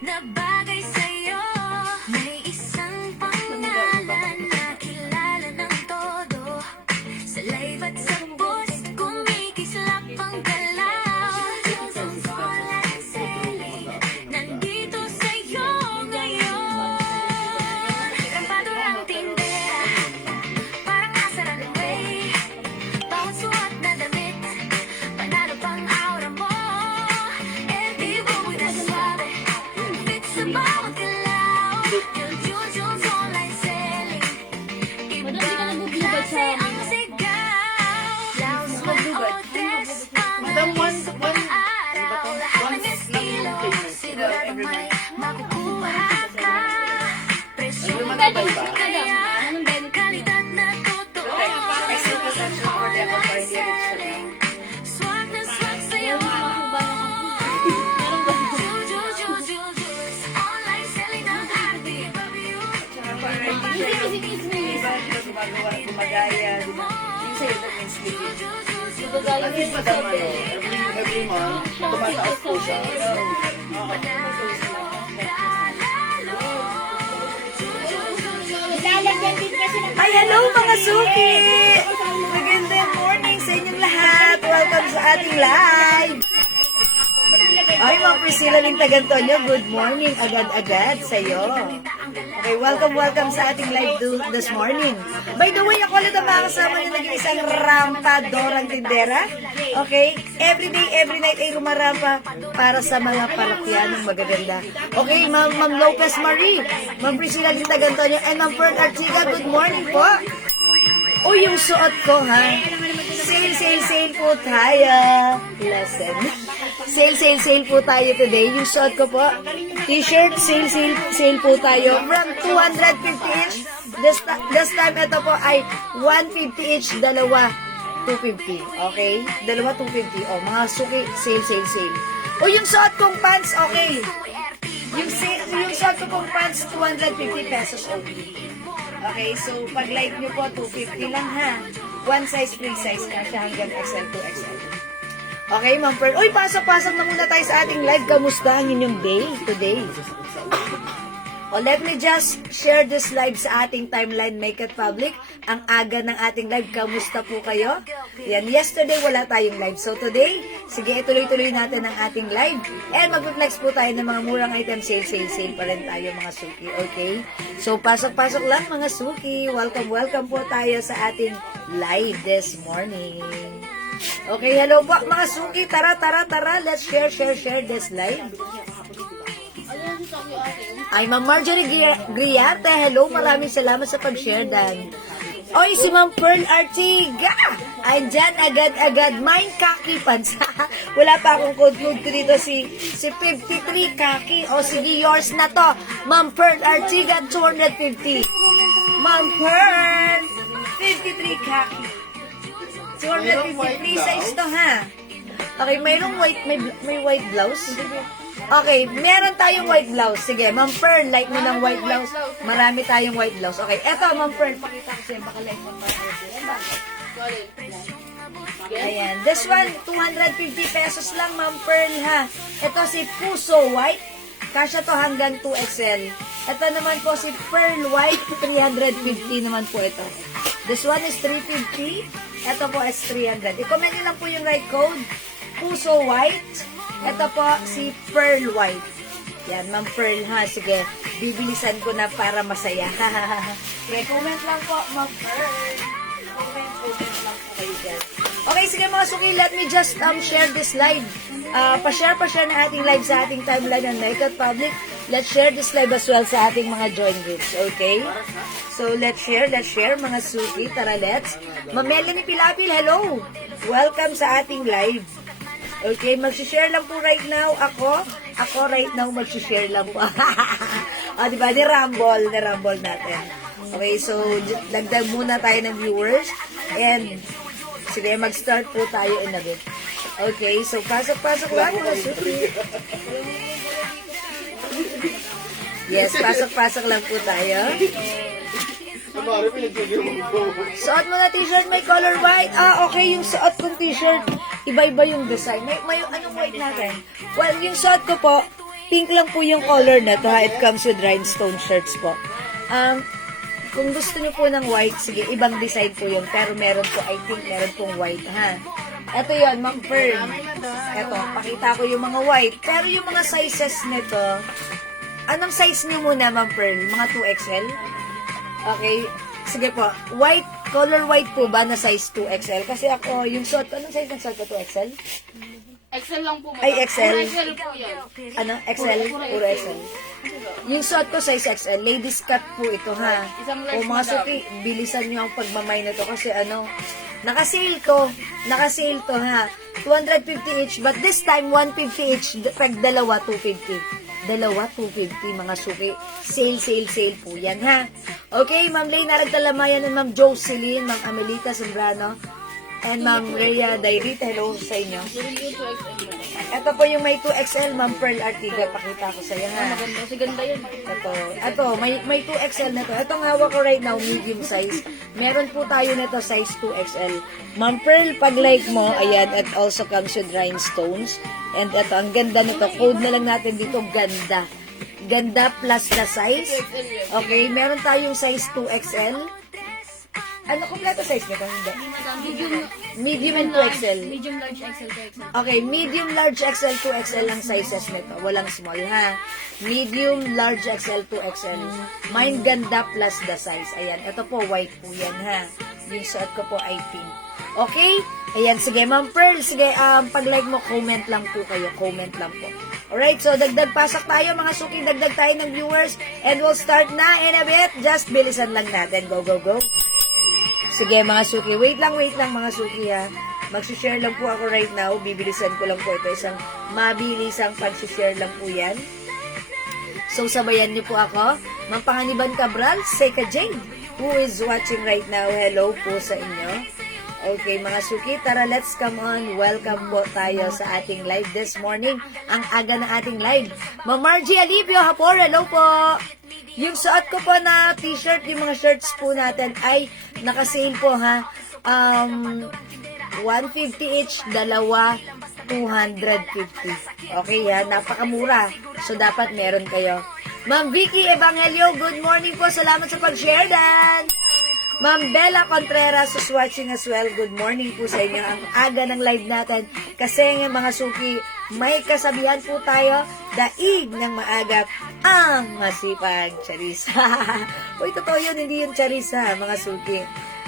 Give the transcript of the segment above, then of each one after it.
na bagay sa'yo. May isang pangalan na kilala ng todo. Sa live at sa post, kumikislap ang galaw. Online selling, nandito sa'yo ngayon. Rampado ang tindera, parang nasa runway. Bawat suot na damit, panalo pang aura mo. Eh di bumoy na suave, fit sa bawat galaw. Juju's online selling, ibang klase ang sigaw. Blouse man o dress, pangalinis na araw. Lahat ng estilo, sigurado may makukuha ka. Presyong kaya, kalidad na totoo. Online selling, swag na swag sa'yo. Juju's online selling ng arte. Gumagaya, di ba? Yung sa'yo na yung sleeping. At least madam, every month, tumataas po siya. Ay, hello mga suki! Magandang morning sa inyong lahat! Welcome sa ating live! Ay, mga Priscilla ng Tagantonyo, good morning agad-agad sa'yo. Okay, welcome sa ating live this morning. By the way, ako ulit ang makakasama na naging isang rampadorang tindera. Okay, every day, every night ay rumarampa para sa mga parokyanong magaganda. Okay, Ma'am Lopez Marie, Ma'am Priscilla ng Tagantonyo, and Ma'am Pearl Artiga, good morning po. O, yung suot ko, ha? Sale po tayo. Lesson. Sale po tayo today. Yung suot ko po, t-shirt, sale po tayo. From 250 each. This time, ito po ay 150 each, dalawa 250. Okay? Dalawa 250. O, mga suki, sale. O, yung suot kong pants, okay. Yung suot ko pong pants, 250 pesos only. Okay, so pag like nyo po, 250 lang ha. One size, free size ka siya hanggang XL to XL. Okay, Ma'am Pearl. Uy, pasok-pasok na muna tayo sa ating live. Kamusta ang inyong day today? O, let me just share this live sa ating timeline, make it public. Ang aga ng ating live, kamusta po kayo? Yan, yesterday wala tayong live. So today, sige, ituloy-tuloy natin ang ating live. And mag-flex po tayo ng mga murang item, sale pa rin tayo mga suki, okay? So pasok-pasok lang mga suki. Welcome po tayo sa ating live this morning. Okay, hello po mga suki. Tara. Let's share this live. Ay, Ma'am Marjorie Griarte, hello, maraming salamat sa pag-share dan. Oy, si Ma'am Pearl Artiga, andyan agad-agad, mine kaki pants. Wala pa akong code ko dito, si 53 kaki. O sige, yours na to, Ma'am Pearl Artiga, 250. Ma'am Pearl, 53 kaki. 250, free size to ha. Okay, mayroong may white blouse. Okay, meron tayong white blouse. Sige, Ma'am Pearl, like mo ng white blouse. Marami tayong white blouse. Okay, eto, Ma'am Pearl, pakita ko sa'yo. Baka like mo pa. Ayan, this one, 250 pesos lang, Ma'am Pearl, ha. Ito si Puso White. Kasya to hanggang 2XL. Ito naman po si Pearl White, 350 naman po ito. This one is 350. Ito po is 300. I-comment nyo lang po yung right code. Puso White. Ito po si Pearl White. Yan, Ma'am Pearl ha. Sige, bibilisan ko na para masaya. Okay, comment lang po, Ma'am Pearl. Comment lang po kayo dyan. Okay, sige mga suki, let me just share this live. Pa-share na ating live sa ating timeline on Make It Public. Let's share this live as well sa ating mga join groups, okay? So, let's share mga suki. Tara, let's. Ma'am Melanie Pilapil, hello! Welcome sa ating live. Okay, mag-share lang po right now. Ako right now mag-share lang po. Diba? Ni-rumble natin. Okay, so, dagdag muna tayo ng viewers. And, sige, mag-start po tayo in a bit. Okay, so, pasok lang. Yes, pasok lang po tayo. Suot mo na t-shirt, may color white. Okay, yung suot kong t-shirt, iba-iba yung design. May anong white natin? Well, yung suot ko po, pink lang po yung color na to ha. It comes with rhinestone shirts po. Kung gusto niyo po ng white, sige, ibang design po yun. Pero meron po, I think, meron pong white, ha? Ito yun, Ma'am Pearl. Ito, pakita ko yung mga white. Pero yung mga sizes nito, anong size niyo muna, Ma'am Pearl? Mga 2XL? Okay. Sige po, white, color white po ba na size 2XL? Kasi ako, yung suot ko, anong size ng suot ko? 2XL? Excel lang po. Ay, XL? Excel po yan. Ano? XL? Puro XL. Yung suot ko size XL, ladies cut po ito ha. Isang O large mga madam. suki, bilisan nyo ang pagmamay na to kasi nakasale to ha. 250 each, but this time 150 each, tag dalawa 250. Dalawa 250 mga suki. Sale po yan ha. Okay, Ma'am Lay Naragtalamayan and Ma'am Jocelyn, Ma'am Amelita Sembrano, and Ma'am Rhea Dairita. Hello sa inyo. Ito po yung may 2XL, Ma'am Pearl Artiga. Pakita ko sa iyo ha. Maganda. Kasi ganda yan. Ito, may 2XL na to. Itong hawak ko right now, medium size. Meron po tayo nito size 2XL. Ma'am Pearl, pag like mo, ayan, it also comes with rhinestones. And ito, ang ganda nito. Code na lang natin dito, ganda. Ganda plus the size. Okay, meron tayong size 2XL. Ano, kompleto size nito? Hindi. Medium and 2XL. Medium, large, XL, 2XL. Okay, medium, large, XL, 2XL ang sizes nito. Walang small, ha? Medium, large, XL, 2XL. Mine ganda plus the size. Ayan, ito po, white po yan, ha? Yung suot ko po ay pink. Okay? Ayan, sige, Ma'am Pearl. Sige, pag-like mo, comment lang po kayo. Comment lang po. Alright, so dagdag pasak tayo, mga suki. Dagdag tayo ng viewers. And we'll start na in a bit. Just bilisan lang natin. Go, go, go. Sige, mga suki. Wait lang, mga suki, ha. Mag-share lang po ako right now. Bibilisan ko lang po ito. Isang mabilisang pag-share lang po yan. So, sabayan niyo po ako. Ma'am Panganiban Cabral, Seca Jane, who is watching right now. Hello po sa inyo. Okay, mga suki, tara, let's come on. Welcome po tayo sa ating live this morning. Ang aga na ating live. Ma'am Margie Alivio, hapon, hello po. Yung suot ko po na t-shirt, yung mga shirts po natin ay nakasale po ha. 150 each, dalawa, 250. Okay ha, napakamura. So, dapat meron kayo. Ma'am Vicky Evangelio, good morning po. Salamat sa pag-share dan. Ma'am Bella Contreras is watching as well. Good morning po sa inyo. Ang aga ng live natin. Kasi ng mga suki, may kasabihan po tayo, daig ng maaga ang masipag. Charis. Uy, totoo yun, hindi yun charis ha, mga suki.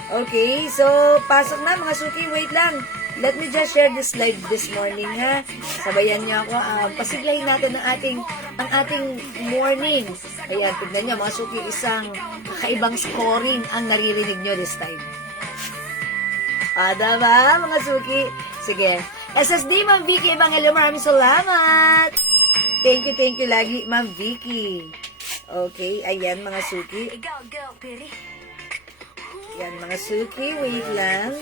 Okay, so pasok na mga suki. Wait lang. Let me just share this live this morning ha. Sabayan niyo ako. Pasiglahin natin ang ating morning. Ayan, tignan niyo mga suki, isang kakaibang scoring ang naririnig niyo this time. Diba mga suki? Sige. SSD, Ma'am Vicky Evangelio, maraming salamat. Thank you lagi, Ma'am Vicky. Okay, ayan mga suki. Ayan mga suki, wait lang.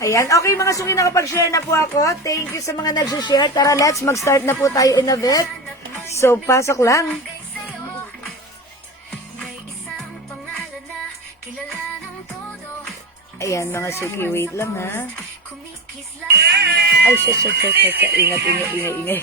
Ayan, okay mga suki, nakapag-share na po ako. Thank you sa mga nag-share. Tara, let's mag-start na po tayo in a bit. So, pasok lang. May isang pangalan na kilala ng todo. Ayan mga suki, wait lang ha. Kumikisla. Ay, ingay.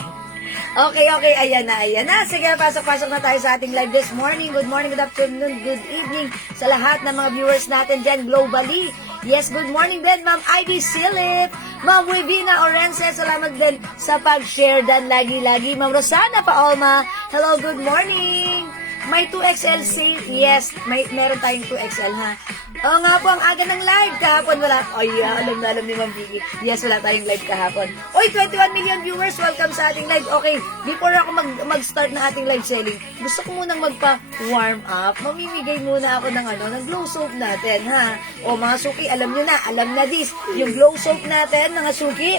Okay, ayan na. Sige, pasok na tayo sa ating live this morning. Good morning, good afternoon, good evening sa lahat ng mga viewers natin dyan globally. Yes, good morning din, Ma'am Ivy Silip, Ma'am Wivina Orense, salamat din sa pag-share dan lagi-lagi. Ma'am Rosana Paolma, hello, good morning. May 2XL sale? Yes, meron tayong 2XL ha. Oo nga po, ang aga ng live. Kahapon wala. Ay, alam ni Ma'am Vicky. Yes, wala tayong live kahapon. Oy, 21 million viewers. Welcome sa ating live. Okay, before ako mag-start na ating live selling, gusto ko munang magpa-warm up. Mamimigay muna ako ng glow soap natin, ha? O mga suki, alam na this. Yung glow soap natin, mga suki,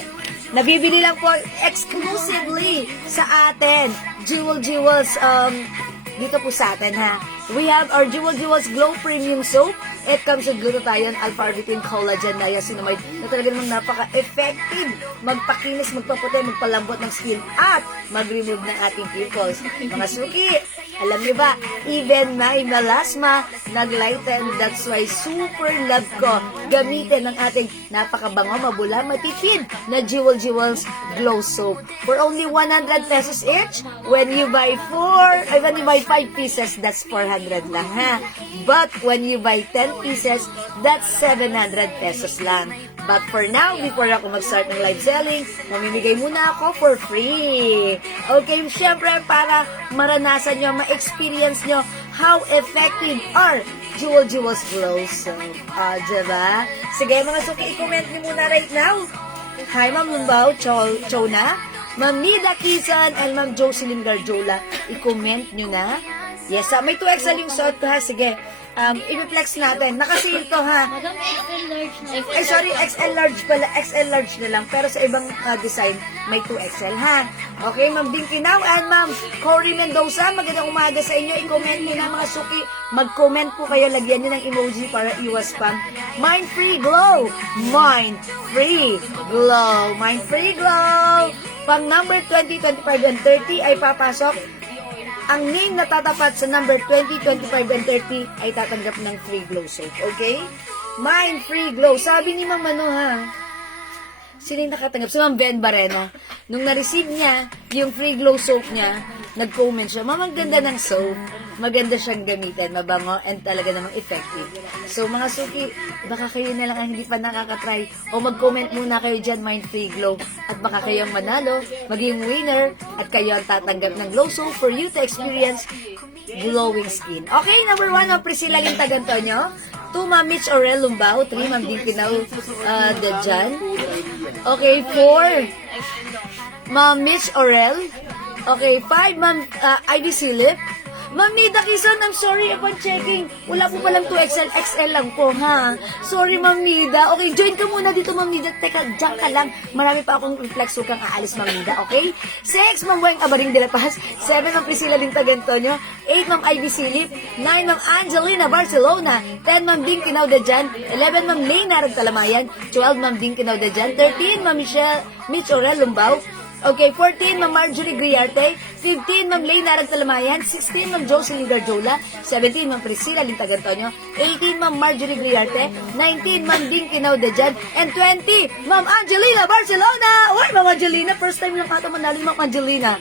nabibili lang po exclusively sa atin. Jewels, dito po sa atin, ha. We have our Jewels Glow Premium Soap. It comes with glutathione, alpha-arbutin, collagen, niacinamide na talagang napaka-effective magpakinis, magpaputi, magpalambot ng skin at mag-remove ng ating pimples. Mga suki, Alam niyo ba, even my melasma naglighten. That's why super love ko gamitin ang ating napakabango, mabula, matipid na Jewels Glow Soap. For only 100 pesos each, when you buy 5 pieces, that's 400 lang ha. But when you buy 10 pieces, that's 700 pesos lang. But for now, before ako mag-start ng live selling, mamimigay muna ako for free. Okay, syempre para maranasan nyo, ma-experience nyo how effective are Jewels Glow Soap. Diba? Sige mga suki, i-comment nyo muna right now. Hi, Ma'am Lumbaw, Chona, Ma'am Nida Kisan, and Ma'am Jocelyn Garjola. I-comment nyo na. Yes, may 2XL yung suot ko ha. Sige, i-reflex natin. Naka-sale to ha. Madam, XL large na. Ay, sorry, XL large pala. XL large na lang. Pero sa ibang design, may 2XL ha. Okay, Ma'am Dinky Now and Ma'am Cory Mendoza, magandang umaga sa inyo. I-comment nyo na mga suki. Mag-comment po kayo. Lagyan nyo ng emoji para iwas spam. Mind Free Glow. Mind Free Glow. Mind Free Glow. Pang number 20, 25, and 30 ay papasok. Ang name na tatapat sa number 20, 25, and 30 ay tatanggap ng free glow soap. Okay? Mind Free Glow. Sabi ni Ma'am ano ha? Sino yung nakatanggap? Si Ma'am Ben Bareno. Nung na-receive niya yung free glow soap niya, nag-comment siya, Ma'am, ang ganda ng soap. Maganda siyang gamitin, mabango, and talaga namang effective. So, mga suki, baka kayo na lang ang hindi pa nakakatry. O mag-comment muna kayo dyan, Mind Free Glow. At baka kayo ang manalo, maging winner, at kayo ang tatanggap ng glow soap for you to experience glowing skin. Okay, number 1, Ma'am Priscilla Lintagantonio. 2, Ma'am Mitch Aurel Lumbao. 3, Ma'am Dinkinaw Dejan. Okay, 4, Ma'am Mitch Aurel. Okay, 5, Ma'am Ivy Silip. Ma'am Nida Kisan, I'm sorry upon checking. Wala po palang 2XL, XL lang po, ha? Sorry, Ma'am Nida. Okay, join ka muna dito, Ma'am Nida. Teka, dyan ka lang. Marami pa akong reflex kang aalis, Ma'am Nida, okay? 6, Ma'am Weng Abaring de la Paz. 7, Ma'am Priscilla Lintagantonio. 8, Ma'am Ivy Silip. 9, Ma'am Angelina Barcelona. 10, Ma'am Dinkinaw Dejan. 11, Ma'am Leyna Ragtalamayan. 12, Ma'am Dinkinaw Dejan. 13, Ma'am Mitch Aurel Lumbao. Okay, 14, Ma'am Marjorie Griarte. 15, Ma'am Leyna Ragtalamayan. 16, Ma'am Jocelyn Garjola. 17, Ma'am Priscilla Lintagantonio. 18, Ma'am Marjorie Griarte. 19, Ma'am Dinkinaw Dejan. And 20, Ma'am Angelina Barcelona. Uy, Ma'am Angelina, first time lang kata manalo, Ma'am Angelina.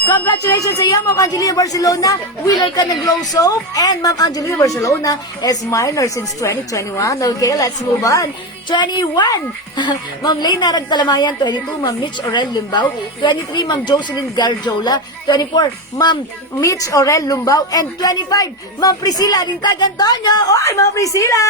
Congratulations sa iyo, Ma'am Angelina Barcelona. Winner ka ng Glow Soap. And Ma'am Angelina Barcelona is minor since 2021. Okay, let's move on. 21, Ma'am Leyna Ragtalamayan. 22, Ma'am Mitch Aurel Lumbao. 23, Ma'am Jocelyn Garjola. 24, Ma'am Mitch Aurel Lumbao. And 25, Ma'am Priscilla Lintagantonio. Oy, Ma'am Priscilla!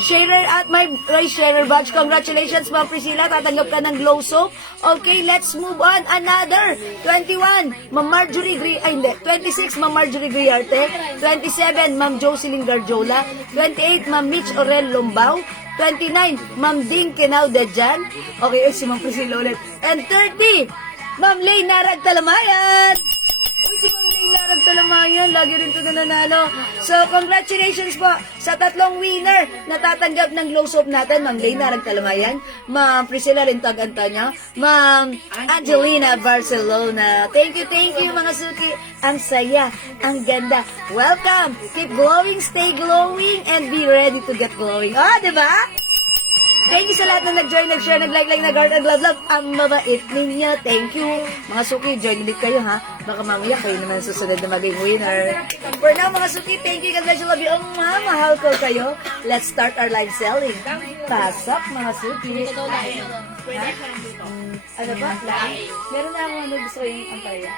Sharer at my sharer badge. Congratulations, Ma'am Priscilla. Tatanggap ka ng Glow Soap. Okay, let's move on. Another. 21, Ma'am Marjorie 26, Ma'am Marjorie Griarte. 27, Ma'am Jocelyn Garjola. 28, Ma'am Mitch Aurel Lumbao. 29, Ma'am Dinkinaw Dejan. Okay, si Ma'am Priscilla ulit. And 30, Ma'am Leyna Ragtalamayan. Uy, si Ma'am Leyna Ragtalamayan, lagi rin ito nanalo. So, congratulations po sa tatlong winner na tatanggap ng glow soap natin. Ma'am Leyna Ragtalamayan, Ma'am Priscilla Lintagantonio, Ma'am Angelina Barcelona. Thank you mga suki. Ang saya, ang ganda. Welcome! Keep glowing, stay glowing, and be ready to get glowing. Diba? Thank you sa lahat na nag-join, nag-share, nag-like, nag-heart, and love. Ang mabait ninyo. Thank you. Mga suki, join ulit kayo, ha? Baka mamaya kayo naman susunod na maging winner. For now, mga suki, thank you. God bless you. Love you. Mahal ko kayo. Let's start our live selling. Pasok, mga suki. Ano ba? Meron na ako gusto ko yung ampaya.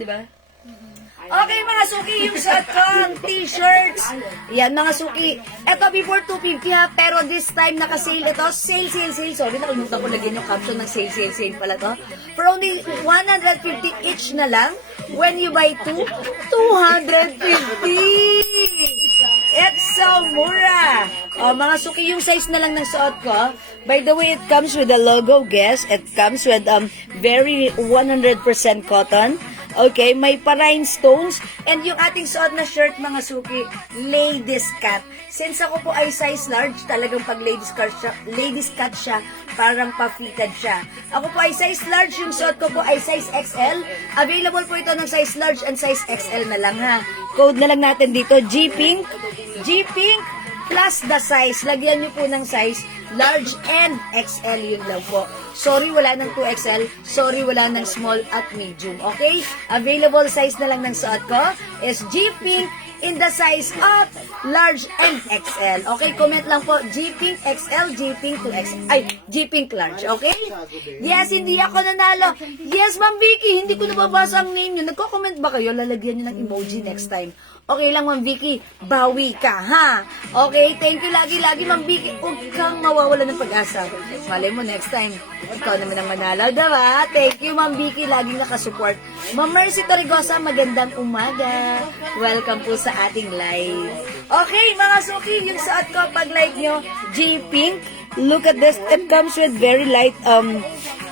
Diba? Okay, mga suki, yung suot ko, ang t-shirts. Yan, mga suki. Ito, before 250 ha, pero this time, naka-sale ito. Sale. Sorry, nakalimutan ko lagyan yung caption ng sale pala to. For only 150 each na lang. When you buy 2, 250. It's so mura. Mga suki, yung size na lang ng suot ko. By the way, it comes with a logo, guess. It comes with very 100% cotton. Okay, may pa-rhinestones. And yung ating suot na shirt, mga suki, ladies cut. Since ako po ay size large, talagang pag ladies cut siya, parang pa-fitted siya. Ako po ay size large, yung suot ko po ay size XL. Available po ito ng size large and size XL na lang ha. Code na lang natin dito, G-Pink. G-Pink plus the size. Lagyan nyo po ng size large and XL, yun lang po. Sorry, wala ng 2XL. Sorry, wala ng small at medium. Okay? Available size na lang ng suot ko is G-Pink in the size of large and XL. Okay? Comment lang po, G-Pink XL, G-Pink 2XL. Ay, G-Pink large. Okay? Yes, hindi ako nanalo. Yes, Ma'am Vicky, hindi ko nababasa ang name nyo. Nagko-comment ba kayo? Lalagyan nyo ng emoji next time. Okay lang, Ma'am Vicky, bawi ka, ha? Okay, thank you lagi-lagi, Ma'am Vicky. Huwag kang mawawala ng pag-asa. Malay mo, next time, ikaw naman ang manalo, diba? Thank you, Ma'am Vicky, laging nakasupport. Ma'am Mercy Torregosa, magandang umaga. Welcome po sa ating live. Okay, mga suki, yung suot ko, pag like nyo, G-Pink. Look at this. It comes with very light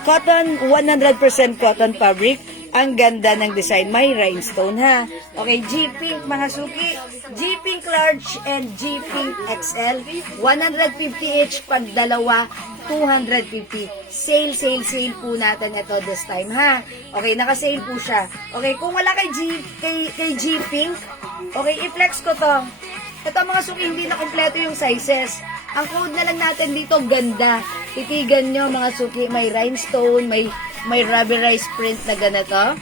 cotton, 100% cotton fabric. Ang ganda ng design. May rhinestone, ha? Okay, G-Pink, mga suki. G-Pink large and G-Pink XL. 150 each. Pag dalawa, 250. Sale po natin ito this time, ha? Okay, naka-sale po siya. Okay, kung wala kay G-Pink, okay, i-flex ko to. Ito, mga suki, hindi na kompleto yung sizes. Ang code na lang natin dito, ganda. Titigan nyo, mga suki, may rhinestone, may rubberized print na ganito.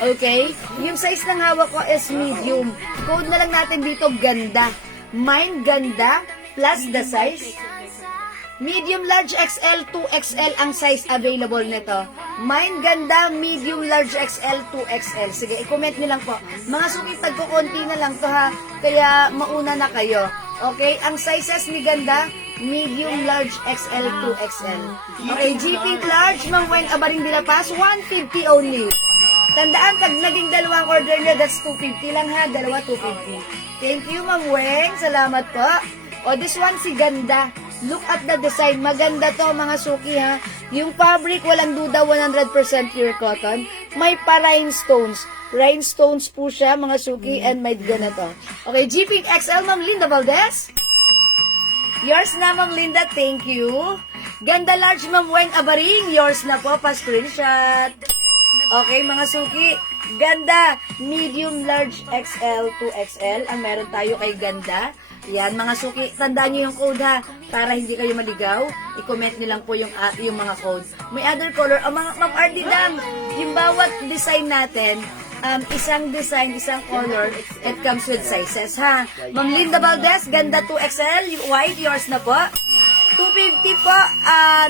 Okay? Yung size ng hawak ko is medium. Code na lang natin dito, ganda. Mine, ganda, plus the size. Medium, large, XL, 2XL ang size available nito. Mine, ganda, medium, large, XL, 2XL. Sige, i-comment nyo lang po. Mga suki, tagkukunti na lang to, ha? Kaya mauna na kayo. Okay? Ang sizes ni ganda, medium, large, XL, 2XL. Okay, G-Pink large, Ma'am Wen Abaring de la Paz, 150 only. Tandaan, pag naging dalawang order nyo, that's 250 lang, ha? Dalawa, 250. Thank you, Ma'am Wen. Salamat po. O, this one, si ganda. Look at the design. Maganda to, mga suki, ha? Yung fabric, walang duda, 100% pure cotton. May pa-rhinestones. Rhinestones po siya, mga suki, and may ganito. Okay, G-Pink XL, Ma'am Linda Valdez. Yours na, Ma'am Linda. Thank you. Ganda large, Ma'am Wen Abaring. Yours na po, pa-screenshot. Okay, mga suki. Ganda. Medium, large, XL, 2XL. Ang meron tayo kay ganda. Yan, mga suki. Tandaan nyo yung code, ha. Para hindi kayo maligaw. I-comment nyo lang po yung mga code. May other color. Ma'am Ardy lang. Yung bawat design natin, isang design, isang color, it comes with sizes, ha? Ma'am Linda Valdez, ganda 2XL, yung white, yours na po. 250 po,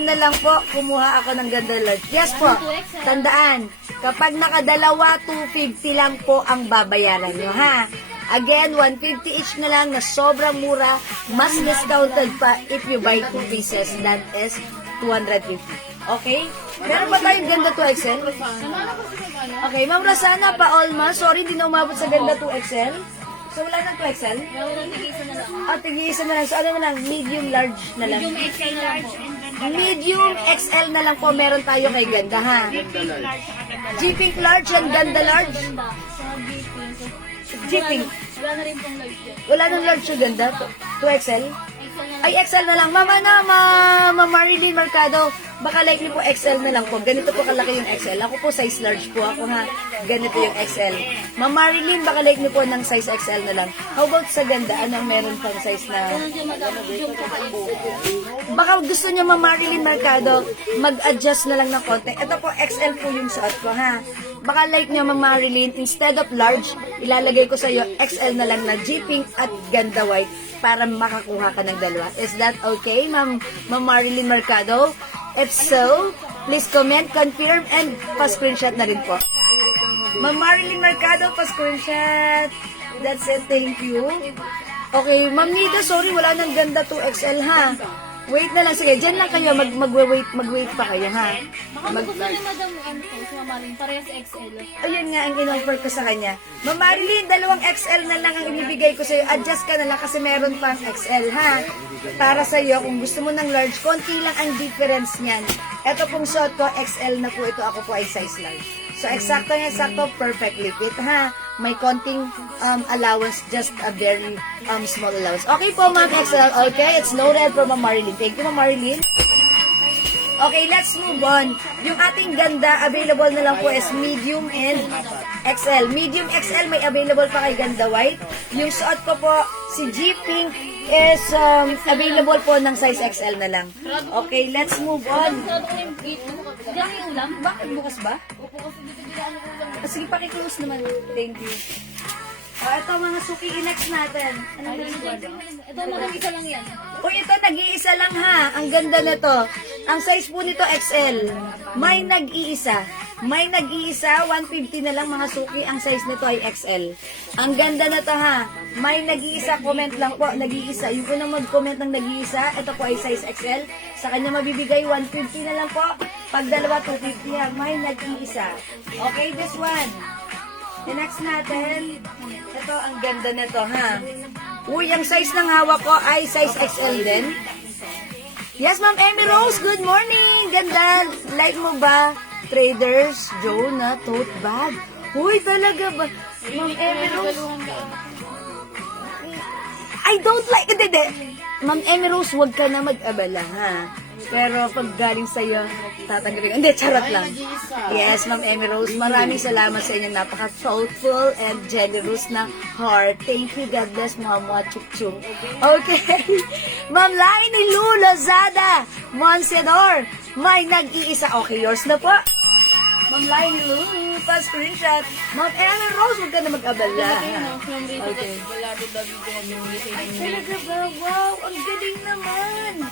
na lang po, kumuha ako ng ganda large. Yes po, tandaan, kapag nakadalawa, 250 lang po ang babayaran nyo, ha? Again, 150 each na lang na sobrang mura, mas discounted pa if you buy 2 pieces, that is 250. Okay? Meron pa tayong ganda 2XL? Okay, Ma'am Rosana pa Olma. Sorry, hindi na umabot sa ganda 2XL. So, wala nang 2XL? Tig-isa na lang. So, ano na lang? Medium, large na lang. Medium XL na lang po. Medium XL na lang po meron tayo kay ganda, ha? G-Pink large and ganda large? G-Pink. Wala na rin pong large yun. Wala nang large yung ganda? 2XL? Ay, XL na lang. Mama na, Ma'am Marilyn Mercado. Baka likely po XL na lang po. Ganito po kalaki yung XL. Ako po size large po ako, ha. Ganito yung XL. Ma'am Marilyn, baka likely po ng size XL na lang. How about sa ganda? Anong meron pang size na? Baka gusto niya, Ma'am Marilyn Mercado, mag-adjust na lang ng konti. Ito po, XL po yung suot ko, ha. Baka like niya, Ma'am Marilyn, instead of large, ilalagay ko sa iyo XL na lang na G-Pink at ganda white para makakuha ka ng dalawa. Is that okay, Ma'am Marilyn Mercado? If so, please comment, confirm, and pa-screenshot na rin po. Ma'am Marilyn Mercado, pa-screenshot. That's it, thank you. Okay, Ma'am Nida, sorry, wala nang ganda 2XL, ha? Wait na lang, sige, dyan lang kayo, mag-wait pa kayo, ha? Baka gusto ni Madam si Ma'am Marilyn, parehas XL. Ayun nga ang in-offer ko sa kanya. Ma'am Marilyn, 2 XL na lang ang ibibigay ko sa'yo. Adjust ka na lang kasi meron pang XL, ha? Para sa'yo, kung gusto mo ng large, konti lang ang difference niyan. Ito pong suot ko, XL na po ito. Ako po ay size large. So, eksakto, perfectly fit, ha? May konting allowance, just a very small allowance. Okay po, Ma'am XL. Okay, it's noted from Ma'am Marilyn. Thank you, Ma'am Marilyn. Okay, let's move on. Yung ating ganda, available na lang po is medium and XL. Medium XL, may available pa kay Ganda White. Yung suot ko po, si G Pink, is available po ng size XL na lang. Okay, let's move on. Sarado ko na yung gate mo. Diyan yung ulam. Bakit bukas ba? Opo, kasi dito dilaan yung ulam. Sige, paki-close naman. Thank you. Ito mga suki inex natin. Anong nalikuan? Ito na lang, isa lang yan. Uy, ito nag-iisa lang ha. Ang ganda na to. Ang size po nito XL. May nag-iisa. May nag-iisa, 150 na lang mga suki. Ang size nito ay XL. Ang ganda na to ha. May nag-iisa, comment lang po. Nag-iisa. Yung unang mag-comment ng nag-iisa, ito po ay size XL. Sa kanya mabibigay, 150 na lang po. Pag dalawa, 250 ha. May nag-iisa. Okay, this one. The next natin, ito, ang ganda na to, ha? Uy, ang size ng hawak ko ay size XL din. Yes, Ma'am Emmy Rose, good morning! Ganda, like mo ba? Traders Joe na tote bag. Uy, talaga ba? Ma'am Emmy Rose, I don't like, hindi. Ma'am Emmy Rose, huwag ka na mag-abala, ha? Pero pag galing sa'yo, tatanggapin. Hindi, charot lang. Yes, Ma'am Emmy Rose, maraming salamat sa inyong napaka-thoughtful and generous na heart. Thank you, God bless, Muhammad Chukchuk. Okay. Ma'am Laini Lu Lozada, Monsedor, may nag-iisa. Okay, yours na po. Ma'am Laini Lu, pa-screenshot. Ma'am Emmy Rose, huwag ka na mag-abala. Okay. Talaga ba? Wow, ang galing naman.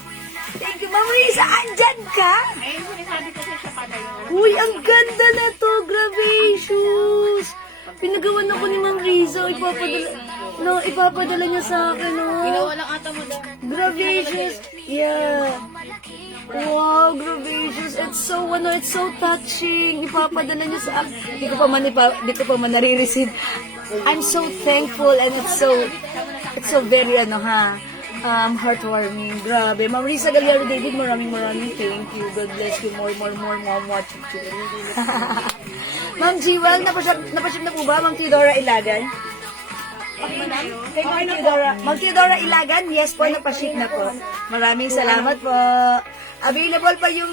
Thank you, Ma'am Risa. Andyan ka? Ayun, sinasabi ko siya pa na yun. Uy, ang ganda na to. Gravacious. Pinagawan ako ni Ma'am Risa. Ipapadala niya sa akin, no? Ginawa lang ata mo daw. Gravacious. Yeah. Wow, Gravacious. It's so touching. Ipapadala niya sa akin. Di ko pa man nare-receive. I'm so thankful and it's so very, heartwarming. Grabe. Ma'am Risa Galliaro David, maraming thank you. God bless you. More. Ma'am Jewel, napasyap na po ba? Ma'am Theodora Ilagan? Kay Ma'am Theodora Ilagan, yes po, napasyap na po. Maraming salamat po. Available pa yung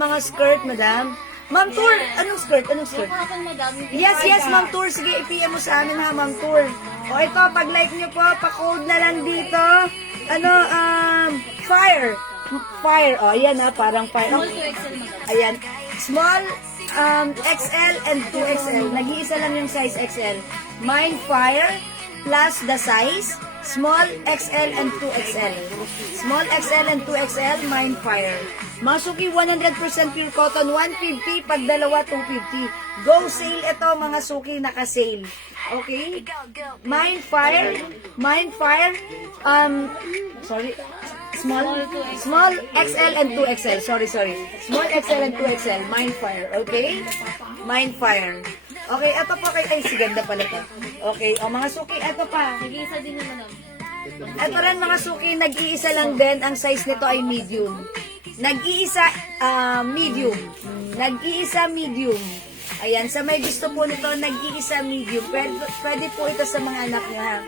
mga skirt, madam. Ma'am Tour, anong skirt? Kapag madami. Yes, Ma'am Tour. Sige, i-PM mo sa amin ha, Ma'am Tour. O ito, pag-like nyo po, pa-code na lang dito. Fire. O, ayan ha, parang fire. Small to XL mo. Ayan. Small, XL and 2XL. Nag-iisa lang yung size XL. Mine Fire plus the size. Small, XL, and 2XL. Small, XL, and 2XL, Mine Fire. Masuki, 100% pure cotton, 150. Pag dalawa, 250. Go sale ito, mga suki, naka-sale. Okay? Mine Fire, Small, XL, and 2XL. Sorry. Small, XL, and 2XL, Mine Fire. Okay? Mine Fire. Okay, ito po kay... Ay, si ganda pala to. Okay, mga suki, ito pa. Nag-iisa din naman ako. Ito rin mga suki, nag-iisa lang din. Ang size nito ay medium. Nag-iisa medium. Ayan, sa may gusto po nito, nag-iisa medium. Pwede po ito sa mga anak niya.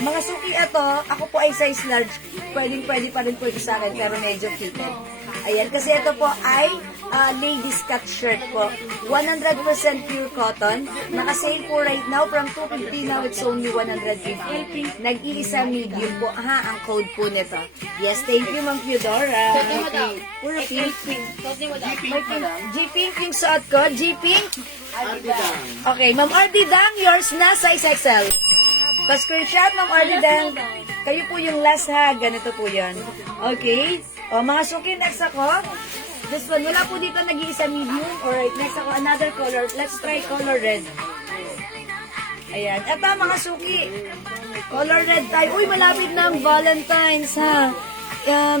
Mga suki ito, ako po ay size large. Pwede pa rin po ito sa akin, pero medyo fitted. Ayan, kasi ito po ay ladies cut shirt po. 100% pure cotton. Naka-sale po right now from 250, now it's only 150. Nag-iisa medium po. Ang code po nito. Yes, thank you, Ma'am Theodora. Puro pink. G-Pink yung suot ko. G-Pink. Okay, Ma'am RD Dang, yours na, size XL. Pa-screenshot, Ma'am RD Dang. Kayo po yung last ha. Ganito po yan. Okay. O, mga suki, next ako. This one, wala po dito nag-iisa medium. Alright, next ako, another color. Let's try color red. Ayan. Ito, mga suki. Color red tayo. Uy, malapit na ang Valentine's, ha.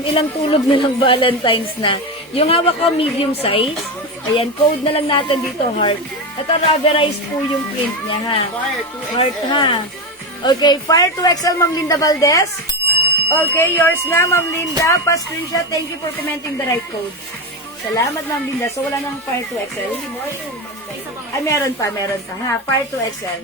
Ilang tulog na lang Valentine's na. Yung hawak ko, medium size. Ayan, code na lang natin dito, heart. Ito, rubberized po yung print niya, ha. Heart, ha. Okay, Fire 2XL, Ma'am Linda Valdez. Okay, yours na, Ma'am Linda. Pa-screenshot. Thank you for commenting the right code. Salamat, Ma'am Linda. So, wala nang Fire 2 XL? Ay, meron pa, ha? Fire 2 XL.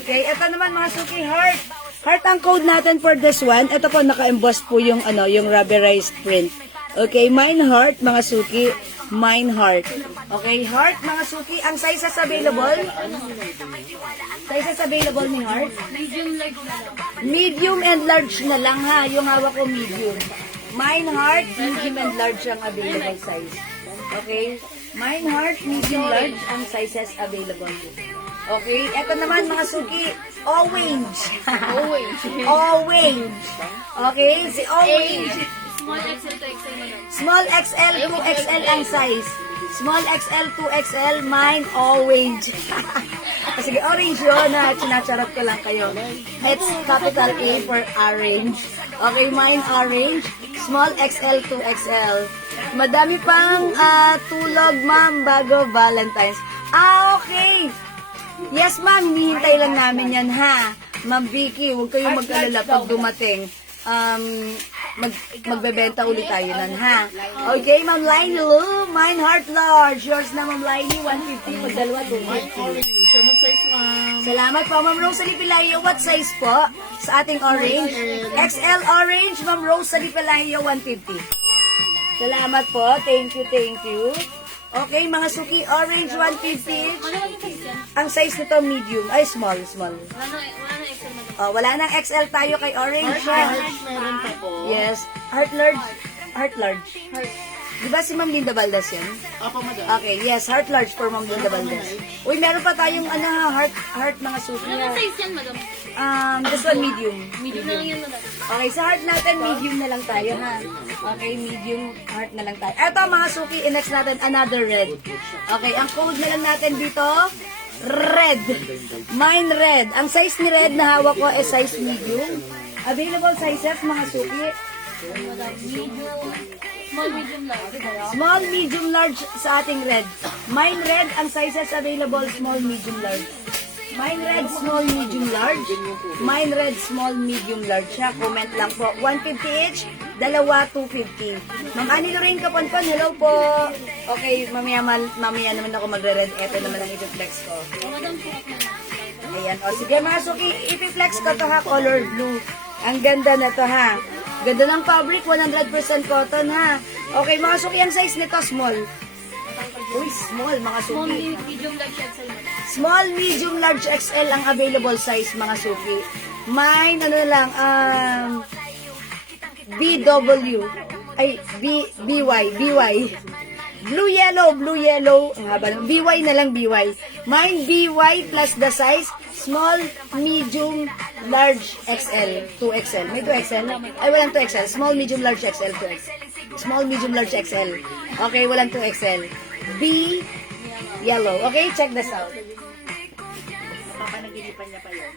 Okay, ito naman mga suki, heart. Heart ang code natin for this one. Ito po, naka-emboss po yung, yung rubberized print. Okay, mine heart, mga suki. Mine heart. Okay, heart, mga suki. Ang sizes available? Sizes available ni heart? Medium large na lang. Medium and large na lang, ha? Yung hawak ko, medium. Mine heart, medium and large ang available size. Okay? Mine heart, medium, large ang sizes available. Okay? Ito naman mga suki, orange. Orange. Okay? Si orange. Small XL to XL madam. Small XL to XL ang size. Small XL to XL, mine orange. Sige, orange yun na sinacharot ko lang kayo. It's capital A for orange. Okay, mine orange. Small XL to XL. Madami pang tulog, ma'am, bago Valentine's. Okay. Yes, ma'am, hinihintay lang namin yan, ha? Ma'am Vicky, huwag kayong mag-alala pag dumating. Magbebenta ulit tayo nun, ha? Okay, Ma'am Lainey, hello. Mine heart large. Yours na, Ma'am Lainey, 150. Pagdalawa, 250. Anong size, ma'am? Salamat po, Ma'am Rosalie Pelayo. What size po sa ating orange? XL orange, Ma'am Rosalie Pelayo, 150. Salamat po. Thank you, thank you. Okay, mga suki, orange, 150. Ano yung size yan? Ang size nito, medium. Ay, small. Wala na XL madam. Oh, wala nang XL tayo kay orange. Meron pa po. Yes. Heart large. Heart large. Di ba si Ma'am Linda Valdez yun? Apo, madam. Okay, yes. Heart large for Ma'am Linda Valdez. Uy, meron pa tayong heart mga suki. Ano yung size yan madam? This one medium. Medium na lang yan madam. Okay, sa heart natin, medium na lang tayo, ha? Okay, medium heart na lang tayo. Eto, mga suki, next natin, another red. Okay, ang code na lang natin dito, red. Mine red. Ang size ni red na hawak ko is size medium. Available sizes, mga suki. Madam, medium, small, medium, large. Small, medium, large sa ating red. Mine red, ang sizes available, small, medium, large. Mine red, small, medium, large. Mine red, small, medium, large. Siya, comment lang po. 150 each, dalawa, 250. Ma'am Annie Lorraine Kaponpon, hello po. Okay, mamaya naman ako magre-red. Ito naman ang ipiflex ko. Madam, sukat na lang. Ayan, o sige mga suki, ipiflex ko to ha, color blue. Ang ganda na to ha. Ganda ng fabric, 100% cotton ha. Okay mga suki, ang size nito, small. Uy, small mga Small, suki. medium, large, XL madam. Small, medium, large, XL ang available size mga suki. Mine, lang, BW. Ay, BY. Blue, yellow. Ang haba ng BY na lang, BY. Mine, BY plus the size, small, medium, large, XL. 2XL. May 2XL? Ay, walang 2XL. Small, medium, large, XL, 2XL. Small, medium, large, XL. Okay, walang 2XL. B, yellow. Okay, check this out. Papanaginipan niya pa yun.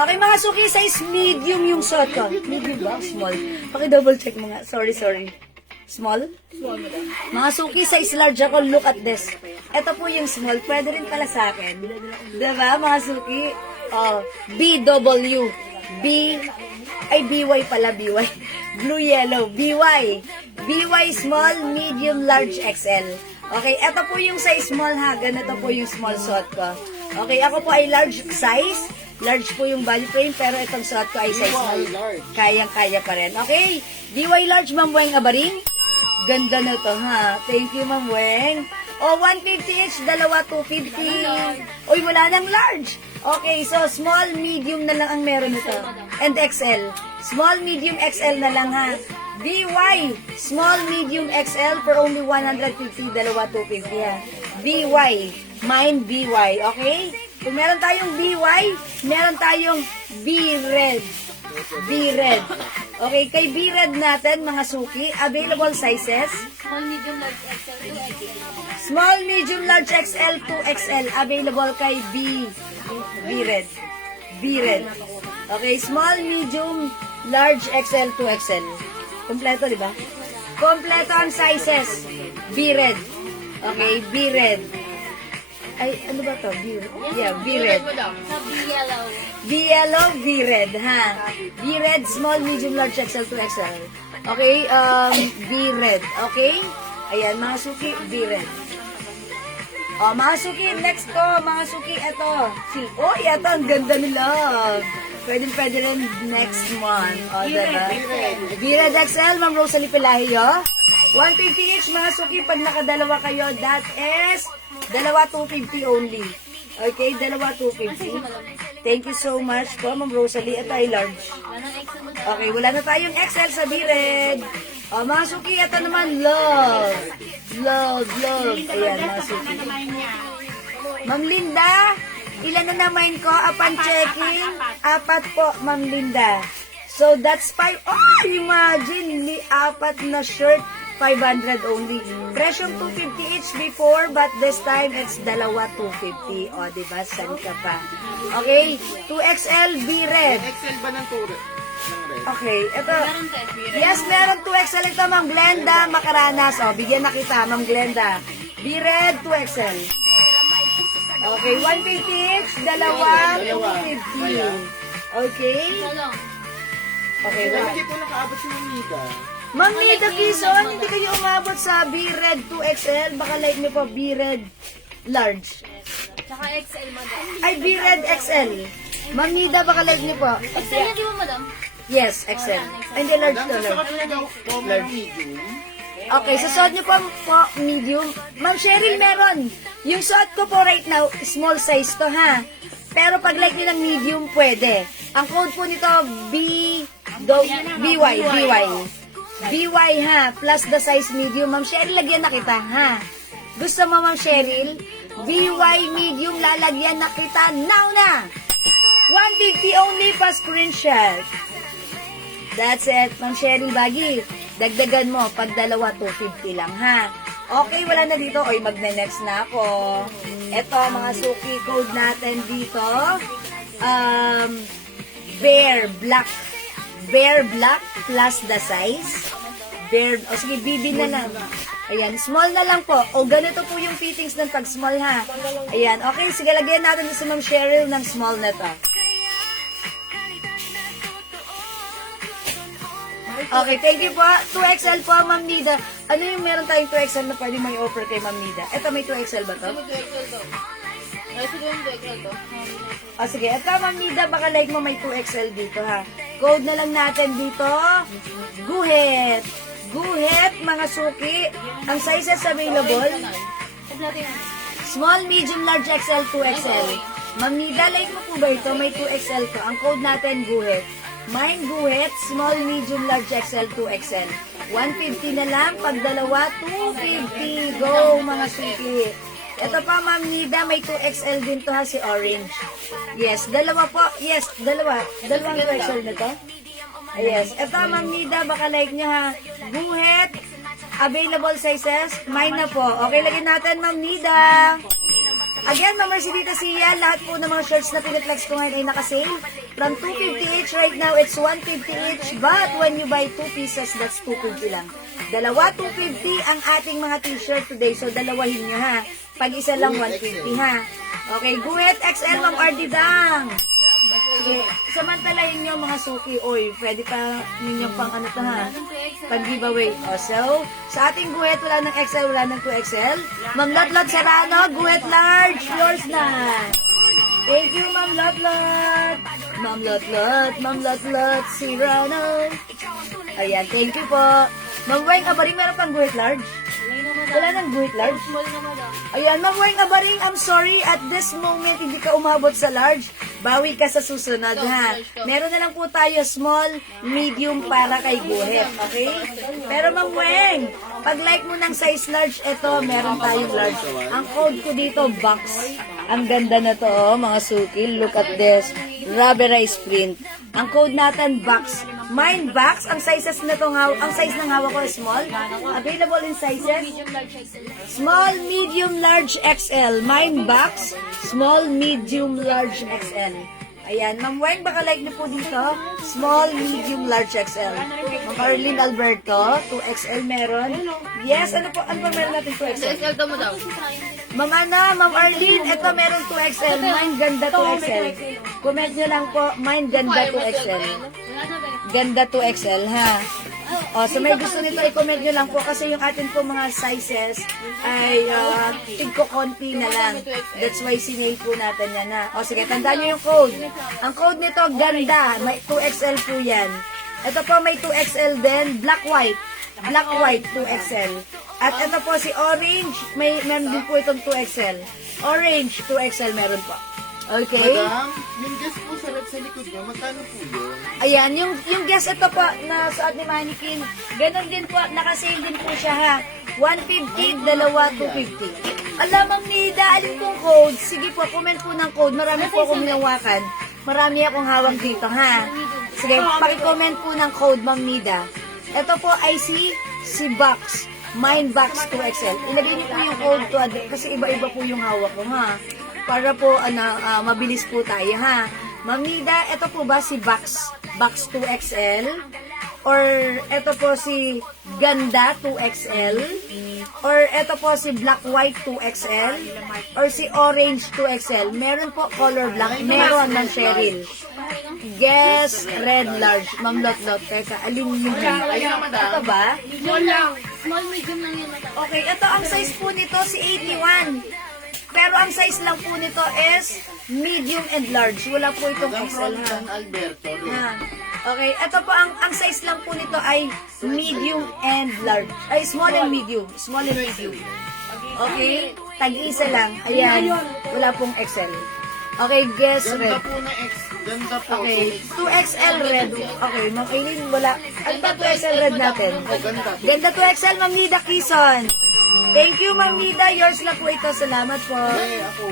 Okay mga suki, size medium yung suot ko. Medium ba? Small. Paki-double check mo nga. Sorry. Small? Mga suki, size large ako. Look at this. Ito po yung small. Pwede rin pala sa akin. Diba mga suki? Oh, BW. BY pala, BY. Blue, yellow. BY small, medium, large, XL. Okay, ito po yung size small ha. Ganito po yung small suot ko. Okay, ako po ay large size. Large po yung body frame, pero itong suot ko ay size small. Kayang-kaya pa rin. Okay, DY large, Ma'am Weng Abaring. Ganda na to, ha? Thank you, Ma'am Weng. O, 150 each, dalawa, 250. Uy, wala nang large. Okay, so small, medium na lang ang meron nito. And XL. Small, medium, XL na lang, ha? DY, small, medium, XL for only 150, dalawa, 250, ha? BY, mine BY, okay? Kung meron tayong BY, meron tayong B-red. B-Red. Okay, kay B-Red natin, mga suki, available sizes. Small, medium, large, XL, 2XL. Small, medium, large, XL, 2XL. Available kay B-Red. B-Red. Okay, small, medium, large, XL, 2XL. Kompleto, di ba? Kompleto ang sizes. B-Red. Okay, B-Red. Ay, ano ba to? Yeah, B-Red. Sa B-yellow. B-yellow, B-red, ha? B-red, small, medium, large, XL, 2XL. Okay, B-red, okay? Ayan, mga suki, B-red. Oh, mga suki, next ko, mga suki, eto. Oy, eto, ang ganda nila. Pwede rin next month. O, diba? B-red XL, Ma'am Rosalie Pelayo. 150 each, mga suki, pag nakadalawa kayo, that is, dalawa 250 only. Okay, dalawa 250. Thank you so much po, Ma'am Rosalie. Ito ay large. Wala nang XL mo. Okay, wala na tayong XL sa B-Red. O, mga suki, ito naman, love. Love, love. Ayan, mga suki. Ma'am Linda, ilan na naman ko upon checking? 4 po, Ma'am Linda. So, that's 5. Oh, imagine, 4 na shirt. 500 only. Presyong 250 each before, but this time, it's dalawa 250. O, diba? San ka pa? Okay, 2XL B-Red. XL ba ng turo? Okay, ito. Meron to XL. Yes, meron 2XL ito, Ma'am Glenda Macaranas. O, bigyan na kita, Ma'am Glenda. B-Red, 2XL. Okay, 150 each, dalawa 250. Okay? Isa lang. Okay, Kaya wala. hindi po nakaabot si Mamita. Ma'am Nida Quezon, hindi kayo umabot sa B-Red 2XL. Baka like niyo po B-Red large. Tsaka XL, madam. Ay, B-Red XL. Ma'am Nida, baka like niyo po. XL na di mo, madam? Yes, XL. Ay, hindi, large to, Sa large. kapila daw po ng medium. Okay, sa suot niyo po medium. Ma'am Cheryl, meron. Yung suot ko po right now, small size to, ha? Pero pag like niyo ng medium, pwede. Ang code po nito, BY. BY, ha? Plus the size medium. Ma'am Cheryl, lagyan na kita, ha? Gusto mo, Ma'am Cheryl? BY medium, lalagyan na kita now na! 150 only pa screenshot. That's it, Ma'am Cheryl Bagi. Dagdagan mo, pag dalawa, 250 lang, ha? Okay, wala na dito. Oy, magna-next na ako. Ito, mga suki code natin dito. Bear Black. Bear Black plus the size. Bear, o sige, BB na lang. Ayan, small na lang po. O, ganito po yung fittings ng pag small, ha? Ayan, okay, sige, lagyan natin si Ma'am Cheryl ng small na to. Okay, thank you po. 2XL po, Ma'am Nida. Ano yung meron tayong 2XL na pwede may offer kay Ma'am Nida? Ito, may 2XL ba to? Ano 2XL to? Ay, siguro yung 2XL to. O sige, ito Ma'am Nida, baka like mo may 2XL dito, ha? Code na lang natin dito. Guhit. Guhit, mga suki. Ang sizes available, Kompleto yan. small, medium, large, XL, 2XL. Ma'am Nida, like mo po ba ito? May 2XL to. Ang code natin, guhit. Mine, guhit, small, medium, large, XL, 2XL. 150 na lang, pag dalawa, 250. Go, mga suki. Ito pa, Ma'am Nida, may 2XL din to, ha, si Orange. Yes, dalawa po. Yes, dalawa. Dalawang 2XL na to. Yes. Ito, Ma'am Nida, baka like niya, ha. Guhit, available sizes, mine na po. Okay, lagyan natin, Ma'am Nida. Again, Ma'am Mercedita Sia, lahat po ng mga shirts na pinatlex ko ngayon ay nakasale. From 250 each, right now, it's 150 each. But when you buy 2 pieces, that's 250 lang. Dalawa, 250 ang ating mga t-shirt today. So, dalawahin nyo, ha. Pag isa lang, 150, ha. Okay, Guhit XL, Ma'am RD Dang. Sige, samantalahin nyo mga suki. Oy, pwede pa ninyong pang ano to, ha. Pag giveaway. O, so, sa ating guhit, wala ng XL, wala ng 2XL. Ma'am Lotlot Serrano, guhit large, yours na. Thank you, Ma'am Lotlot. Ma'am Lotlot, Ma'am Lotlot Serrano. Ayan, thank you po. Ma'am Weng Abaring, meron pang guhit large? Wala nang guhit large? Small na, madam. Ayan, Ma'am Weng Abaring, I'm sorry, at this moment, hindi ka umabot sa large. Bawi ka sa susunod, ha? Meron na lang po tayo small, medium para kay guhit, okay? Pero Ma'am Weng, pag like mo ng size large, ito, meron tayong large. Ang code ko dito, box. Ang ganda na to, oh, mga suki. Look at this. Rubberized print. Ang code natin, box. Mine box, ang sizes na to, ang size ng hawak ko is small. Available in sizes. Medium, large, XL. Small, medium, large, XL. Mine box, small, medium, large, XL. Ayan, Ma'am Weng, baka like niyo po dito. Small, medium, large, XL. Ma'am Arlene Alberto, 2XL meron. Yes, ano po meron natin 2XL? XL mo daw. Ma'am Arlene, ito meron 2XL. Mine ganda 2XL. Comment nyo lang po, mine ganda 2XL. Wala na ba? Ganda 2XL, ha? O, so may gusto nito, i-comment nyo lang po kasi yung atin po mga sizes ay tigko-konti na lang. That's why sinail po natin yan, ha? O, sige, tandaan nyo yung code. Ang code nito, ganda. May 2XL po yan. Ito po, may 2XL din. Black-white. Black-white, 2XL. At ito po, si orange, meron din po itong 2XL. Orange, 2XL meron po. Okay? Madam, yung guest po sa likod niya, magkano po yun? Ayan, yung guess ito po na suot ni Mannequin, ganun din po, nakasale din po siya ha. 150, dalawa, 250. Alam, Ma'am Nida, alin pong code? Sige po, comment po ng code. Marami po akong hinawakan. Marami akong hawak dito, ha? Sige, pakicomment po ng code, Ma'am Nida. Ito po ay si Box. Mine Box 2XL. Ilagay niyo po yung code to, kasi iba-iba po yung hawak ko, ha? Para po, mabilis po tayo, ha? Ma'am Nida, ito po ba si Box 2XL? Or ito po si Ganda 2XL? Or ito po si Black White 2XL? Or si Orange 2XL? Meron po color black. Meron ng Cheryl. Guess red large. Ma'am Lot. Teka, alin yun? Ito ba? Small lang. Small, medium lang yan. Okay, ito ang size po nito si 81. Pero ang size lang po nito is medium and large. Wala po itong XL, ha? Alberto, Ha. Okay, ito po ang size lang po nito ay medium and large. Ay, small and medium. Small and medium. Okay? Tag-isa lang. Ayan. Wala pong XL. Okay, guess Ganda red. po na Ganda po. Okay, 2XL red. Okay, Ma'am Aileen, wala. Ano ba 2XL red natin? Ganda. Ganda 2XL, Ma'am Nida Quezon. Thank you, Ma'am Nida. Yours na po ito. Salamat po. Ako.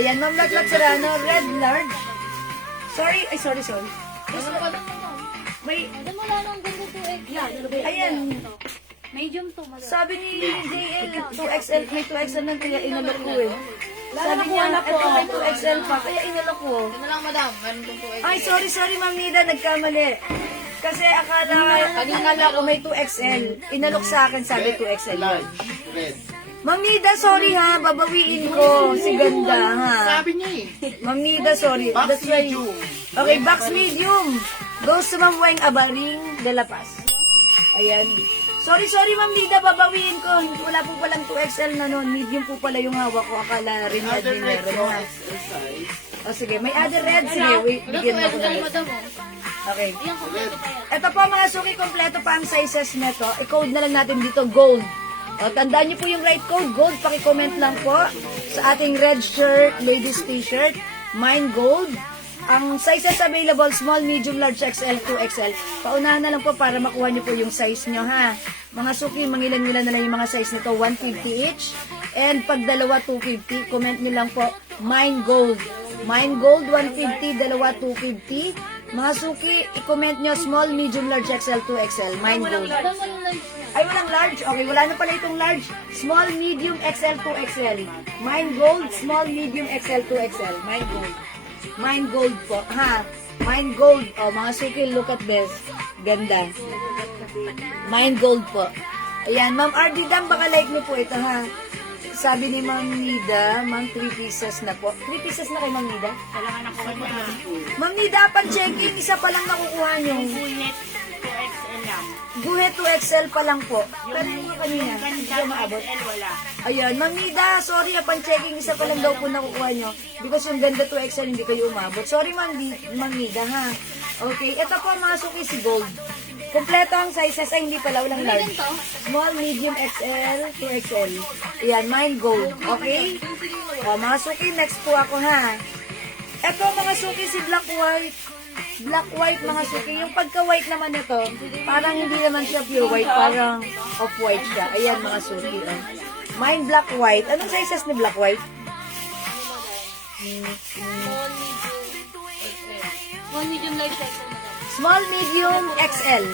Ayan, Ma'am Latlat Serrano, red large. Sorry. Ano pa lang naman? May, Alam mo lang ang ganda to XL. ayan, Medium to, madam. sabi ni JL, 2XL, may 2XL lang, kaya inalok ko eh. Sabi niya, ito may 2XL pa, kaya inalok ko. Ano lang, madam? Meron tong 2XL. Ay, sorry, Ma'am Nida, nagkamali. Kasi akala ko may 2XL. Inalok sa akin, sabi 2XL. Large. Red. Ma'am Nida, sorry ha, babawiin ko. Si ganda ha. Sabi niya Ma'am Nida, sorry. Box That's why. medium. Okay, box medium. Goes to Ma'am Weng Abaring de La Paz. Ayan. Sorry, Ma'am Nida, babawiin ko. Wala po palang 2XL na noon. Medium po pala yung hawak ko. Akala rin na Other din red meron po, ha. XL size. O sige, may other red. Sige, wait. Bigyan mo ko na red. madam. Okay. Iyan, kompleto pa yan. Ito po mga suki, kompleto pa ang sizes nito. I-code na lang natin dito, gold. O, tandaan niyo po yung right code, gold. Paki-comment lang po sa ating red shirt, ladies t-shirt, mine gold. Ang sizes available, small, medium, large, XL, 2XL. Paunahan na lang po para makuha niyo po yung size niyo, ha? Mga suki, mangilan-ngilan na lang yung mga size nito, 150 each. And pag dalawa, 250, comment niyo lang po, mine gold. Mine gold, 150, dalawa, 250. Mga suki, i-comment nyo, small, medium, large, XL, 2XL, mine gold. Madam, walang lunch niya. Ay, walang large. Okay, wala na pala itong large. Small, medium, XL, 2XL. Mine gold, small, medium, XL, 2XL. Mine gold. Mine gold po, ha? Mine gold. O, mga suki, look at this. Ganda. Mine gold po. Ayan, Ma'am RD Dam, baka like niyo po ito, ha? Sabi ni Ma'am Nida, Ma'am, 3 pieces na po. 3 pieces na kay Ma'am Nida? Ma'am Nida, pag checking, isa pa lang nakukuha niyo. Guhit 2XL pa lang po. Pero yung kanina, hindi ko maabot. Ayan, Ma'am Nida, sorry, upon checking, isa pa lang daw po nakukuha nyo. Because yung ganda 2XL, hindi kayo umabot. Sorry, Ma'am Nida, ha? Okay, ito po mga suki si gold. Kompleto ang sizes, ay hindi pala, walang large. Small, medium, XL, 2XL. Ayan, mine gold. Okay? O, mga suki, next po ako, ha? Ito, mga suki, si black white. Black white, mga suki. Yung pagka-white naman ito, parang hindi naman siya pure white, parang off-white siya. Ayan, mga suki. Oh. Mine black white. Anong sizes ni black white? One medium large size po, madam. Small, medium, XL.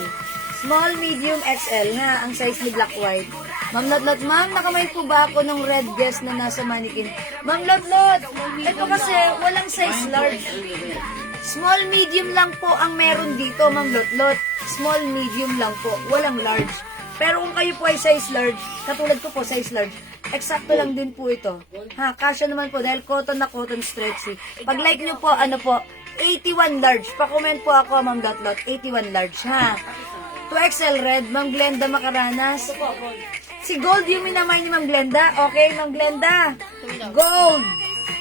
Small, medium, XL, ha? Ang size ni Black White. Ma'am Lotlot, ma'am, nakamay po ba ako ng red guest na nasa mannequin? Ma'am Lotlot, ito kasi walang size large. Small, medium lang po ang meron dito, Ma'am Lotlot. Small, medium lang po, walang large. Pero kung kayo po ay size large, katulad ko po size large, eksakto lang din po ito. Ha, kasya naman po dahil cotton na cotton stretchy. Pag like nyo po, ano po, 81 large. Pa-comment po ako, Ma'am Lotlot, 81 large, ha. 2XL red, Ma'am Glenda Macaranas. Si Gold yung minamay ni Ma'am Glenda. Okay, Ma'am Glenda. Gold.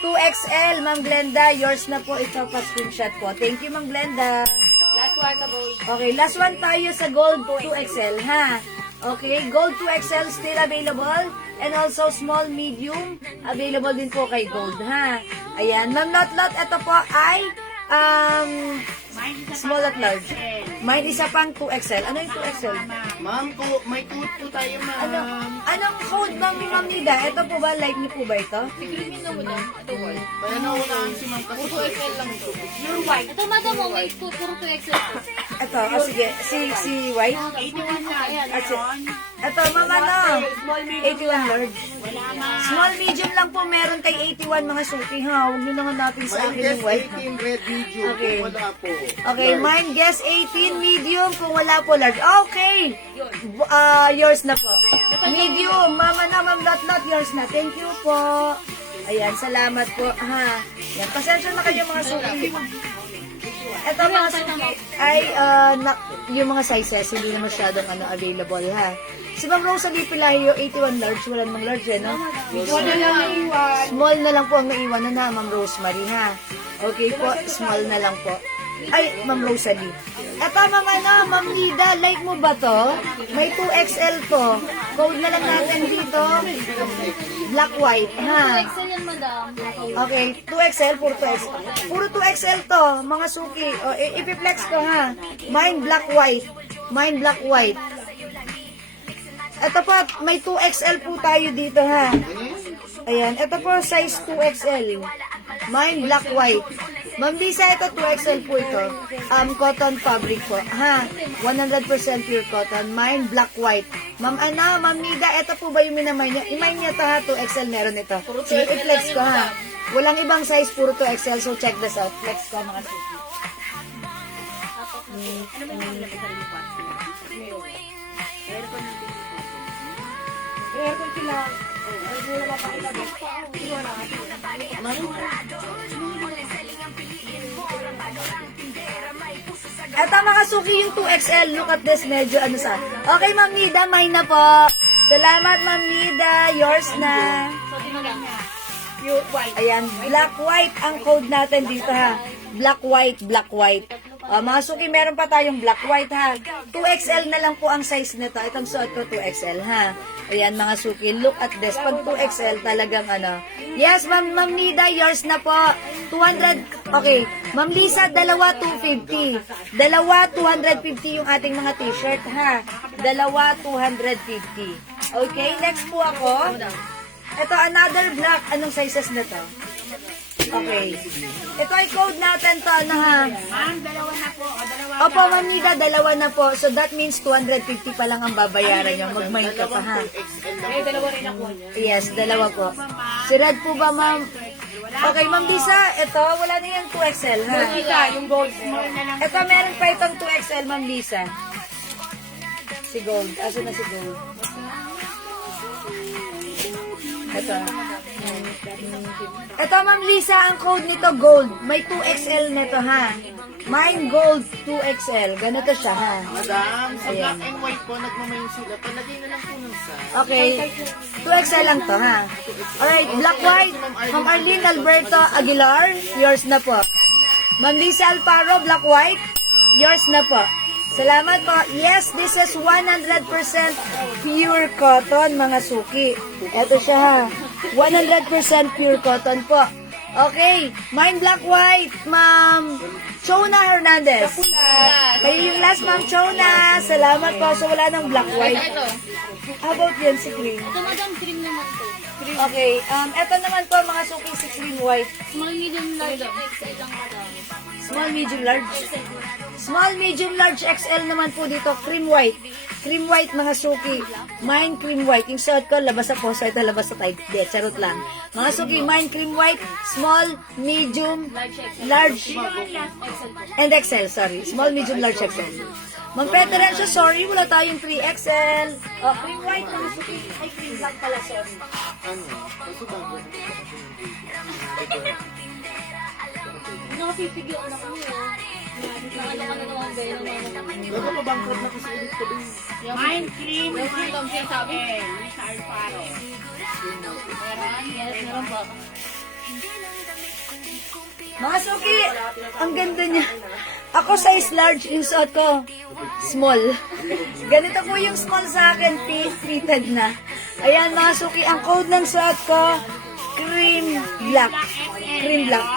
2XL, Ma'am Glenda. Yours na po. Ito pa screenshot po. Thank you, Ma'am Glenda. Last one sa gold. Okay, last one tayo sa Gold 2XL, ha? Okay, Gold 2XL still available. And also small, medium, available din po kay Gold, ha? Ayan, Ma'am Lotlot, ito po ay small at large. Mine isa pang 2XL. Ano yung 2XL? Ma'am, may code po tayo, ma'am. Anong code, Ma'am Nida? Ito po ba? Like niyo po ba ito? Creamy na mo lang. Ito white. Kaya naunahan si ma'am kasi. Puro XL lang ito. Pure white. Ito madam mo, may puro 2XL po. Ito, sige. Si White? 81 na. Ayan. Ito, Ma'am, ano? 81 large. Small, medium lang po meron kay 81 mga suki, ha? Huwag nyo naman natin sa Ma'am, akin guess yung white. 18 red video. Okay. Kung wala po. Okay, mine guess 18 medium kung wala po large. Okay. Yours na po. Medium. Mama na, Ma'am Lotlot, yours na. Thank you po. Ayan, salamat po. Ha. Yan, pasensya na kayo mga suki. Ito mga suki ay yung mga sizes hindi na masyadong available, ha. Si Ma'am Rosalie Pilahio, 81 large, wala namang large, no? Wala lang naiwan. Small na lang po ang naiwanan, ha, Ma'am Rosemary, ha. Okay po, small na lang po. Ay, Ma'am Rosalie. Eto, Ma'am Lida, like mo ba to? May 2XL to. Code na lang natin dito. Black white, ha? 2XL yan madam. Okay, 2XL, puro 2XL. Puro 2XL to, mga suki. O, ipiplex ko, ha? Mine black white. Mine black white. Ito po, may 2XL po tayo dito, ha? Ayan, ito po, size 2XL. Mine black white. Ma'am Lisa, ito 2XL po ito. Cotton fabric po. Ha? 100% pure cotton. Mine black white. Ma'am Ana, Ma'am Nida, ito po ba yung minamay niya? I-mine niya to, ha? 2XL meron ito. Sige, i-flex ko, ha? Walang ibang size, puro 2XL. So, check this out. Flex ko, mga suki. Aircon sila. Eto mga suki yung 2XL. Look at this. Medyo ano sa. Okay, Ma'am Nida. Mine na po. Salamat, Ma'am Nida. Yours na. So, di madam. Ayan. Black white ang code natin dito, ha. Black white, black white. Mga suki, meron pa tayong black white, ha. 2XL na lang po ang size nito. Itong suot ko 2XL, ha. Ayan, mga suki. Look at this. Pag 2XL, talagang ano. Yes, Ma'am Nida, yours na po. 200. Okay. Ma'am Lisa, dalawa 250. Dalawa 250 yung ating mga t-shirt, ha. Dalawa 250. Okay, next po ako. Ito, another black. Anong sizes na to? Okay. Ito ay code natin to, ano, ha? Ma'am, dalawa na po. O, dalawa. Opo, Ma'am Nida, dalawa na po. So, that means 250 pa lang ang babayaran nyo. Mag-mind ka pa, ha? Eh, dalawa rin ako niya. Yes, dalawa po. Si Red po ba, Ma'am? Okay, Ma'am Lisa, ito, wala na yung 2XL, ha? Kita, yung gold. Ito, meron pa itong 2XL, Ma'am Lisa. Si Gold. Aso na si Gold? Ito. Ito, Ma'am Lisa, ang code nito, Gold. May 2XL nito, ha? Mine Gold 2XL. Ganito siya, ha? Madam, sa Ayan. black and white po, nagmamain sila. Palagay na lang po ng size. Okay. 2XL lang to, ha? Alright, black white. Ma'am Arlene Alberto Aguilar, yours na po. Ma'am Lisa Alparo, black white, yours na po. Salamat po. Yes, this is 100% pure cotton, mga suki. Ito siya, ha? 100% pure cotton po. Okay, mine black white, Ma'am Chona Hernandez. Kayo yung last, Ma'am Chona. Salamat po. So, wala nang black white. Ito. How about yan, si cream? Ito madam, cream naman to. Okay, ito naman po, mga suki, si cream white. Small, medium, large, XL lang madam. Small, medium, large. Small, medium, large, XL naman po dito. Cream white. Cream white, mga suki. Mine cream white. Yung suot ko, labas sa posa. Ito, labas sa type. Di, charot lang. Mga suki, mine cream white. Small, medium, large, and XL. Sorry. Small, medium, large, XL. Ma'am Preterencio, sorry. Wala tayong 3XL. Oh, cream white, mga suki. Ay, cream black pala, sorry. Kasi bago. Nakapipigil na kami Nakala ka na naman ba yun? Bago mabangkrut na kasi ulit ko din. Mind cream. Yes, yung lang siya sabi. Lisa Alfaro. Yes, meron pa. Mga suki, ang ganda niya. Ako size large, yung suot ko, small. Ganito po yung small sa akin, fitted na. Ayan mga suki, ang code ng suot ko, cream black. Cream black.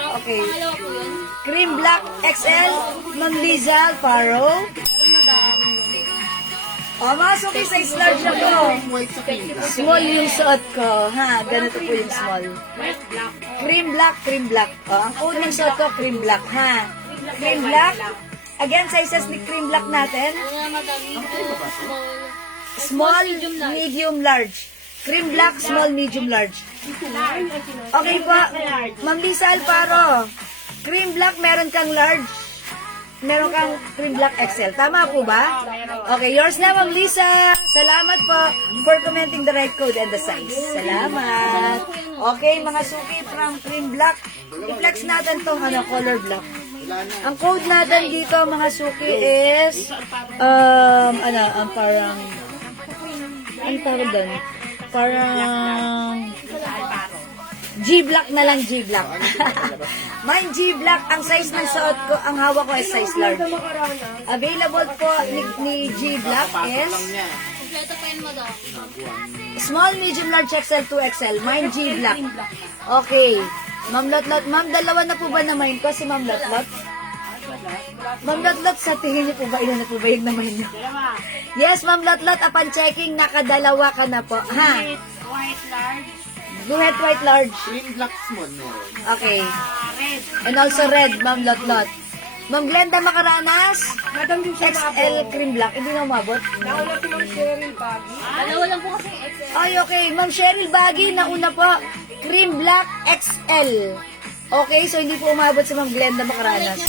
Okay. Pangalawa po yun. Cream black XL, Ma'am Liza Alfaro. O mga suki, size large ako. White sa pink. Small yung suot ko, ha? Ganito po yung small. Cream black, cream black. O, ang code ng suot ko, cream black, ha? Cream black. Again, sizes ni cream black natin. Kaya madami Small, medium, large. Cream black, small, medium, large. Okay po, Ma'am Lisa Alfaro. Cream black, meron kang large. Meron kang cream black XL. Tama po ba? Okay, yours na, Ma'am Lisa. Salamat po for commenting the right code and the size. Salamat. Okay, mga suki from cream black. I-flex natin tong color black. Ang code natin dito, mga suki, is parang ang tawag doon? Parang G-Black na lang, G-Black. Mine G-Black, ang size ng suot ko, ang hawak ko is size large. Available po ni G-Black is Kompleto pa yun, madam. small, medium, large, XL, 2XL. Mine G-Black. Okay. Ma'am Lotlot, ma'am, dalawa na po ba na mine ko si Ma'am Lotlot? Ma'am Lotlot, sa tingin niyo po ba, ilan na po ba yung na mine niyo? Yes, Ma'am Lotlot, upon checking, nakadalawa ka na po. Ha? White large. Duet white large. Cream black small meron. Okay. Red. And also red, Ma'am Lotlot. Ma'am Glenda Macaranas, XL cream black. Hindi na umabot. Dalawa lang po kasi XL. Ay, okay. Ma'am Cheryl Baggy, nauna po. Cream black XL. Okay, so hindi po umabot si Ma'am Glenda Macaranas.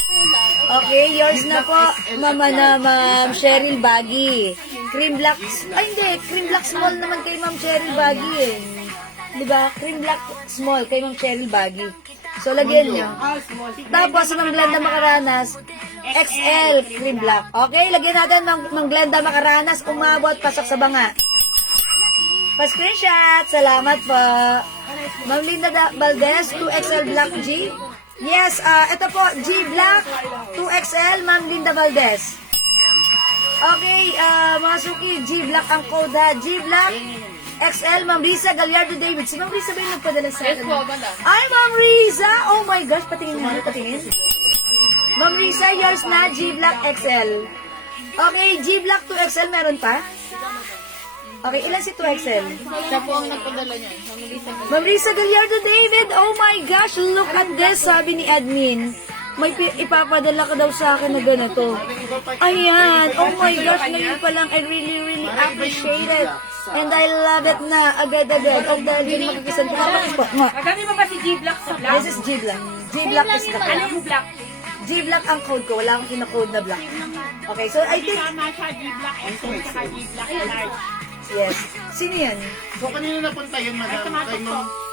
Okay, yours na po, Ma'am Cheryl Baggy. Cream black, ay hindi, cream black small naman kay Ma'am Cheryl Baggy eh. Diba? Cream black small kay Ma'am Cheryl Baggy. So, lagyan nyo. Tapos, si Ma'am Glenda Macaranas, XL cream black. Okay, lagyan natin Ma'am Glenda Macaranas, umabot, pasok sa banga. Pa-screenshot, salamat po. Ma'am Linda Valdez, 2XL Black G. Yes, ito po, G Black, 2XL, Ma'am Linda Valdez. Okay, mga suki, G Black ang code ha. G Black, XL, Ma'am Risa Gallardo David. Si Ma'am Risa ba yung nagpadala sa akin? Ay, Ma'am Risa! Oh my gosh, patingin nga, patingin. Ma'am Risa, yours na, G Black XL. Okay, G Black 2XL, meron pa? Okay, ilan si 2XL? Siya po ang nagpadala niya. Ma'am Risa Gallardo David, oh my gosh, look at this, sabi ni admin. May ipapadala ka daw sa akin na ganito. Ayan, oh my gosh, ngayon pa lang, I really appreciate it. And I love it na, agad-agad. Ang dali makikisan ko. Kapag po, nga. Magkano mo ba si G-Black sa black? This is G Black. G Black is the Ano yung black? G Black ang code ko, wala akong kinakode na black. Okay, so I think, Tama siya G-Black XL saka G-Black large. yes. Sino yan? So, kanina napunta yun, madam.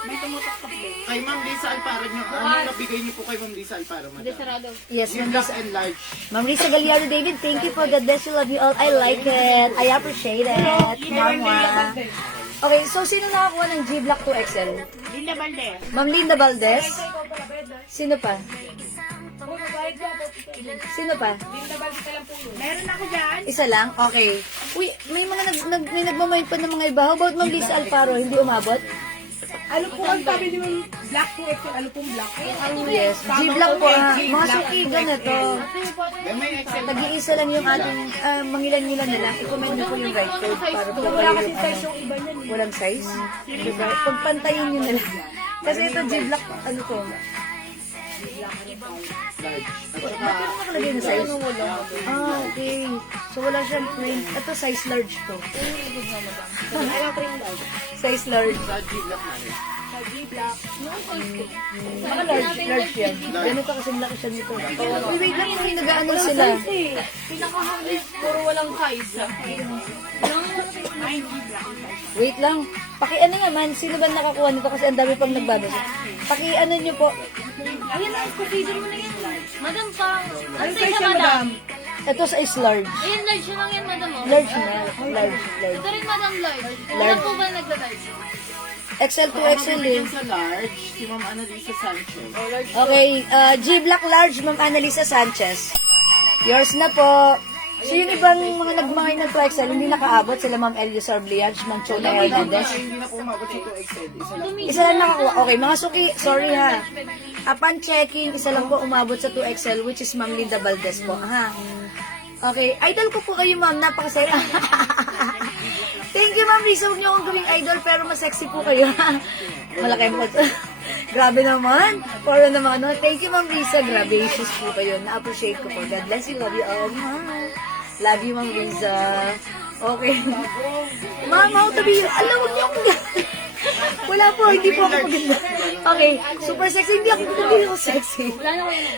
May tumutok-tok din. Kay Ma'am Lisa Alfaro nyo. Ano nabigay niyo po kay Ma'am Lisa Alfaro, madam? Sarado. Yes, Yung Ma'am black Risa. and large. Ma'am Risa Gallardo David, thank you for God bless you, love you all. I like it. I appreciate it. Mama. Okay, so sino nakakuha ng G Black 2XL? Linda Valdez. Ma'am Linda Valdez? Sino pa? Sino pa? Meron ako dyan. Isa lang? Okay. Uy, may mga may nagmamind pa ng mga iba. How about Ma'am Lisa Alfaro? Hindi umabot? Ano po ang sabi niyo yung black po XL? Ano pong black? Yes. G Black po ha. Mga suki ganito. May XL. Tag-iisa lang yung ating mangilan-ngilan na lang. I-comment niyo po yung right code para po kayo yung walang size. Diba? Pagpantayin niyo na lang. Kasi ito G Black, ano to? large. At Bakit saka, nakalagay na size? Ah, okay. So, wala siyang plain. Ito, size large to. Size large. sa G-Block na rin. Mga large yan. Ganito kasi laki siya nito. Uy, wait lang, may nag-ano sila. Pinaka-hardest, puro walang size. Wait lang. Paki-ano naman, sino ba nakakuha nito kasi ang dami pang nagbabas. Paki-ano nyo po. Ayan na, consider mo na yan. Madam, pang... Ano Ano size size siya, yan, madam? madam? Ito size large. Ayan, large na lang yan, madam. Oh. Large na. Large. Ito rin, madam, large. Large. Wala po ba nagla-large? XL to Ang XL eh. mabibigyan sa large, si Ma'am Annalisa Sanchez. Okay, G-Block large, Ma'am Annalisa Sanchez. Yours na po. So yung ibang mga nagmangay ng 2XL, hindi nakaabot sila Ma'am Eliosor Bliage, Ma'am Chona Hernandez. Hindi na po umabot sa 2XL. Isa lang. Isa lang nakakuha. Okay, mga suki, sorry ha. Upon checking, isa lang po umabot sa 2XL, which is Ma'am Linda Valdez po. Ha? Okay, idol ko po kayo ma'am, napakasaya. Thank you ma'am Risa, huwag niyo akong gawing idol, pero mas sexy po kayo. Malaki mo. Grabe naman. Para naman, no? Thank you ma'am Risa, grabe, issues po kayo. Na-appreciate ko po. God bless you, love you all. Love you ma'am Risa. Okay. Ma'am, how to be, alam mo niyo akong wala po, hindi po ako maganda. Okay, super sexy. Hindi ako sexy.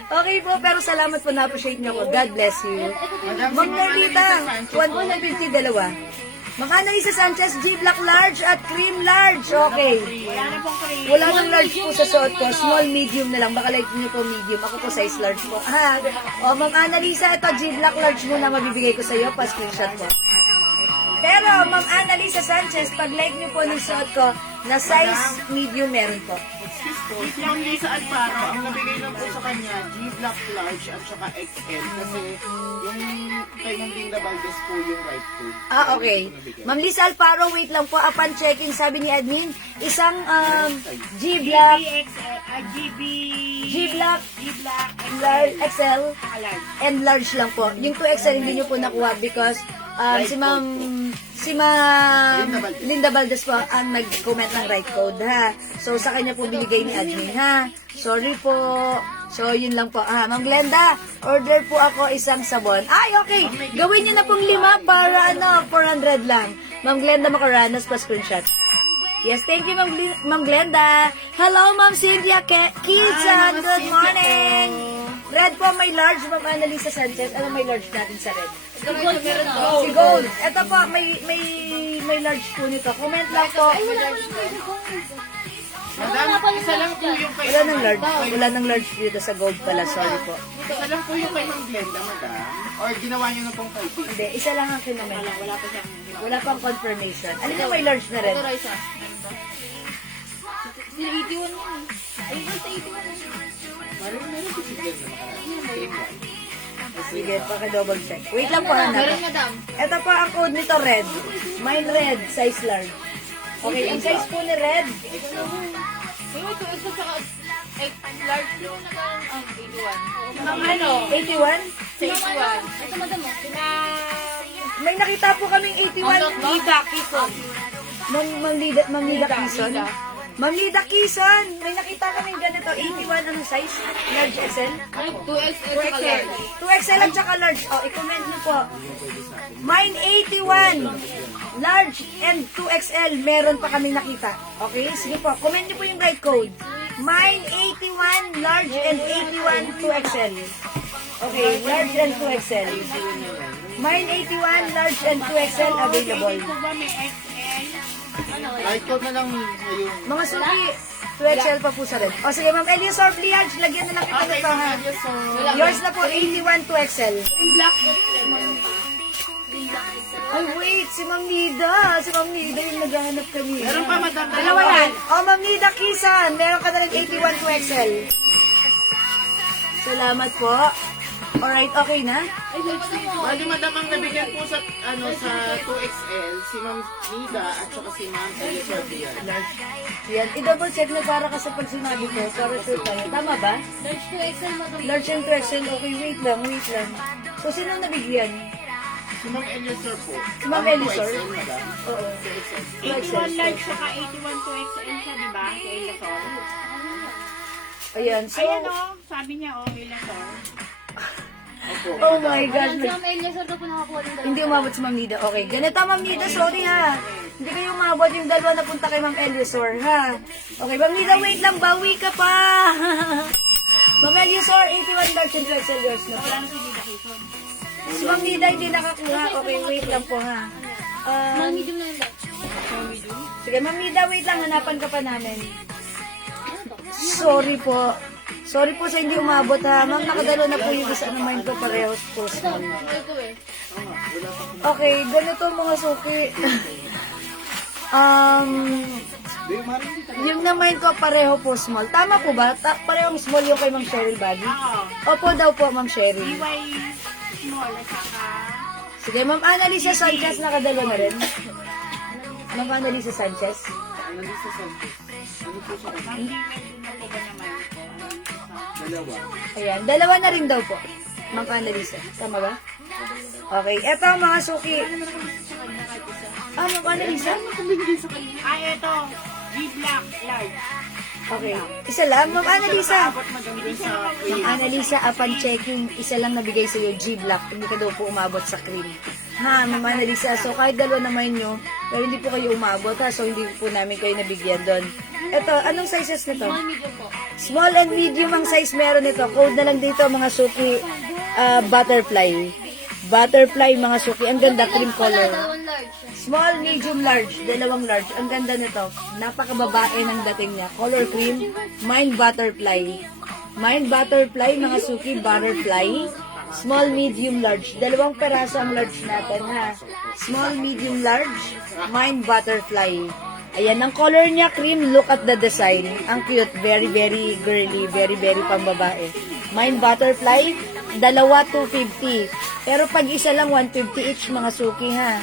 Okay po, pero salamat po, na-appreciate niyo ko. God bless you. Ma'am Nolita, 152. Ma'am Annalisa Sanchez, G-Block large at cream large. Okay. Wala nang large po sa suot ko. Small, medium na lang. Baka like niyo po medium. Ako po size large po. Ha? O, Ma'am Annalisa, ito G-Block large muna mabibigay ko sa iyo. Pa-screenshot po. Pero, Ma'am Annalisa Sanchez, pag like niyo po ng suot ko, na size medium meron po. Si Ma'am Lisa Alfaro, ang nabigay lang po sa kanya, G-Block large at saka XL. Kasi yung kay Ma'am Linda Valdez po yung right foot. Ah, okay. Ma'am Lisa Alfaro, wait lang po. Upon checking, sabi ni admin, isang G-Block, G-Block, large, XL, and large lang po. Yung 2XL hindi nyo po nakuha because si Ma'am Linda Valdez po ang nag-comment ng right code, ha. So, sa kanya po binigay ni admin, ha. Sorry po. So, yun lang po. Ma'am Glenda, order po ako isang sabon. Ay, okay. Gawin niyo na pong 5 para 400 lang. Ma'am Glenda Macaranas pa screenshot. Yes, thank you, Ma'am Glenda. Hello, Ma'am Cynthia Kizan. Good morning. Red po, may large, Ma'am Annalisa Sanchez. Ano may large natin sa red? Si Gold. Ito po, may large po nito. Comment lang po. Madam, isa lang po yung kay Wala nang large. Wala nang large dito sa Gold pala. Sorry po. Isa lang po yung kay Ma'am Glenda, madam. Or ginawa niyo na pong kay Pete. Hindi, isa lang ang kinomen. Wala pang confirmation. Alin na may large na red? Ito, Raisa. Sila 81 yun. Ayun, sa 81. Meron po si Glenda makaraan. Sige, paka-double check. Wait lang po, hanap. Meron, madam. Ito po ang code nito, red. Mine red, size large. Okay, ang size po ni red. May ito, isa sa large yung nagkaroon 81. Ang ano? 81? Sa 81. Ito, madam, oh. May nakita po kaming 81. Lida, Kison. Ma'am Lida Kison. Ma'am Lida Kison, may nakita kaming ganito. 81, anong size? Large XL? 2XL sa large. 2XL at saka large. O, i-comment niyo po. Mine 81. Large and 2XL. Meron pa kaming nakita. Okay? Sige po. Comment niyo po yung right code. Mine 81. Large and 81. 2XL. Okay. Large and 2XL. Mine 81. Large and 2XL available. Right code na lang ngayon. Mga suki. 2XL pa po sa red. O sige, Ma'am Eliosor Bliage. Lagyan na lang kita Okay, nito Ma'am ha. Eliosor. Yours na po. 81. 2XL. Ay, wait, si Ma'am Nida. Si Ma'am Nida yung naghahanap kami. Meron pa, madam. Dalawa yan. O, Ma'am Nida Kisan. Meron ka na ng 81 to XL. Salamat po. Alright, okay na? Bali, madam, ang nabigyan po sa, sa 2XL, si Ma'am Nida at saka si Ma'am Eliosor Diaz. Large. Yan. I-double check na para ka sa pag sinabi ko. Para sure tayo. Tama ba? Large 2XL, madam. Large and 2XL. Okay, wait lang, wait lang. So, sino ang nabigyan? Si Ma'am Eliosor po. Si Ma'am Ang Eliosor? 2XL, madam. Oo. 81 large saka 81 to XL siya, di ba? Kay Lasol. Ayan, so, Ayan o, sabi niya okay lang daw. oh my gosh. Ayan, si Ma'am Elia, sir, daw po nakakuha ng Hindi umabot si Ma'am Nida. Okay, ganito Ma'am Nida, sorry ha. Hindi kayo umabot yung dalawa na punta kay Ma'am Eliosor, ha? Okay, Ma'am Nida, wait lang, bawi ka pa. Ma'am Eliosor, 81 large and 2 XL yours na. Wala na si Nida Quezon. Si Ma'am Nida hindi nakakuha. Okay, wait lang po ha. Mga medium na yung large. Sige, Ma'am Nida, wait lang, hanapan ka pa namin. Sorry po. Sorry po sa hindi umabot ha. Ma'am, nakadalo na po yung isa ng mind ko parehos po. Ito eh. Okay, ganito mga suki. Yung na mind ko pareho po small. Tama po ba? Parehong small yung kay Ma'am Cheryl Baggy? Opo daw po, Ma'am Cheryl. DY small at saka... Sige, Ma'am Annalisa Sanchez, nakadalo na rin. Ma'am Annalisa Sanchez. Hindi medyo na po ba naman po? Dalawa. Ayan, dalawa na rin daw po. Ma'am Annalisa. Tama ba? Okay, eto mga suki. Ma'am Annalisa? Ito. G-Black large. Okay. Isa lang, Ma'am Annalisa. Dapat maganda sa Ma'am Annalisa, upon checking, isa lang nabigay sa iyo, G-Black. Hindi ka daw po umabot sa cream. Ha, Ma'am Annalisa. So, kahit dalawa naman nyo, pero hindi po kayo umabot, ha? So, hindi po namin kayo nabigyan doon. Ito, anong sizes nito? Small medium po. Small and medium ang size meron nito. Code na lang dito, mga suki, butterfly. Butterfly, mga suki. Ang ganda, cream color. Dalawang large. Small, medium, large. Dalawang large. Ang ganda nito. Napakababae ng dating niya. Color cream, mine butterfly. Mine butterfly, mga suki, butterfly. Small, medium, large. Dalawang peraso ang large natin, ha. Small, medium, large. Mine butterfly. Ayan, ang color niya, cream. Look at the design. Ang cute. Very, very girly. Very, very pambabae. Mine butterfly, dalawa 250. Pero pag isa lang, 150 each, mga suki, ha.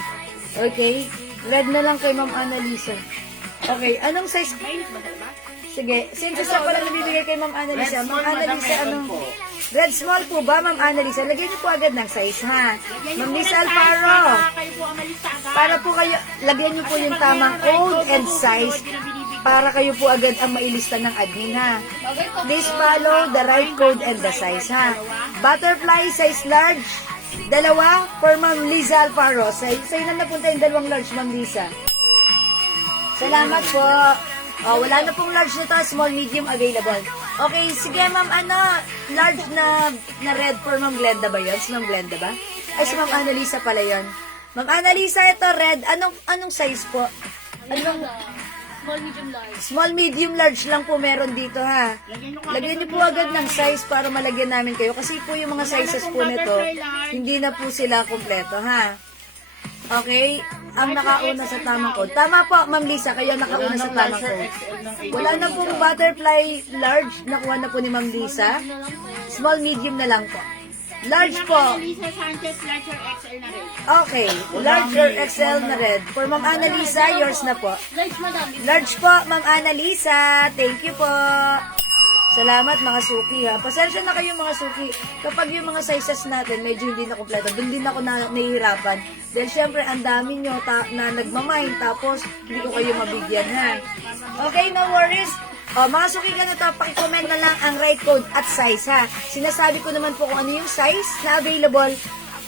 Okay? Red na lang kay Ma'am Annalisa. Okay, anong size? Sige, since isa pa lang nabibigay kay Ma'am Annalisa. Ma'am Annalisa, anong... Red small po ba, Ma'am Annalisa? Lagyan niyo po agad ng size, ha? Ma'am Miss Alfaro, Kayo po ang malista agad. para po kayo, lagyan niyo po yung tamang code and size para kayo po agad ang mailista ng admin, ha? Please follow the right code and the size, ha? Butterfly, size large, dalawa for Ma'am Liza Alfaro. Sa'yo na napunta yung dalawang large, Ma'am Liza. Salamat po. Oh, wala na pong large nito, small, medium available. Okay, sige ma'am, large na red for Ma'am Glenda ba yun? Si Ma'am Glenda ba? Ay, si Ma'am Annalisa pala yun. Ma'am Annalisa, ito red. Anong size po? Anong Small, medium, large. small, medium, large lang po meron dito, ha? Lagyan niyo po agad ng size para malagyan namin kayo. Kasi po yung mga sizes po nito, hindi na po sila kompleto, ha? Okay? Ang nakauna sa tamang code. Tama po, Ma'am Lisa, kayo nakauna sa tamang code. Wala na pong butterfly large. Nakuha na po ni Ma'am Lisa. Small, medium na lang po. Large po. Lisa Sanchez, large or XL na rin. Okay. Large or XL na red. For Ma'am Annalisa, yours na po. Large, madam. Large po, Ma'am Annalisa. Thank you po. Salamat mga suki, ha. Pasensya na kayo mga suki. Kapag yung mga sizes natin medyo hindi na kompleto, doon din ako nahihirapan. Dahil syempre ang dami nyo na nagmamind tapos hindi ko kayo mabigyan, ha. Okay, no worries. O, mga suki, ganito, pakicomment na lang ang right code at size, ha. Sinasabi ko naman po kung ano yung size na available.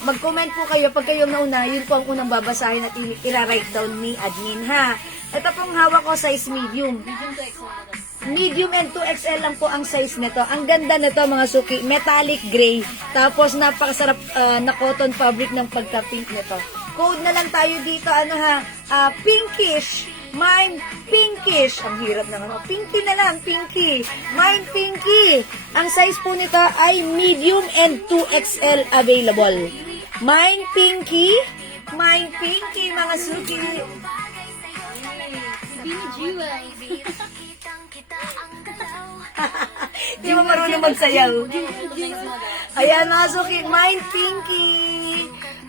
Mag-comment po kayo pag kayong nauna, yun po ang unang babasahin at i-write down ni admin, ha. Ito pong hawak ko, size medium. Medium to XL, madam. Medium and 2XL lang po ang size nito. Ang ganda nito mga suki, metallic gray. Tapos napakasarap na cotton fabric ng pagka-pink nito. Code na lang tayo dito, pinkish. Mine pinkish. Ang hirap naman. Pinky na lang, pinky. Mine pinky. Ang size po nito ay medium and 2XL available. Mine pinky. Mine pinky mga suki. Bini Jewel. Di mo marunong magsayaw. Nice, madam. Ayan, mga suki. Mine pinky.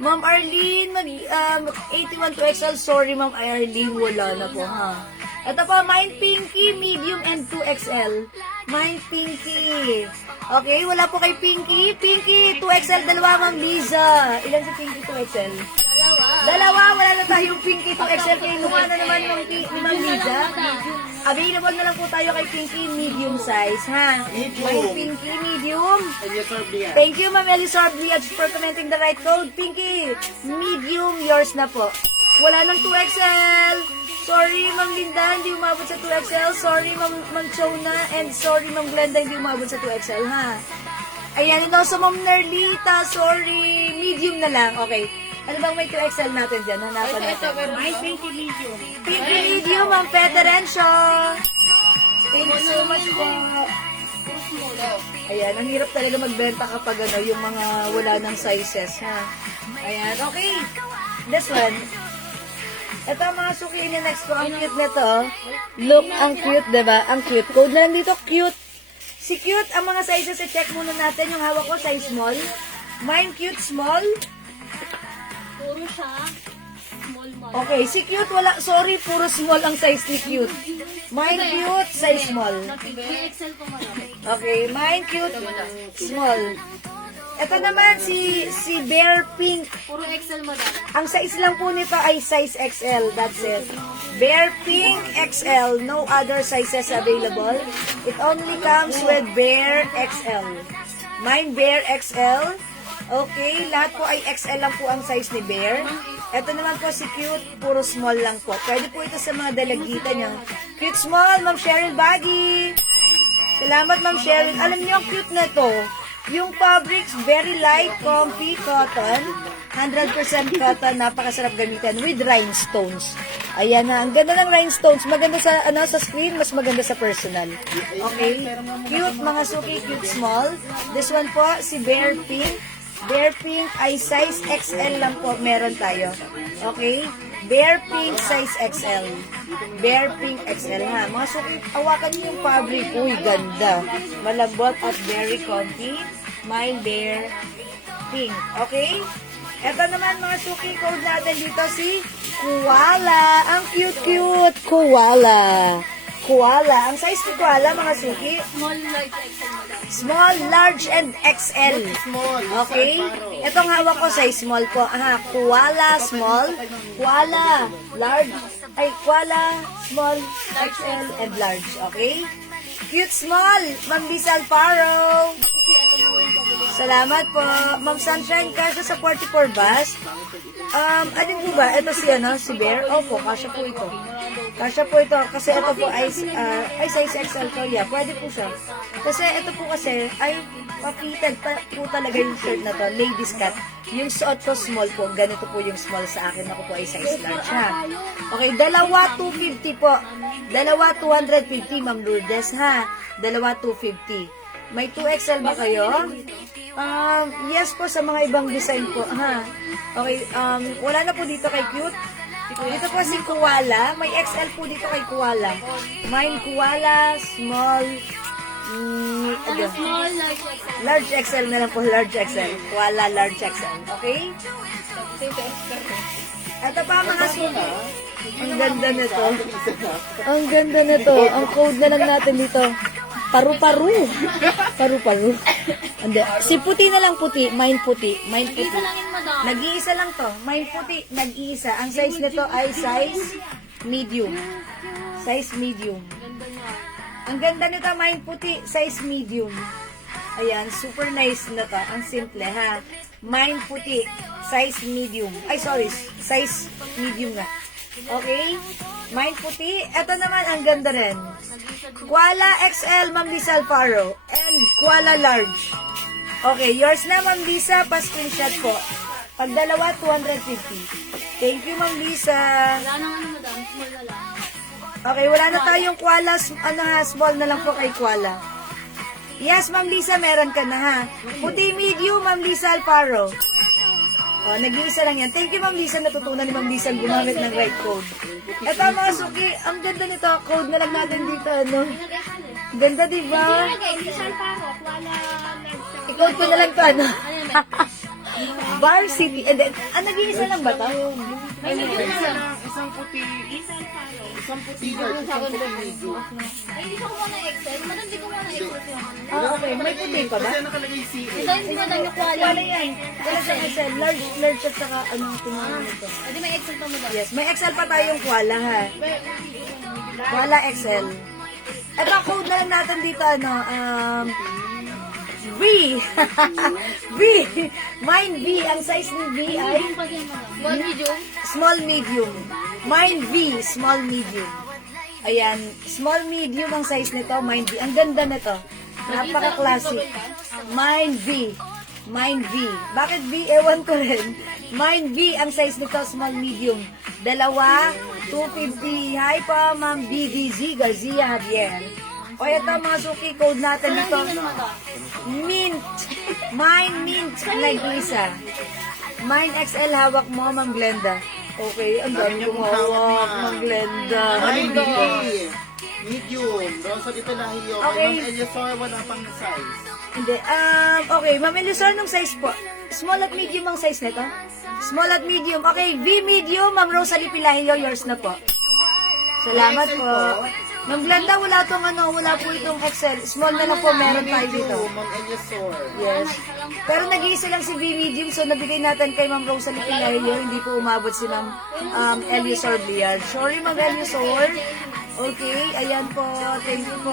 Ma'am Arlene, 81 to XL. Sorry, Ma'am Arlene. Wala na po, ha. Ito po, mine pinky, medium and 2XL. Mine pinky. Okay, wala po kay pinky. Pinky, 2XL, dalawa, Ma'am Liza. Ilan si pinky, 2XL? Dalawa, wala na tayong Pinky 2XL. Kinuha na naman ng ni Ma'am Liza. Available na lang po tayo kay Pinky medium size, ha? May Pinky medium. Thank you, Ma'am Elisor Briach, for commenting the right code. Pinky, medium, yours na po. Wala ng 2XL. Sorry, Ma'am Linda, hindi umabot sa 2XL. Sorry, Ma'am Chona. And sorry, Ma'am Glenda, hindi umabot sa 2XL, ha? Ayan, ito sa Ma'am Nerlita. Sorry, medium na lang. Okay. Ano bang may 2XL natin dyan? Hanapan natin. May Pinky medium. Pinky medium, Ma'am Federencio. Thank you so much po. Ayan, ang hirap talaga magbenta kapag ano, yung mga wala ng sizes, ha? Ayan, okay. This one. Ito ang mga suki niya next ko. Ang cute nito. Look, ang cute, diba? Ang cute. Code na lang dito, cute. Si cute, ang mga sizes, i-check muna natin. Yung hawak ko, size small. Mine cute, small. Puro siya. Small mo. Okay, si cute, wala. Sorry, puro small ang size ni cute. Mine cute, size small. May XL po malaki. Okay, mine cute, small. Ito naman, si Bear Pink. Puro XL madam. Ang size lang po nito ay size XL. That's it. Bear Pink XL. No other sizes available. It only comes with Bear XL. Mine Bear XL. Okay, lahat po ay XL lang po ang size ni Bear. Ito naman po si Cute, puro small lang po. Pwede po ito sa mga dalagita niyo. Cute small, Ma'am Cheryl Baggy. Salamat, Ma'am Cheryl. Alam niyo, ang cute na ito. Yung fabrics, very light, comfy, cotton. 100% cotton, napakasarap gamitin with rhinestones. Ayan na, ang ganda ng rhinestones. Maganda sa sa screen, mas maganda sa personal. Okay? Cute, mga suki, cute small. This one po, si Bear Pink. Bear Pink ay size XL lang po, meron tayo. Okay? Bear Pink size XL. Bear Pink XL ha. Mga suki, awakan niyo yung fabric. Uy, ganda. Malambot at very comfy. Mine Bear Pink. Okay? Ito naman mga suki, code natin dito si Koala. Ang cute-cute. Koala. Koala. Ang size ni Koala mga suki, Small, large, XL madam. small, large, and XL. Small. Okay? Itong hawak ko size small po. Aha, koala, small. Koala, large. Ay, koala, small, XL, and large. Okay? Cute small. Ma'am Lisa Alfaro. Salamat po. Ma'am Sunshine, kasya sa 44 bus. Alin po ba? Ito si Bear? Opo, kasya po ito. Kasya po ito. Kasi ito po ay size XL ko. Yeah, pwede po siya. Kasi ito po kasi ay papitan po talaga yung shirt na to. Ladies cut. Yung suot ko small po. Ganito po yung small sa akin. Ako po ay size large ha. Okay, dalawa 250 po. Dalawa 250, Ma'am Lourdes ha. Dalawa 250. May 2XL ba kayo? Yes po, sa mga ibang design po, ha? Okay, wala na po dito kay Cute. Dito po si Koala. May XL po dito kay Koala. Mine Koala, small, Small, large, XL. large XL na lang po, large XL. Koala, large XL. Okay? Ito pa mga suki. Ang ganda nito. Ang ganda nito. Ang code na lang natin dito. Paru-paru. Paru-paru. Hindi. Si puti na lang puti. Mine puti. Mine puti. Isa lang yun madam. Nag-iisa lang to. Mine puti. Nag-iisa. Ang size nito ay size medium. Size medium. Ganda niya. Ang ganda nito. Mine puti. Size medium. Ayan. Super nice na to. Ang simple ha. Mine puti. Size medium. Ay sorry. Size medium nga. Okay? Mine puti. Ito naman ang ganda rin. Koala XL, Ma'am Lisa Alfaro. And Koala large. Okay, yours na, Ma'am Lisa. Pa-screenshot po. Pag dalawa, 250. Thank you, Ma'am Lisa. Wala nang madam. Small na lang. Okay, wala na tayong Koala. Small na lang po kay Koala. Yes, Ma'am Lisa, meron ka na ha. Puti medium, Ma'am Lisa Alfaro. Oh, nag-iisa lang yan. Thank you, Ma'am Lisa. Natutunan ni Ma'am Lisa gumamit ng right code. Ito, mga suki. Ang ganda nito. Code na lang natin dito. Ano? Ganda, diba? I-code ko na lang to, ano? Bar City. And then, nag-iisa lang ba to? Isang puti. Isang puti large, isang puti medium. Ay, hindi ko kumuha ng XL. Madam, di ko kumuha ng XL si Mama. Ah, okay. May puti pa ba? Kasi nakalagay CL. Ito, hindi madam yung quality. Wala yan. Talagang XL. Large at saka anong tingnan nito. Edi may XL pa madam. Yes, may XL pa tayong koala ha. Koala XL. Ito, code na lang natin dito, V. V. Mine V. Ang size ni V ay Yung pa din madam. One medium. small medium. Mine V. Small medium. Ayan. Small medium ang size nito. Mine V. Ang ganda nito. Napaka-classic. Mine V. Mine V. Bakit V? Ewan ko rin. Mine V ang size nito. Small medium. Dalawa. 250. Hi po, Ma'am BDZ Garcia Javier. O ito mga suki code natin dito. Mint. Mine Mint. Nag-isa. Mine XL hawak mo, Ma'am Glenda. Okay, ang dami kong hawak, Ma'am Glenda. Ay, hindi. Medium. Rosa di Pelayo. Okay. Ma'am Eliasor, wala pang size. Hindi. Okay, Ma'am Elisor, nung size po? Small at medium ang size nito? Small at medium. Okay, V medium, Ma'am Rosalie Pilahio, yours na po. Salamat XL po. Ma'am Glenda, wala po itong XL. Small na lang po meron tayo dito. Medium, Ma'am Eliasor. Yes. Pero nag-iisa lang si V medium, so nabigay natin kay Ma'am Rosalie Pilahio. Hindi po umabot si Ma'am Eliasor Liard. Sorry, Ma'am Eliasor. Okay, ayan po. Thank you po.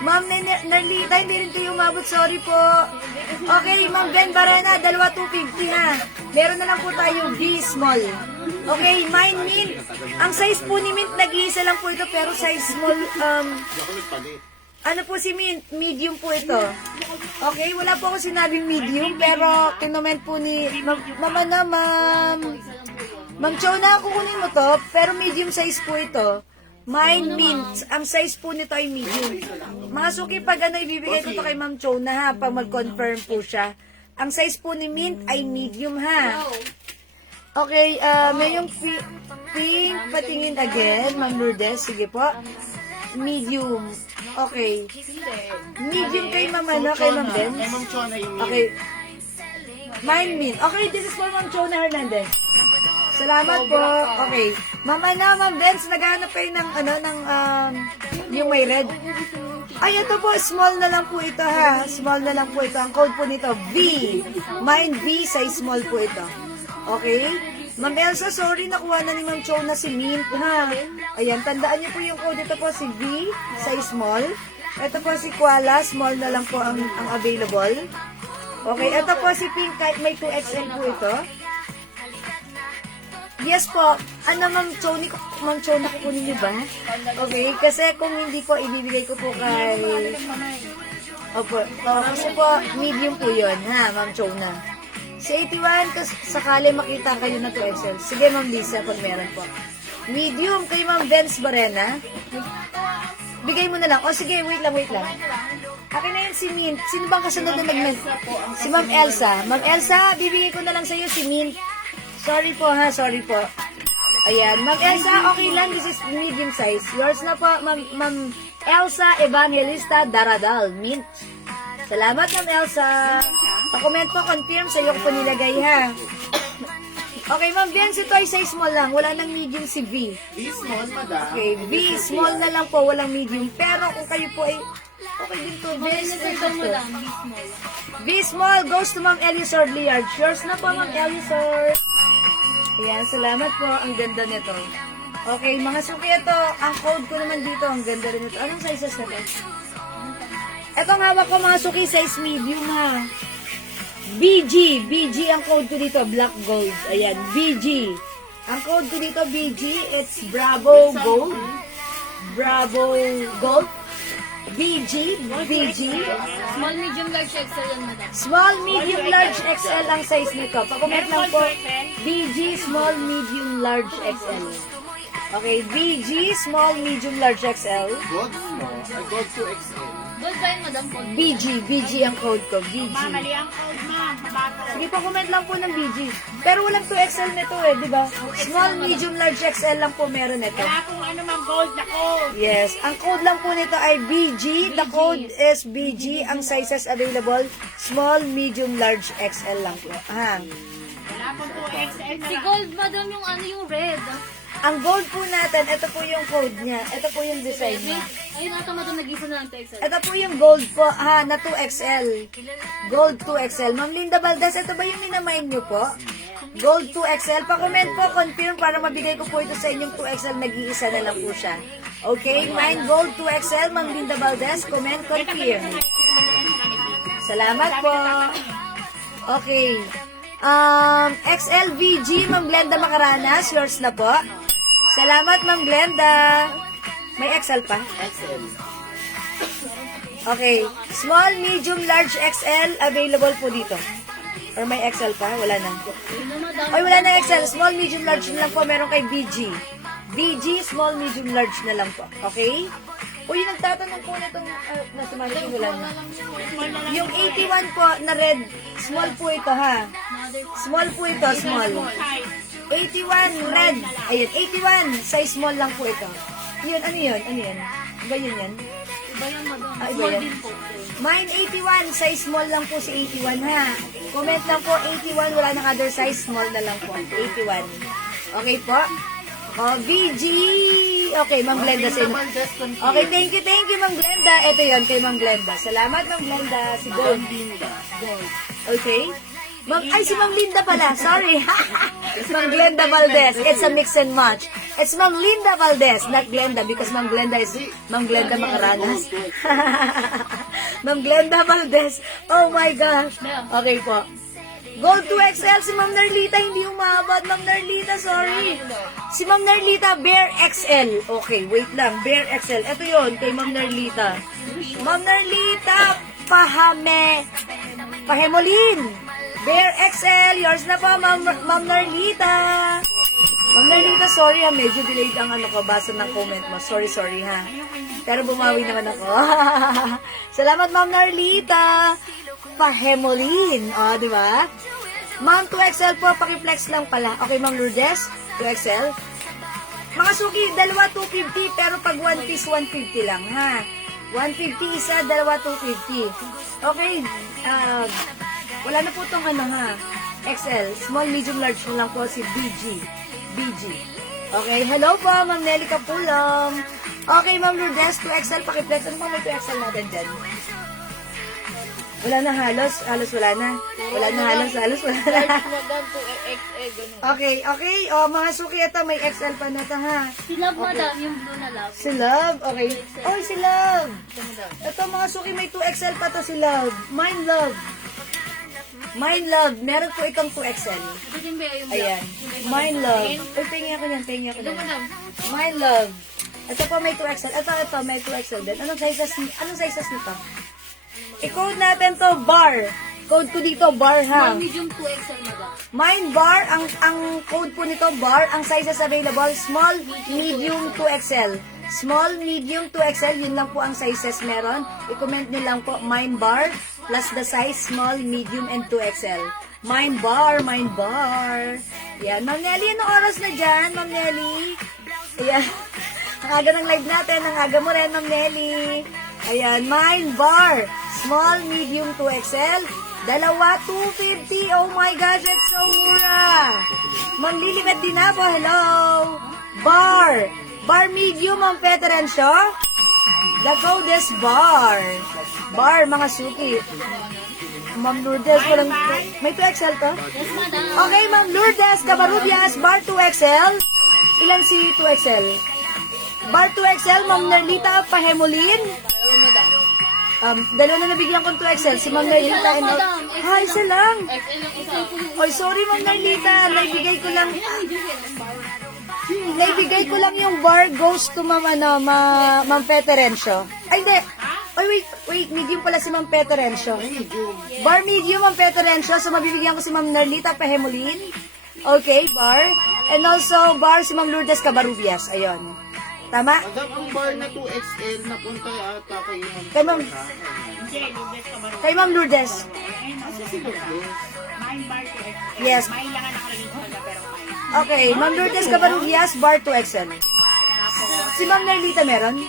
Ma'am Narlita, hindi rin kayo umabot. Sorry po. Okay, Ma'am Ben Barena, dalawa 250 ha. Meron na lang po tayo V small. Okay, mine Mint. Ang size po ni Mint, nag-iisa lang po ito, pero size small, ano po si Mint? Medium po ito. Okay, wala po ako sinabing medium, pero kinoment po ni Ma'am Chona, kukunin mo to, pero medium size po ito. Mine Mint. Ang size po nito ay medium. Mga suki, pag ibibigay ko to kay Ma'am Chona ha, pag mag-confirm po siya. Ang size po ni Mint ay medium ha. Okay, may yung pink, patingin again, Ma'am Lourdes, sige po. Medium. Okay. Medium kay Ma'am kay Ma'am Ben. Kay Ma'am Chona yung Okay. Mine Mint. Okay, this is for Ma'am Chona Hernandez. Salamat po. Okay. Ma'am Benz, naghahanap kayo ng, yung may red. Ay, ito po, small na lang po ito ha. Small na lang po ito. Ang code po nito, V. Mine V, size small po ito. Okay? Ma'am Elsa, sorry, nakuha na ni Ma'am Chona si Mint ha. Ayan, tandaan niyo po yung code. Ito po si V, size small. Ito po si Koala, small na lang po ang available. Okay, ito po si Pink, kahit may 2XL po ito. Yes po. Ma'am Chona, kukunin niyo ba? Okay, kasi kung hindi po, ibibigay ko po kay... Opo. Kasi po, medium po yun, ha, Ma'am Chona. Si 81, sakali makita kayo na 2XL. Sige, Ma'am Lisa, pag meron po. Medium kay Ma'am Benz Barena. Bigay mo na lang. O sige, wait lang. Akin na yun si Mint. Sino bang kasunod na nag-mint? Si Ma'am Elsa. Ma'am Elsa, bibigay ko na lang sa iyo si Mint. Sorry po ha, sorry po. Ayan, Ma'am Elsa, okay lang, this is medium size. Yours na po, Ma'am Elsa Evangelista Daradal, Mint. Salamat, Ma'am Elsa. Pa-comment po, confirm, sa iyo ko po nilagay ha. Okay, Ma'am Vince, ito ay size small lang. Wala nang medium si V. V small, madam. Okay, V small na lang po, walang medium. Pero kung kayo po ay, okay din to. V small goes to Ma'am Elisor Liard. Yours na po, Ma'am Elisor. Ayan, salamat po. Ang ganda nito. Okay, mga suki, ito. Ang code ko naman dito. Ang ganda rin ito. Anong sizes na ito? Ito ang hawak ko, mga suki, size medium ha. BG ang code ko dito. Black Gold. Ayan, BG. Ang code ko dito, BG. It's Bravo Gold. Bravo Gold. BG. Small, medium, large, XL yan, madam. Small, medium, large, XL ang size nito. Pakomment lang po. BG, small, medium, large, XL. Okay, BG, small, medium, large, XL. God small. I got 2XL. Gold ba yun, madam? BG ang code ko. BG. Mali ang code mo, mabato. Sige po, comment lang po ng BG. Pero walang 2XL nito di ba? Small, medium, large, XL lang po meron nito. Wala kung ano mang gold na code. Yes, ang code lang po nito ay BG. The code is BG. Ang sizes available, small, medium, large, XL lang po. Ha? Wala pong 2XL na Si lang. Gold, madam, yung yung red. Ang gold po natin, ito po yung code niya. Ito po yung design niya. Ayun ata madam, nag-isa na lang to XL. Ito po yung gold po, ha, na 2XL. Gold 2XL. Ma'am Linda Valdez, ito ba yung minamain niyo po? Gold 2XL. Pa-comment po, confirm para mabigay ko po ito sa inyong 2XL. Nag-iisa na lang po siya. Okay, mine gold 2XL, Ma'am Linda Valdez. Comment, confirm. Salamat po. Okay. XLVG, Ma'am Glenda Macaranas. Yours na po. Salamat, Ma'am Glenda. May XL pa? XL. Okay. Small, medium, large, XL. Available po dito. Or may XL pa? Wala na. Ay, wala na XL. Small, medium, large na lang po. Meron kay BG. BG, small, medium, large na lang po. Okay? O yung nagtatanong po na itong nasa mannequin, wala na. Yung 81 po na red, small po ito ha. Small po ito, small. 81 red. Ayun, 81. Size small lang po ito. Yun, ano yun? Ano yun? Iba yun yan? Iba yan madam. Ah, iba Small yan? din po. Mine 81, size small lang po si 81 ha. Comment lang po 81, wala nang other size, small na lang po. 81. Okay po? VG. Okay, Ma'am Glenda sa inyo. Okay, thank you, Ma'am Glenda. Ito yun, kay Ma'am Glenda. Salamat, Ma'am Glenda. Si Gold. Okay. Ay, si Ma'am Linda pala. Sorry. Ma'am Glenda Valdez. It's a mix and match. It's Ma'am Linda Valdez, not Glenda, because Ma'am Glenda is Ma'am Glenda Macaranas. Ma'am Glenda Valdez. Oh my gosh. Okay po. Gold 2XL, si Ma'am Nerlita, hindi umabot. Ma'am Nerlita, sorry. Si Ma'am Nerlita, Bear XL. Okay, wait lang. Bear XL. Ito yon kay Ma'am Nerlita. Ma'am Nerlita, Pahemolin. Bear XL, yours na po, Ma'am Nerlita. Ma'am Nerlita, sorry ha, medyo delayed ang basa ng comment mo. Sorry ha. Pero bumawi naman ako. Salamat, Ma'am Nerlita. Pahemolin. O, di ba? Ma'am, 2XL po, pakiflex lang pala. Okay, Ma'am Lourdes, 2XL. Mga suki, dalawa 250, pero pag one piece, 150 lang, ha? 150 isa, dalawa 250. Okay, wala na po itong ha? XL, small, medium, large na lang po si BG. Okay, hello po, Ma'am Nelly Capulong. Okay, Ma'am Lourdes, 2XL, pakiflex. Ano ba may 2XL natin dyan? Wala na halos wala na. Wala na halos wala na. Okay. O, mga suki, ito, may XL pa na ito, ha? Si Love madam, yung blue na Love. Si Love, okay. Oh, si Love. Ito, mga suki, may 2XL pa to si Love. Mine Love. Meron po itong 2XL. Ito din ba yung Ayan. Mine Love. Uy, tingin ako yan. Mine Love. Ito po may 2XL. Ito, may 2XL din. Anong sizes nito? I-code natin to bar. Code ko dito bar ha. medium 2XL madam. Mine bar, ang code po nito bar, ang sizes available, small, medium, 2XL. Small, medium, 2XL, yun lang po ang sizes meron. I-comment nyo lang po, mine bar, plus the size, small, medium, and 2XL. Mine bar. Yan, Ma'am Nelly, anong oras na dyan, Ma'am Nelly? Ayan. Ang aga ng live natin, ang aga mo rin, Ma'am Nelly. Ayan, mine bar. Small, medium, 2XL. Dalawa, 250. Oh my gosh, it's so mura. Ma'am Lilibet Dinabo, hello. Bar medium, Ma'am Peterencio. The code is bar. Bar, mga suki. Ma'am Lourdes, may 2XL to? Yes madam. Okay, Ma'am Lourdes Cabarubias, bar 2XL. Ilan si 2XL? Bar 2XL, Ma'am Nerlita Pahemolin. Hello madam. Dalawa na nabigyan kong 2XL. Si Ma'am Nerlita. Hi, isa lang. XL yung isa. Oy, sorry Ma'am Nerlita. Naibigay ko lang yung bar goes to Ma'am Peterencio. Ay, hindi. Ay, wait. Medium pala si Ma'am Peterencio. Bar medium, Ma'am Peterencio. So, mabibigyan ko si Ma'am Nerlita Pahemolin. Okay, bar. And also, bar si Ma'am Lourdes Cabarubias. Ayun. Tama? Madam, ang bar na 2XL napunta ata kay Kay Ma'am. Kay Ma'am Lourdes. Asa si Lourdes? Yes. Okay, Ma'am Lourdes Cabarubias, bar 2XL. Si Ma'am Nerlita meron?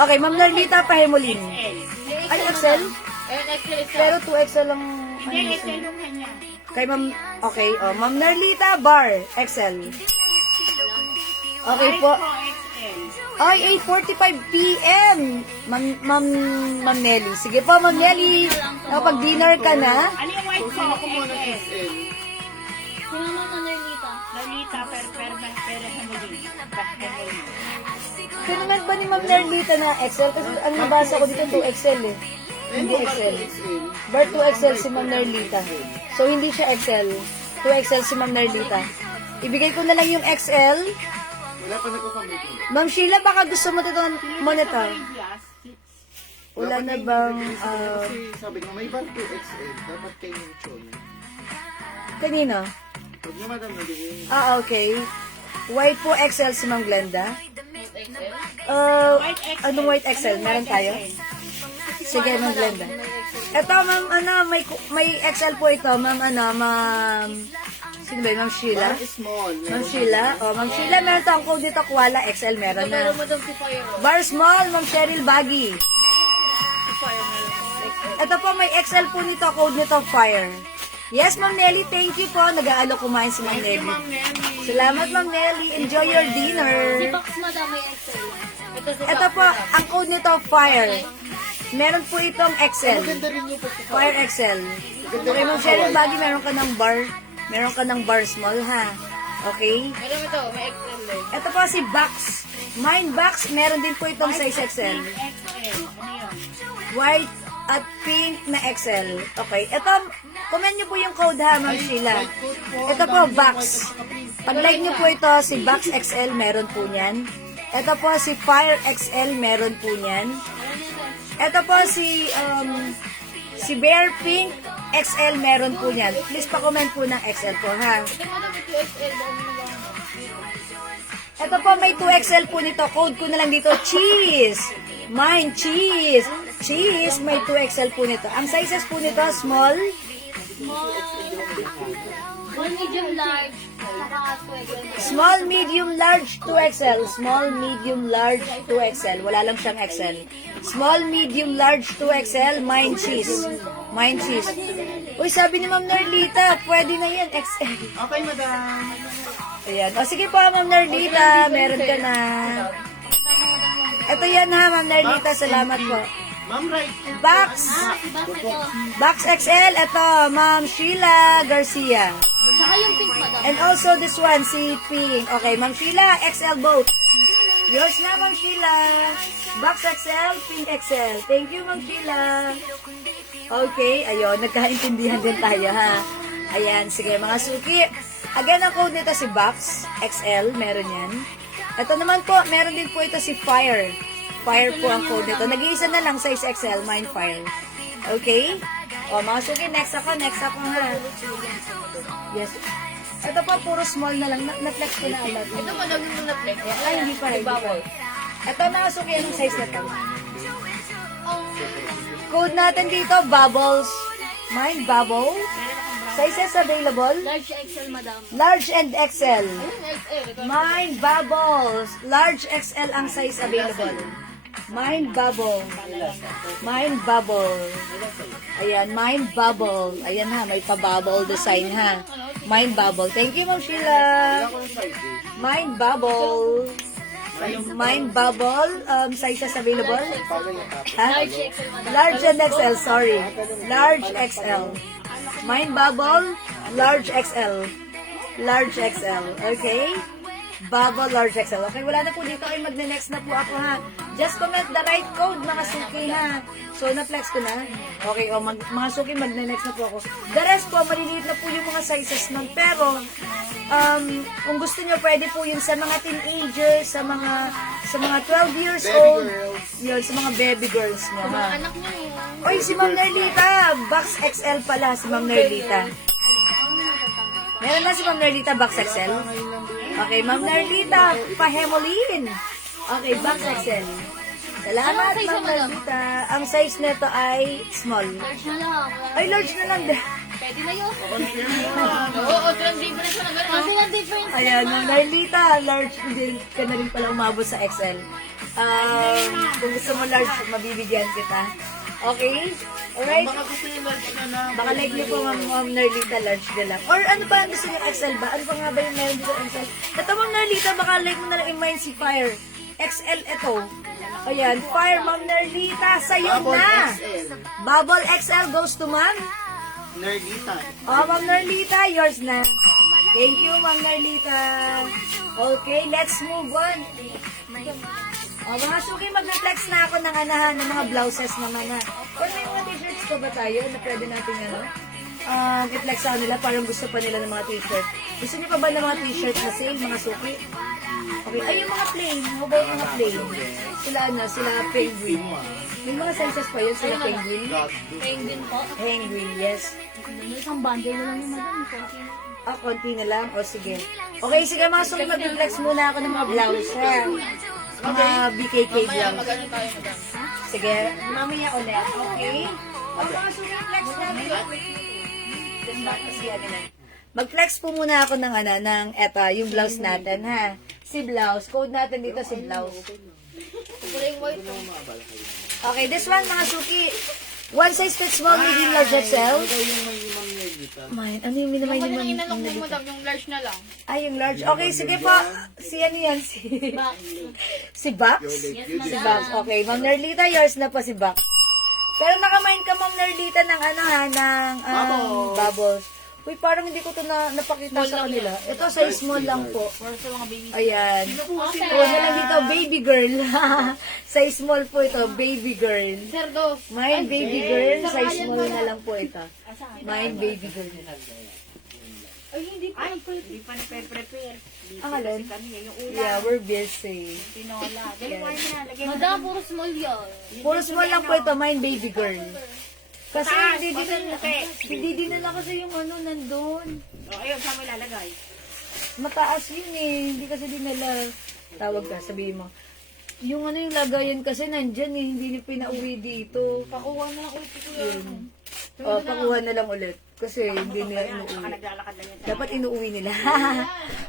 Okay, Ma'am Nerlita Pahemolin. Ay, XL? Pero 2XL lang. Kay Ma'am, okay, Ma'am Nerlita, bar, XL. Okay po. Ay, 8:45 p.m. Ma'am Nelly. Sige po, Ma'am Nelly. Kapag-dinner ka na. Ano yung white So, sino ko muna XL? Sumama ka, Nerlita. Lalita, pero Hemolini. Kailangan ba ni Ma'am Nerlita na XL? Kasi ang nabasa ko dito 2XL eh. Hindi XL. Bar 2XL si Ma'am Nerlita. So, hindi siya XL. 2XL si Ma'am Nerlita. Ibigay ko na lang yung XL. Wala pa nagko-comment. Ma'am Sheila, baka gusto mo ito monitor. Wala na bang... Kasi sabi nga, may bar 2XL. Dapat kayo yung chon. kanino? Huwag niyo madam nabigay. Okay. White po XL si Ma'am Glenda. Anong white XL? Meron tayo? Sige, Ma'am Glenda. Ito, Ma'am, may XL po ito. Ma'am, sino ba yun? Ma'am Sheila? Bar small. Ma'am Sheila? Ma'am Sheila, meron tayong code dito. Kuala XL, meron na. Pero Madam si Fire. Bar small, Ma'am Cheryl Baggy. Ito po, may XL po nito. Code nito, Fire. Yes, Ma'am Nelly, thank you po. Nag-aalok kumain si Ma'am Nelly. Salamat, Ma'am Nelly. Enjoy your Si dinner. Box Madam may Excel. Ito si Ito po, ang code nito, Fire. Meron po itong XL. Ganda rin yung pagkakita. Fire XL. Okay, Ma'am Cheryl Baggy, meron ka ng bar. Meron ka ng bar small, ha? Okay? Meron ito, may Excel din. Ito po si Box. Mine Box, meron din po itong size XL. White at pink na XL. Okay. Ito, comment nyo po yung code ha, Ma'am Sheila. Ito po, Box. Pag-like nyo po ito, si Box XL, meron po niyan. Ito po, si Fire XL, meron po niyan. Ito po, si Bear Pink XL, meron po niyan. Please pa-comment po ng XL po, ha? Ito Madam may 2XL. Baka mo nagawa mo. Ito po, may 2XL po nito. Code ko na lang dito, cheese. Mine, cheese. Cheese, may 2XL po nito. Ang sizes po nito, small. One medium large. Saka 2XL. Small, medium, large, 2XL. Small, medium, large, 2XL. Wala lang siyang XL. Small, medium, large, 2XL. Mine, cheese. Mine, cheese. Uy, sabi ni Ma'am Nerlita, pwede na yan, XL. Okay, madam. Ayan. O, sige po, Ma'am Nerlita. Meron ka na. Ito yan ha, Ma'am Nerlita. Salamat po. Ma'am, right. Box. Si Box ito. Box XL. Ito, Ma'am Sheila Garcia. Saka yung pink Madam. And also this one, si Pink. Okay, Ma'am Sheila, XL both. Yours na, Ma'am Sheila. Box XL, Pink XL. Thank you, Ma'am Sheila. Okay, ayun, nagkaintindihan din tayo, ha? Ayan, sige, mga suki. Again, ang code nito si Box XL, meron yan. Ito naman po, meron din po ito si Fire. Fire po ang code nito. Nag-iisa na lang, size XL, mine Fire. Okay? O, mga suki, next ako, ha? Yes. Ito po, puro small na lang. Na-flex ko na agad. Ito Madam yung na-flex. Ay, hindi pa, hindi pa. Ito, mga suki, anong size na ito? Code natin dito, Bubbles. Mine, Bubble. Sizes available. Large XL Madam. Large and XL. Ayun, XL. Ito. Mine, Bubbles. Large XL ang size available. Mine, Bubble. Mine, Bubble. Ayan, Mine, Bubble. Ayan ha, may pa-bubble design ha. Mine, Bubble. Thank you, Ma'am Sheila. Mine, Bubble. Mine, Bubble. Sizes available. Ha? Large XL Madam. Large and XL, sorry. Large XL. Mine Bubble, large XL. Large XL, okay? Bubble, large XL. Okay, wala na po dito. Ay, magne-next na po ako, ha? Just comment the right code, mga suki, ha? So, na-flex ko na. Okay, mga suki, magne-next na po ako. The rest po, maliliit na po yung mga sizes nun. Pero, kung gusto nyo, pwede po yun sa mga teenagers, sa mga 12 years old. Yun, sa mga baby girls nyo, ha? Anak niya yun. Oy, si Ma'am Nerlita. Box XL pala si Ma'am Nerlita. Meron na si Ma'am Nerlita, box XL. Okay, Ma'am Nerlita, pa-hemolin. Okay, box XL. Salamat, Anong size Ma'am mo, Madam? Nerlita. Ang size nito ay small. Large na lang. Ay, large na lang din. Pwede na yun. Oo, walang difference na gano'n. Kasi yung difference. Ayan, Ma'am Nerlita, large din ka na rin pala umabot sa XL. Kung gusto mo large, mabibigyan kita. Okay? Alright? Baka gusto nyo large na lang. Baka like niyo po, Ma'am Nerlita, large na lang. Or ano ba, gusto niyo XL ba? Ano pa nga ba yung meron dito XL? Ito, Ma'am Nerlita, baka like mo na lang i-mind si Fire. XL ito. Ayan, Fire, Ma'am Nerlita, sa'yo Bubble na. XL. Bubble XL goes to Ma'am. Nerlita. Oh, Ma'am Nerlita, yours na. Thank you, Ma'am Nerlita. Okay, let's move on. Oh, mga suki, mag-reflex na ako ng anahan ng mga blouses naman na. Or may mga t-shirts pa ba tayo na pwede natin i-flex ako nila, parang gusto pa nila ng mga t-shirt. Gusto niyo pa ba ng mga t-shirt na sale, mga suki? Okay, ay yung mga plain. How about mga plain? Sila penguin. May mga sizes pa yun, sila penguin. Penguin po. Penguin, yes. Isang bundle na lang yung madam. Konti. Konti na lang. O, sige. Okay, sige mga suki, mag-reflex muna ako ng mga blouse, ha? Mga BKK blouse. Magano tayo, madam? Sige, mamaya ulit. Okay? O, mga suki, flex namin. Mag-flex po muna ako ng yung blouse natin, ha? Si blouse. Code natin dito si blouse. Kulay white. Okay, this one, mga suki. One size fits all, medium, large, XL. Mine, ano yung minamay Yung naman? inalok mo, madam, yung large na lang. Ay, yung large. Okay, sige po. Si ano yan? Si Bax? Si Bax. Okay, Ma'am Nerlita, yours na po si Bax. Pero nakamain ka, Ma'am Nerlita, ng bubbles. Uy, parang hindi ko ito napakita sa kanila. Ito, size small lang po. Or sa mga baby. Ayan. Huwag na lang dito, baby girl. Size small po ito, baby girl. Sir, dos. Mine, baby girl. Size small na lang po ito. Mine, baby girl. Ay, hindi pa. Hindi pa nagpe-prepare. Ang alin? Yung ulam. Yeah, we're busy. Tinola. Madam, puro small yun. Puro small lang po ito, mine, baby girl. Kasi hindi dinala kasi yung nandun. Ayun, saan mo ilalagay? Mataas yun eh. Hindi kasi dinala. Tawag ka, sabihin mo. Yung yung lagayan kasi nandyan eh. Hindi niya pinauwi dito. Pakuha na ako ito yun. Pakuha na lang ulit. Kasi hindi nila inuuwi. Naglalakad lang yan. Dapat inuuwi nila.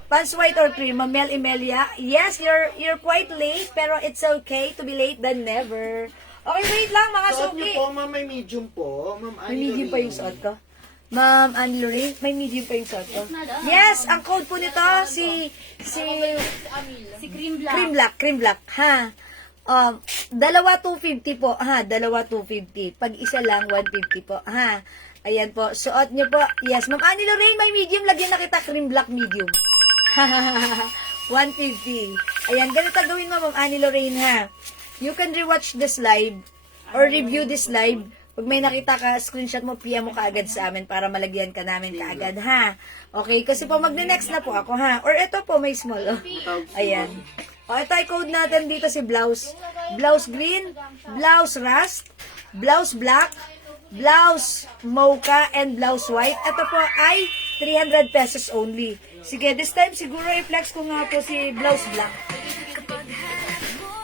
Pants white or cream, Ma'am Emelia. Yes, you're quite late, pero it's okay to be late than never. Okay, wait lang mga Suot niyo suki. po, ma'am, may medium po. Ma'am, May medium pa yung suot ko. Ma'am Annie Lorraine, may medium pa yung suot ko. Yes, ang code po nito, si Cream Cream Black, ha. Dalawa 250 po, ha. Dalawa 250. Pag isa lang, 150 po, ha. Ayan po, suot niyo po. Yes, Ma'am Annie Lorraine, may medium. Lagyan na kita Cream Black medium. 150. Ayan, ganito gawin mo, Ma'am Annie Lorraine, ha. You can rewatch this live or review this live. Pag may nakita ka, screenshot mo, PM mo kaagad sa amin para malagyan ka namin kaagad, ha? Okay, kasi po magne-next na po ako, ha? Or ito po, may small. Oh. Ayan. O, ito ay code natin dito si blouse. Blouse green, blouse rust, blouse black, blouse mocha, and blouse white. Ito po ay 300 pesos only. Sige, this time siguro i-flex ko nga po si blouse black.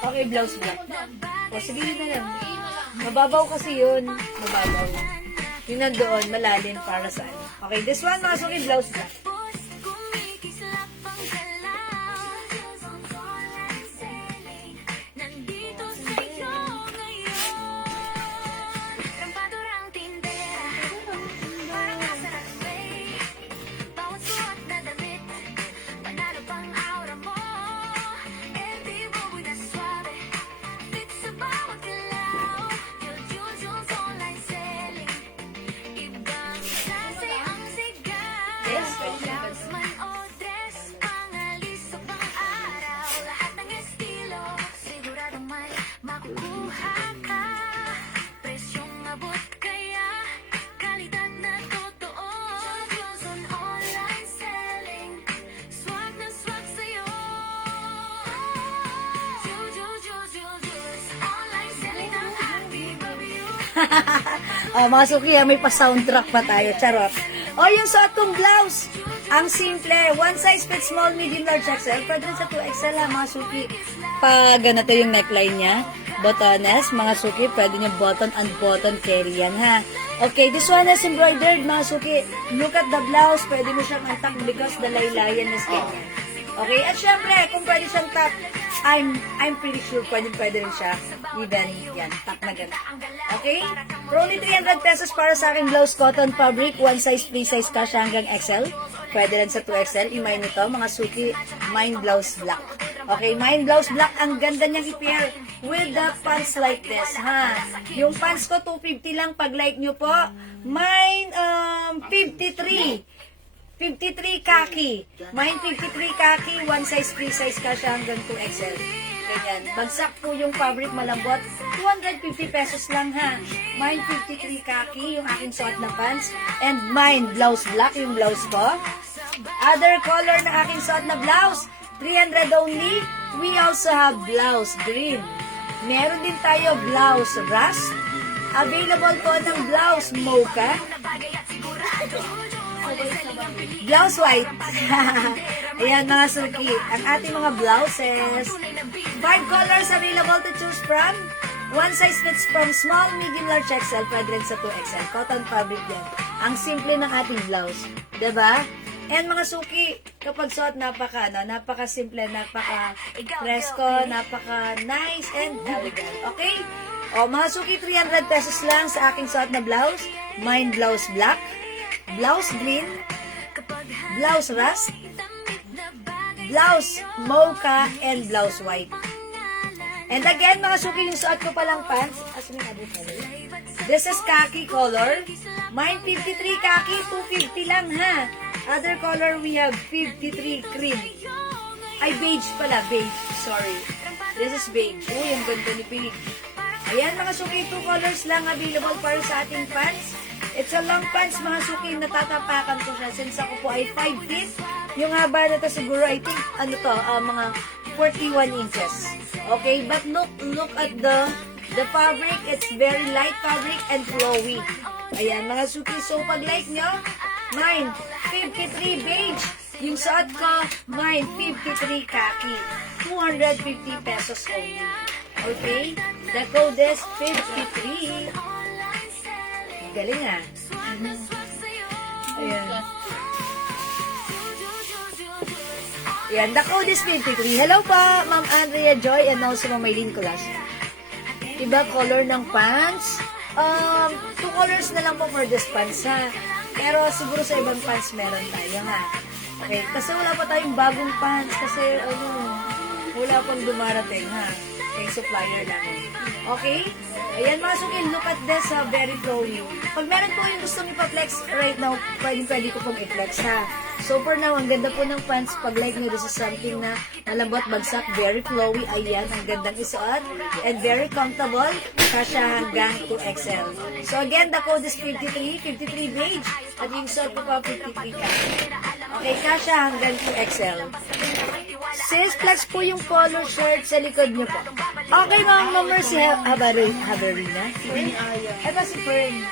Okay, blouse black. O, sige yun na lang. Mababaw kasi yun. Mababaw. Yun nandoon, malalim para sa ano. Okay, this one, mga suki, blouse black. Kumikislap ang galaw. Nandito sa'yo ngayon. Rampadurang tindera. Parang nasa runway. Bawat suot na damit. Panalo pang aura mo. Boboy na suave. Fit sa bawat galaw. Juju's online selling. Ibang klase ang sigaw. Blouse man o dress, ang alis sa pang-araw. Lahat ng estilo, siguradong may makukuha ka. Presyong abot kaya, kalidad na totoo. Juju's on online selling. Swag na swag sa'yo. Juju's online selling ng ating review. Mga suki, may pa-soundtrack pa tayo. Charot. O, yung suot kong blouse. Ang simple. One size fits small, medium, large, XL. Pwede rin sa 2XL, ha, mga suki. Pag ganito yung neckline niya, buttoness, mga suki, pwede nyo button and button carry yan, ha. Okay, this one is embroidered, mga suki. Look at the blouse. Pwede mo siyang antak because the laylayan is ganyan. Okay, at syempre, kung pwede siyang top, I'm pretty sure pwede rin siya Even, yan, tak na ganun. Okay? For only 300 pesos para sa aking blouse cotton fabric, one size, free size ka siya hanggang XL. Pwede rin sa 2XL. I-mine nito, mga suki, mine blouse black. Okay, mine blouse black, ang ganda niyang i-pair with the pants like this, ha? Yung pants ko, 250 lang pag like nyo po. Mine, 53. 53 kaki. Mine 53 kaki, one size, free size ka siya hanggang 2XL. Ganyan. Bagsak po yung fabric malambot. 250 pesos lang ha. Mine 53 kaki, yung aking suot na pants. And mine blouse black, yung blouse ko. Other color na aking suot na blouse, 300 only. We also have blouse green. Meron din tayo blouse rust. Available po ng blouse mocha. Blouse white. Ayan mga suki. Ang ating mga blouses. 5 colors available to choose from. One size fits from small, medium, large, XL. Pwede rin sa 2XL. Cotton fabric yan. Ang simple ng ating blouse. Diba? And mga suki, kapag suot, napaka simple, napaka fresco, napaka nice and elegant. Okay? O, mga suki, 300 pesos lang sa aking suot na blouse. Mine blouse black, blouse green, blouse rust, blouse mocha, and blouse white. And again, mga suki, yung suot ko palang pants. This is khaki color. Mine 53 khaki, 250 lang ha. Other color, we have 53 cream. Ay, beige pala, beige. Sorry. This is beige. Uy, ang ganda ni beige. Ayan, mga suki, 2 colors lang available para sa ating pants. It's a long pants, mga suki, natatapakan ko siya since ako po ay 5 feet. Yung haba na to siguro, I think, mga 41 inches. Okay, but look at the fabric. It's very light fabric and flowy. Ayan, mga suki, so pag like nyo, mine 53 beige. Yung suot ko, mine 53 khaki. 250 pesos only. Okay? The code is 53. Galing ah. Ayan. Ayan, the code is 53. Hello po, Ma'am Andrea Joy and also Ma'am Maylene Colas. Iba color ng pants. 2 colors na lang po for this pants ha. Pero siguro sa ibang pants meron tayo ha. Okay, kasi wala pa tayong bagong pants kasi wala pang dumarating ha. Yung supplier namin. Okay? Ayan mga suki, look at this, very flowy. Pag meron po yung gusto nyo pa-flex right now, pwede ko pong i-flex ha. So for now, ang ganda po ng pants. Pag like nyo, this is something na malambot, bagsak, very flowy. Ayan, ang gandang isuot. And very comfortable. Kasya hanggang 2XL. So again, the code is 53 beige. At yung suot ko pa 53 ka. Okay, kasya hanggang 2XL. Sis, flex po yung polo shirt sa likod nyo po. Okay, mga number si Haverina. Ito si Fern.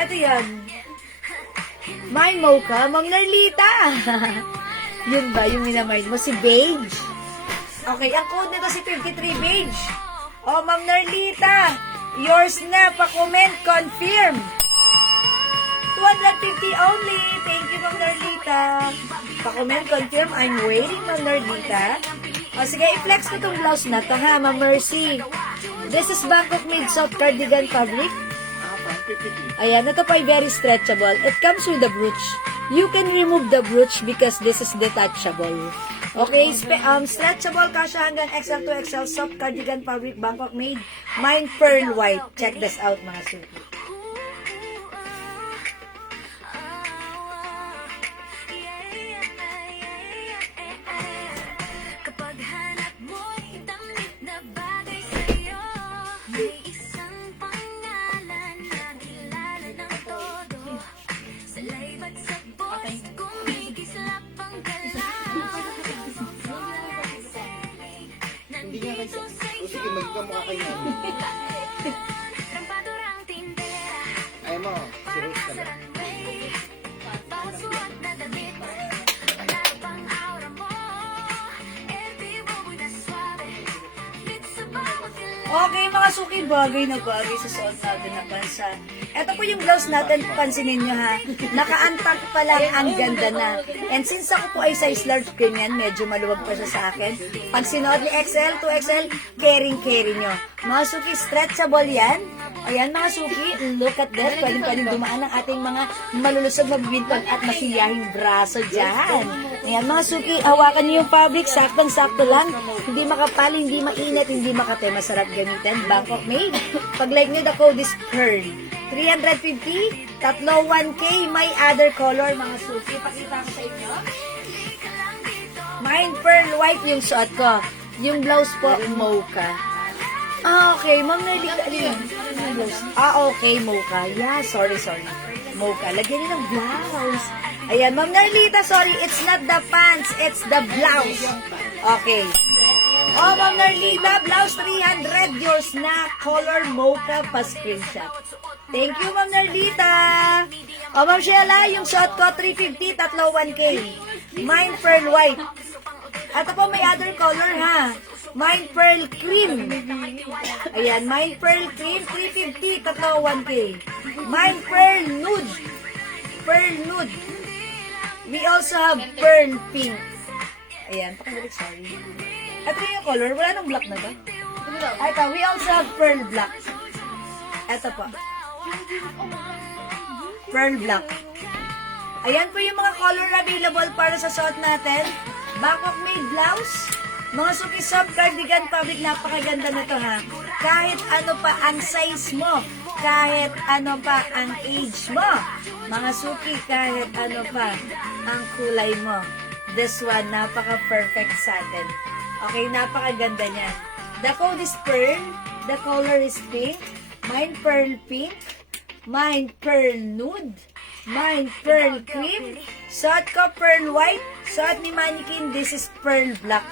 Ito yan. Mine mocha, Ma'am Narlita. Yun ba, yung minamind mo? Si beige. Okay, ang code nito si 53 beige. Oh, Ma'am Narlita. Yours na, pa-comment, confirm. 250 only. Thank you, Ma'am Narlita. Pa-comment, confirm. I'm waiting, Ma'am Narlita. O, sige, i-flex ko itong blouse na to, ha, Ma'am Mercy. This is Bangkok made soft cardigan fabric. Ayan, ito pa ay very stretchable. It comes with the brooch. You can remove the brooch because this is detachable. Okay, stretchable kasha hanggang XL to XL soft cardigan fabric Bangkok made. Mine pearl white. Check this out mga suki. Kapag hanap mo'y damit na bagay sa'yo, may isang pangalan na kilala ng todo. Sa live at sa voice, kumikislap ang galaw. Nandito sa'yo, Sige, magkamukha kayo. rampadurang tindera. Ayaw mo, si Rose ka lang. Pasuot na damit, wala pang aura mo. Every move na suave, fits sa bawat kilala. Okay, mga suki, bagay na bagay sa suot natin na pansa. Ito po yung blouse natin, pansinin nyo ha. Naka-unpack pa lang, ang ganda na. And since ako po ay size large ganyan, medyo maluwag pa siya sa akin. Pag sinuot ni XL, 2XL, carry nyo. Mga suki, stretchable yan. Ayan mga suki, look at that. Pwedeng dumaan ang ating mga malulusog, mabibintang at masiyahing braso dyan. Ayan mga suki, hawakan niyo yung fabric, saktong-sakto lang. Hindi makapal, hindi mainit, hindi makate. Masarap gamitin. Bangkok made. Pag like nyo, the code is Pearl. 350, tatlo 1K, may other color mga suki. Pakita ko sa inyo. Mine Pearl White yung suot ko. Yung blouse po, mocha. Okay, Ma'am Nerly, okay, mocha. Yeah, sorry. Mocha. Lagyan niyo ng blouse. Ayan, Ma'am Nerlita, sorry, it's not the pants, it's the blouse. Okay. Oh, Ma'am Nerlita, blouse 300, yours na, color mocha pa screenshot. Thank you, Ma'am Nerlita. Oh, Ma'am Sheila, yung shot ko, 350, tatlo 1K. Mine Pearl White. Ito po, may other color, ha? Mine Pearl Cream. Ayan, Mine Pearl Cream, 350, tatlo 1K. Mine Pearl Nude. Pearl Nude. We also have Pearl Pink. Ayan, pakibalik, sorry. Ito yung color, wala nang black na to. Ito, we also have Pearl Black. Ito po. Pearl Black. Ayan po yung mga color available para sa suot natin. Bangkok made blouse. Mga suki soft cardigan fabric, napakaganda na to ha. Kahit ano pa ang size mo, kahit ano pa ang age mo, mga suki, kahit ano pa ang kulay mo. This one, napaka-perfect sa atin. Okay, napakaganda niya. The code is Pearl, the color is pink, mine Pearl Pink, mine Pearl Nude, mine Pearl Cream, suot ko Pearl White, suot ni Mannequin, this is Pearl Black.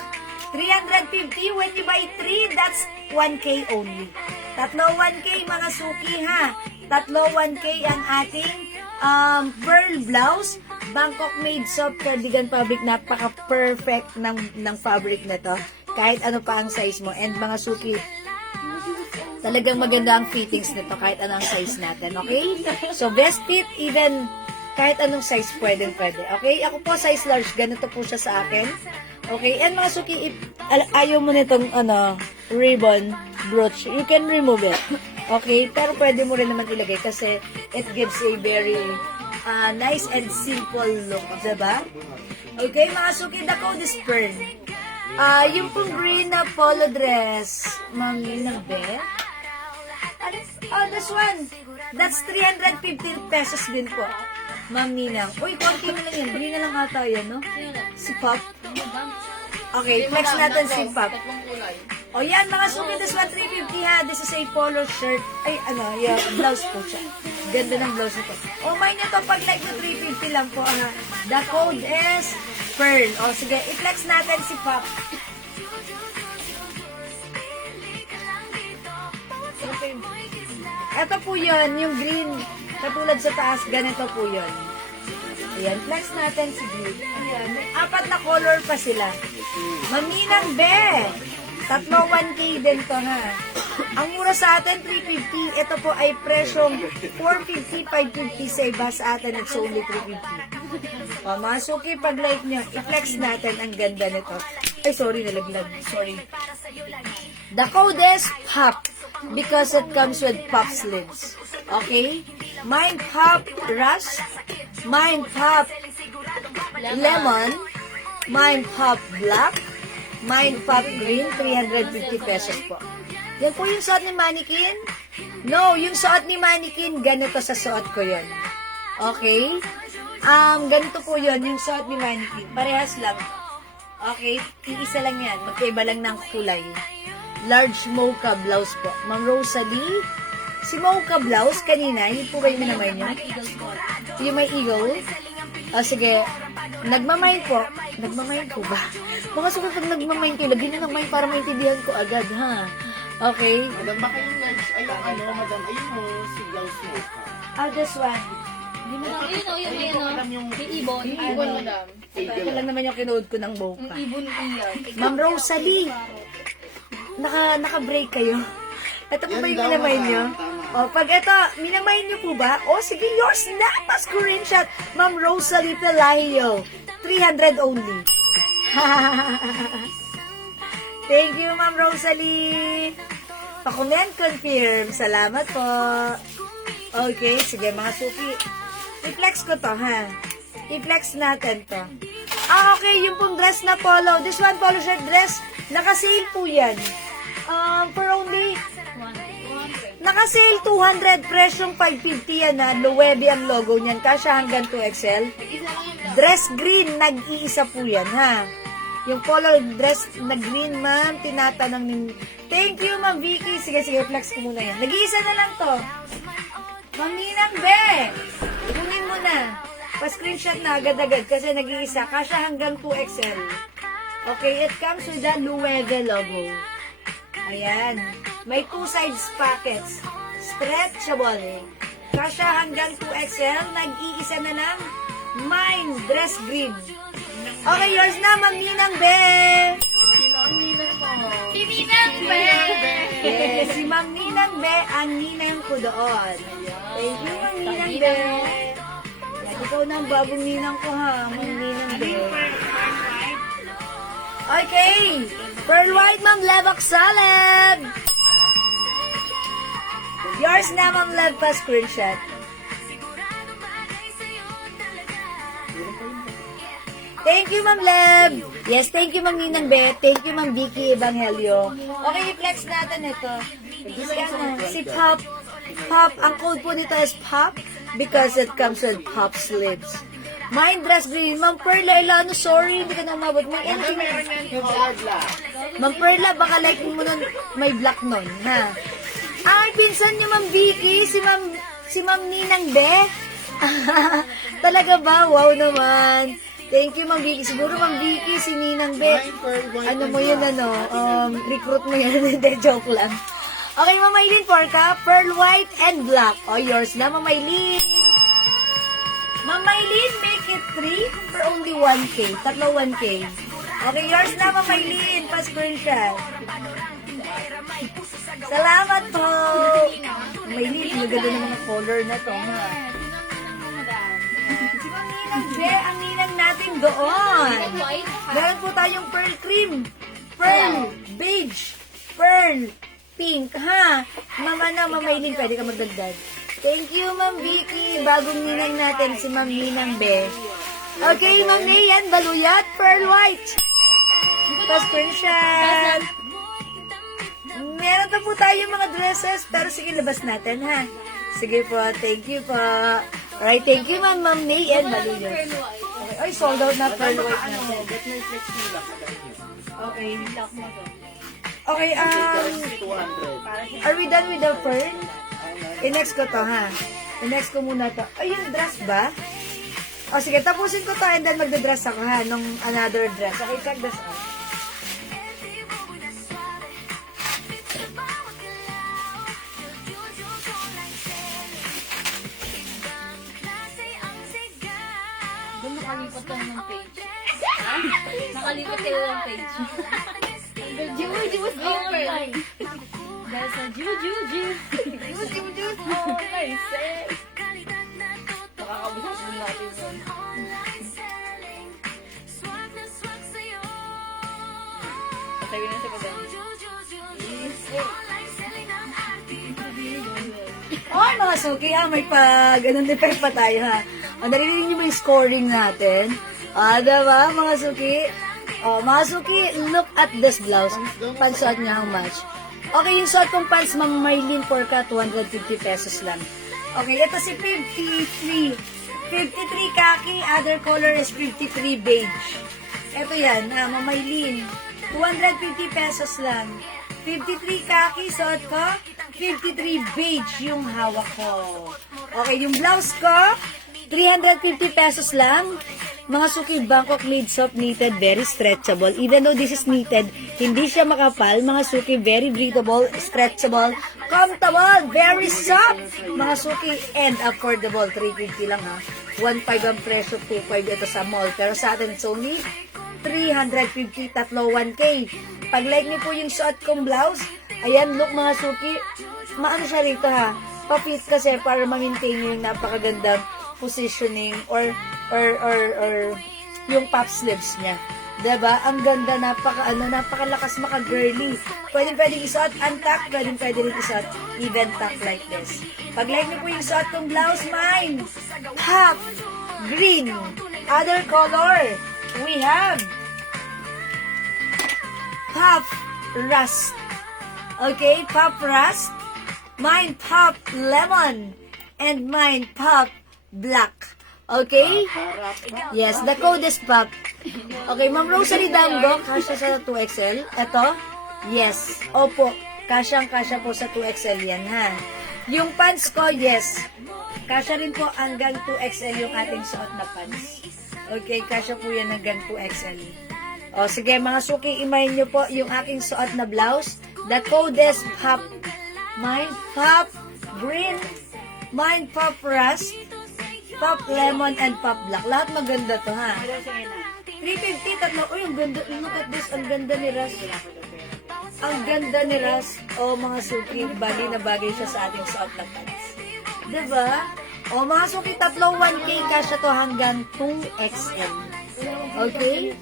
350, when you buy 3, that's 1K only. Tatlo 1K mga suki ha. Tatlo 1K ang ating pearl blouse. Bangkok made soft cardigan fabric. Napaka-perfect ng fabric na to. Kahit ano pa ang size mo. And mga suki, talagang maganda ang fittings nito kahit anong size natin. Okay? So best fit, even kahit anong size pwede. Okay? Ako po size large. Ganito po siya sa akin. Okay, and mga suki, if ayaw mo nitong ribbon brooch, you can remove it. Okay, pero pwede mo rin naman ilagay kasi it gives a very nice and simple look, diba? Okay, mga suki, the code is Pearl. Yung pong green na polo dress, manginang be? Oh, this one. That's 350 pesos din po. Ma'am Ninang. Uy, konti na lang yan. Green na lang ata yan, no? Si Pop. Okay, flex natin si Pop. O yan, mga suki, this one 350 ha. This is a polo shirt. Ay, yeah, blouse po siya. Ganda ng blouse nito. O, may nyo to, pag like na 350 lang po, ha. The code is Pearl. O, sige, i-flex natin si Pop. Ito po yun, yung green. Katulad sa taas, ganito po yun. Ayan, flex natin si green. Ayan, may 4 na color pa sila. Maminang be! Tatlo 1K din to ha. Ang mura sa atin, 350. Ito po ay presyong 450, 550 sa iba sa atin. It's only 350. O, mga suki, pag like nyo, i-flex natin. Ang ganda nito. Ay, sorry, nalaglag. Sorry. The code is POP because it comes with pop sleeves. Okay? Mine Pop Rush, Mine Pop Lemon, Mine Pop Black, Mine Pop Green, 350 pesos po. Yan po yung suot ni Mannequin? No, yung suot ni Mannequin, ganito sa suot ko yun. Okay? Ganito po yun, yung suot ni Mannequin. Parehas lang. Okay? Iisa lang yan. Magkaiba lang ng kulay. Large mocha blouse po. Ma'am Rosalie, si mocha blouse kanina, yun po ba yung minamay nyo? Yung may eagle? O sige, nagmamay po. Nagmamay po ba? Mga suki, pag nagmamay kayo, lagyan nyo ng may para maintindihan ko agad, ha? Okay? Madam, baka yung large, madam, ayun mo, si blouse mo. This one. Hindi mo lang, yung ibon. Ibon, madam. Ito lang naman yung kinood ko ng mocha. Ibon iyan. Ma'am Rosalie, naka-break kayo. Ito po Yan ba yung daw, minamay ma'am. nyo? Tama. O, pag ito, minamay nyo po ba? O, sige, yours na! Pa-screenshot. Ma'am Rosalie Pelayo. 300 only. Thank you, Ma'am Rosalie. Pa-comment, confirm. Salamat po. Okay, sige, mga suki. I-flex ko to, ha? I-flex natin to. Okay, yung pong dress na polo. This one, polo shirt dress. Naka-sale po yan. For only... Naka-sale 200, presyong 550 yan na. Loewe ang logo niyan. Kasya hanggang 2XL. Dress green, nag-iisa po yan, ha? Yung polo dress na green, ma'am, tinatanong ni... Thank you, Ma'am Vicky. Sige, flex ko muna yan. Nag-iisa na lang to. Ma'am Ninang Be, kunin mo na. Pa-screenshot na agad-agad kasi nag-iisa. Kasya hanggang 2XL. Okay, it comes with the Loewe logo. Ayan. May 2 sides pockets. Stretchable. Kasya hanggang 2XL. Nag-iisa na lang. Mine, dress green. Okay, yours na, Ma'am Ninang Be. Sino ang ninang mo? Si Ninang Be! Yes, si Ma'am Ninang Be, ang ninang ko doon. Thank you, Ma'am Ninang Be. Yan, ikaw na ang bagong ninang ko, ha, Ma'am Ninang Be. Okay, Pearl White, Ma'am Levac Salad. Yours na, Ma'am Lev, pa screenshot. Thank you, Ma'am Leb. Yes, thank you, Ma'am Ninang Be. Thank you, Ma'am Vicky Evangelio. Okay, i-flex natin ito. Yan na. Si Pop. Pop, ang code po nito is Pop because it comes with Pop sleeves. Mine dress green. Ma'am Perla, Ilano, sorry, hindi ka na umabot. May anything. Meron yan color black. Ma'am Perla, baka like mo nun, may black nun, ha? Ay, pinsan niyo, Ma'am Vicky, si Ma'am Ninang Be. Talaga ba? Wow naman. Thank you, Ma'am Vicky. Siguro, Ma'am Vicky, si Ninang Be. Mine pearl white Ano and mo yun, black. recruit mo yun. Hindi, joke lang. Okay, Ma'am Maylin, Porca, pearl white and black. O, yours na, Ma'am Maylin. Ma'am Maylin, make it 3 for only 1K. Tatlo 1K. Okay, yours na, Ma'am Maylin. Pa-screenshot. Salamat po. Maylin, maganda ng mga color na to, ha? Si Ma'am Ninang Be, ang ninang natin doon. White? Meron po tayong pearl cream, pearl beige, pearl pink, ha? Mama na, Mamaylin, pwede ka magdagdag. Thank you, Ma'am Vicky. Bagong ninang natin, si Ma'am Ninang Be. Okay, Ma'am Nayan, baluyat, pearl white. Tapos screenshot. Meron pa po tayong mga dresses, pero sige, labas natin, ha? Sige po, thank you po. Alright, thank you, Ma'am Nayan, baluyat. Okay. Ay, sold out na pearl white Ano, natin. get my flex nila. Madami yun. Okay. Lock mo to. Okay, 200. are we done with the pearl? I-next ko to, ha? I-next ko muna to. Ay, yung dress ba? O, sige, tapusin ko to and then magda-dress ako, ha? Nung another dress. Okay, check this out. Doon nakalipat lang ng page. Nakalipat kayo ng page. Juju was online. There's a Juju. Juju. Oh, nice. Makakabusas mo natin yun. Patawin na siya pa dyan. Oh, mga suki, ha? May ganun effect pa tayo, ha? O, narinig niyo ba yung scoring natin? Diba, mga suki? O, mga suki, look at this blouse. Pansuot niya ang match. Okay, yung suot kong pants, Ma'am Maylin Porca, 250 pesos lang. Okay, ito si 53. 53 khaki, other color is 53 beige. Ito yan, Ma'am Maylin. 250 pesos lang. 53 khaki, suot ko. 53 beige yung hawak ko. Okay, yung blouse ko, 350 pesos lang. Mga suki, Bangkok made soft knitted, very stretchable. Even though this is knitted, hindi siya makapal. Mga suki, very breathable, stretchable, comfortable, very soft. Mga suki, and affordable. 350 lang, ha. 1.5 ang presyo, 2.5 ito sa mall. Pero sa atin, it's only 350, tatlo 1K. Pag like niyo po yung suot kong blouse, Ayan, look mga suki. Maano siya rito ha. Pa-fit kasi para ma-maintain yung napakagandang positioning or yung pop sleeves niya. Diba? Ang ganda, napakalakas maka-girly. Pwedeng isuot untuck, pwedeng rin isuot even tuck like this. Pag like niyo po yung suot kong blouse, mine, half green. Other color, we have pop rust. Okay, pop rust. Mine pop lemon. And mine pop black. Okay? Yes, the code is pop. Okay, Ma'am Rosalie Dango, kasya sa 2XL. Ito? Yes. Opo, kasyang-kasya po sa 2XL yan, ha? Yung pants ko, yes. Kasya rin po hanggang 2XL yung ating suot na pants. Okay, kasya po yan hanggang 2XL. O, sige, mga suki, imayin nyo po yung aking suot na blouse. The code is pop. Mine, pop green. Mine, pop rust. Pop lemon and pop black. Lahat maganda to, ha? 350, tatlo. Uy, ang ganda. Look at this. Ang ganda ni Ras. Ang ganda ni Ras. O, mga suki, bagay na bagay siya sa ating suot na pants. Diba? O, mga suki, tatlong 1K kasya to hanggang 2XL. Okay?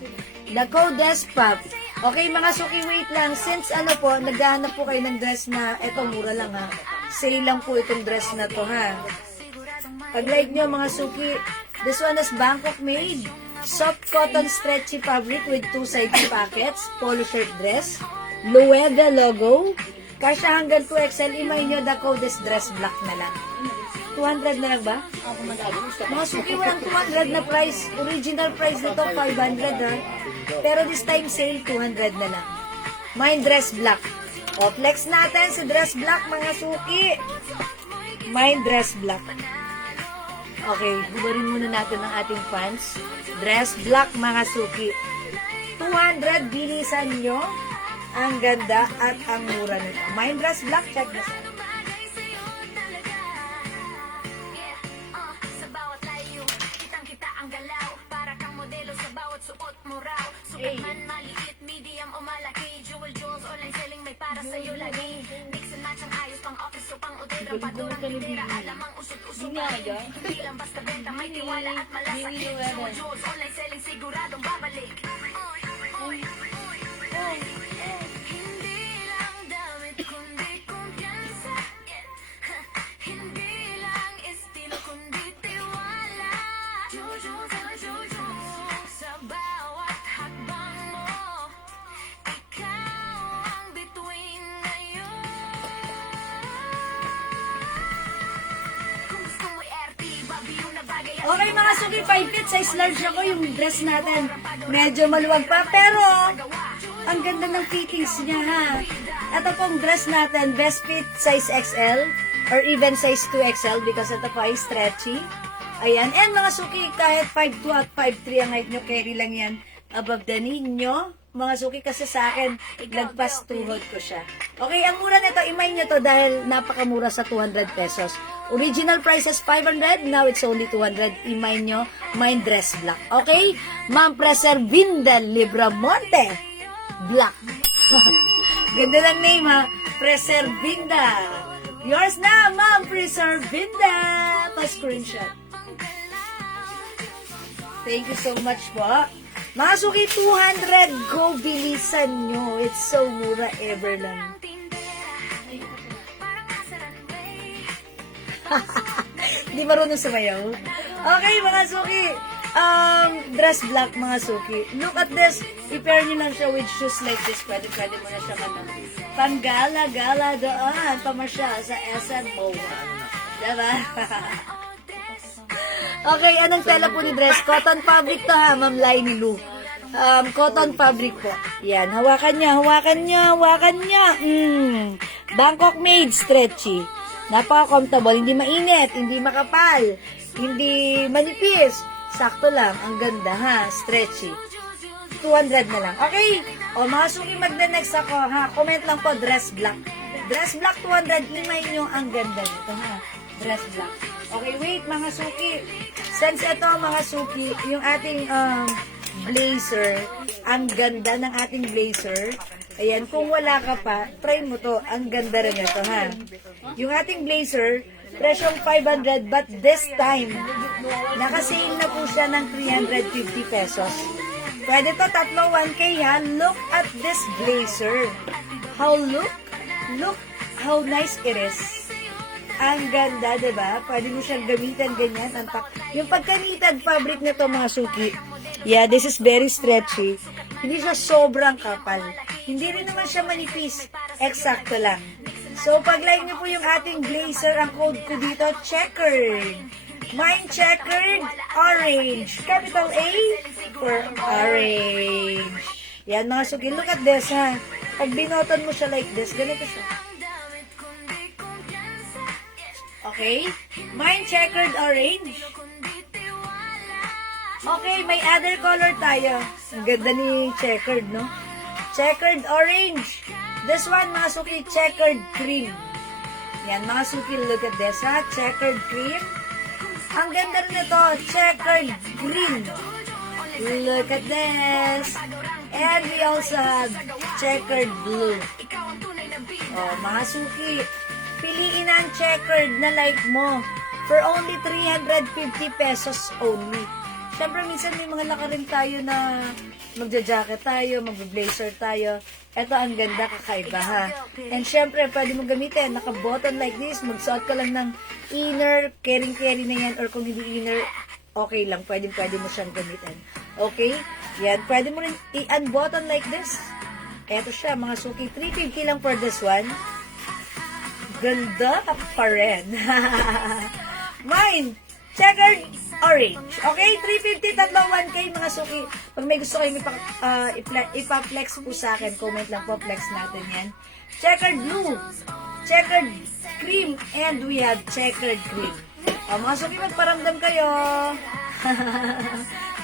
The code is pop. Okay, mga suki, wait lang. Since ano po, naghahanap po kayo ng dress na, eto, mura lang ha. Sale lang po itong dress na to, ha. Pag like nyo mga suki, this one is Bangkok made. Soft cotton stretchy fabric with 2 side pockets. Polo shirt dress. Lueda logo. Kasya hanggang 2XL. Imay nyo, the code is dress black na lang. 200 na lang ba? Mga suki, walang 200 na price. Original price nito, 500 ha. Pero this time sale, 200 na lang. Mine dress black. O, flex natin si dress black mga suki. Mine dress black. Okay, hubarin muna natin ang ating pants. Dress black, mga suki. 200, bilisan nyo. Ang ganda at ang mura nito. Mine dress black, check this out. Sa bawat layo, kitang-kita ang galaw. Para kang modelo sa bawat suot mo raw. Sukat man maliit, medium o malaki. Jewel jewels, online selling, may para sa'yo lagi. Mix and match ang ayos, pang office o pang hotel. Ang padurang tindera, alam ang usot-usot. Hindi lang basta benta, may tiwala at malasakit. Jewel jewels, online selling, siguradong babalik. Hindi lang damit, kundi kumpiyansa. Hindi lang estilo, kundi tiwala. Sa bawat hakbang mo, ikaw ang bituin ngayon. Kung gusto mo RT, babiyo na bagay at Okay mga suki, 5 feet, size large ako yung dress natin. Medyo maluwag pa, pero ang ganda ng fittings niya ha. Ito pong dress natin, best fit size XL or even size 2XL because ito po ay stretchy. Ayan, and mga suki, kahit 5'2 at 5'3 ang height nyo, carry lang yan above the knee nyo. Mga suki, kasi sa akin, lagpas tuhod ko siya. Okay, ang mura nito, imay nyo to dahil napakamura sa 200 pesos. Original price is 500, now it's only 200. Imay nyo, mine dress black. Okay? Ma'am Preservinda Libramonte. Black. Ganda ng name ha. Preservinda. Yours na, Ma'am Preservinda. Pa-screenshot. Thank you so much po. Mga suki, 200. Go, bilisan nyo. It's so mura, ever lang. Hindi marunong sumayaw. Okay, mga suki. Dress black, mga suki. Look at this. I-pair nyo lang siya with shoes like this. Pwede mo na siya panggala-gala doon. Pamasyal sa SM MOA. Diba? Okay, anong tela po ni dress? Cotton fabric to ha, Ma'am Lainey Lou. Cotton fabric po. Yan, hawakan niya. Bangkok made, stretchy. Napaka-comfortable, hindi mainit, hindi makapal, hindi manipis. Sakto lang, ang ganda ha, stretchy. 200 na lang. Okay, o mga suki, magna-next ako ha. Comment lang po, dress black. Dress black 200, imay nyo ang ganda nito ha. Dress black. Okay, wait mga suki. Since ito mga suki, yung ating blazer, Ang ganda ng ating blazer. Ayan, kung wala ka pa, try mo to. Ang ganda rin ito, ha? Yung ating blazer, presyong 500, but this time, nakasale na po siya ng 350 pesos. Pwede to, tatlo 1K, ha? Look at this blazer. Look how nice it is. Ang ganda, diba? Pwede mo siyang gamitan ganyan. Yung pagkanitag fabric nito, mga suki, yeah, this is very stretchy. Hindi siya sobrang kapal. Hindi rin naman siya manipis. Eksakto lang. So, pag-like niyo po yung ating blazer, ang code ko dito, checkered. Mine checkered, orange. Capital A for orange. Yan, mga suki. Look at this, ha. Pag binoton mo siya like this, ganito siya. Okay? Mine checkered orange. Okay, may other color tayo. Ang ganda ni checkered, no? Checkered orange. This one, mga suki, checkered cream. Yan, mga suki, look at this, ha? Checkered cream. Ang ganda rin ito, checkered green. Look at this. And we also have checkered blue. Oh, mga suki, piliin ang checkered na like mo for only 350 pesos only. Siyempre, minsan may mga laka rin tayo na magja-jacket tayo, mag-blazer tayo. Ito ang ganda, kakaiba, ha? And siyempre, pwede mo gamitin, naka-button like this, magsuot ka lang ng inner, carry na yan, or kung hindi inner, okay lang, pwede mo siyang gamitin. Okay? Yan, pwede mo rin i-unbutton like this. Ito siya, mga suki, 350 lang for this one. Ganda pa rin. Mine, checkered orange. Okay, 350, tatlo 1K, mga suki. Pag may gusto kayo ipa-flex po sa akin, comment lang po, flex natin yan. Checkered blue, checkered cream, and we have checkered green. O, mga suki, magparamdam kayo.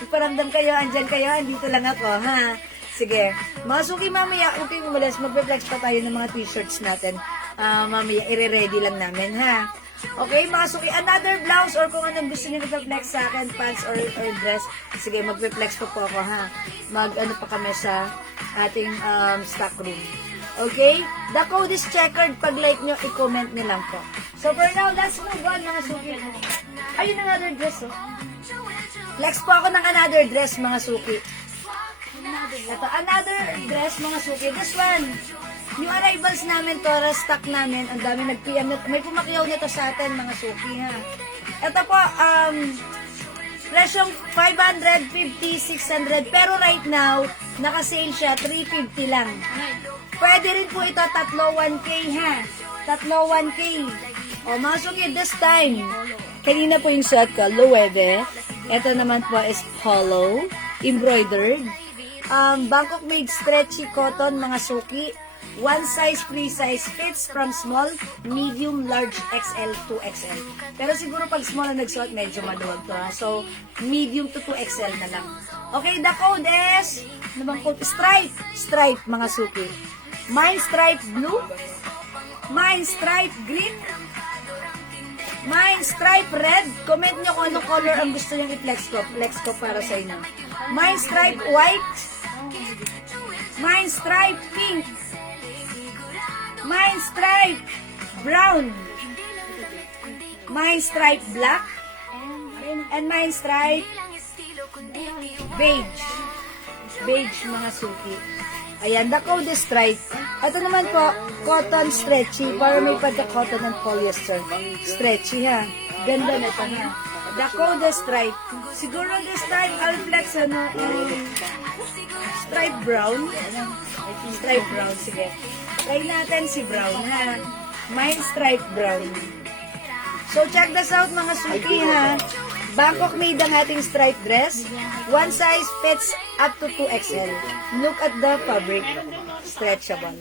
Magparamdam kayo, andyan kayo, andito lang ako, ha? Sige. Mga suki, mamaya, okay, umalis, magpe-flex pa tayo ng mga t-shirts natin. Mamaya, i-ready lang namin, ha? Okay, mga suki, another blouse or kung anong gusto nyo na-flex sa akin, pants or dress, sige, magpe-flex pa po ako, ha? Mag-ano pa kami sa ating stock room. Okay? The code is checkered. Pag like nyo, i-comment nyo lang po. So, for now, let's move on, mga suki. Ayun, another dress, oh. Flex po ako ng another dress, mga suki. Ito, another dress, mga suki. This one, yung arrivals namin to, stock namin, ang dami nag-PM nito. May pumakyaw nito sa atin, mga suki, ha. Ito po, presyong 550, 600, pero right now, naka-sale siya, 350 lang. Pwede rin po ito, tatlo 1K, ha. Tatlo 1K. O, mga suki, this time, kanina po yung suot ko, Loewe. Ito naman po is polo, embroidered. Bangkok made stretchy cotton, mga suki. One size, free size, fits from small, medium, large, XL to XL. Pero siguro pag small na nagsuot, medyo maluwag to, ha? So, medium to 2XL na lang. Okay, the code is, ano bang code? Stripe. Stripe, mga suki. Mine stripe blue. Mine stripe green. Mine stripe red. Comment nyo kung anong color ang gusto nyo i-flex ko. Flex ko para sa inyo. Mine stripe white. Mine stripe pink. Mine stripe brown. Mine stripe black. And mine stripe beige. Beige, mga suki. Ayan, the code is stripe. Ito naman po, cotton stretchy. Para may pagka-cotton and polyester. Stretchy, ha. Ganda na ito, ha. The code is stripe. Siguro this time, I'll flex, stripe brown. Stripe brown, sige. Try natin si brown, ha. Mine stripe brown. So, check this out, mga suki, ha. Bangkok made ang ating stripe dress. One size fits up to 2XL. Look at the fabric. Stretchable.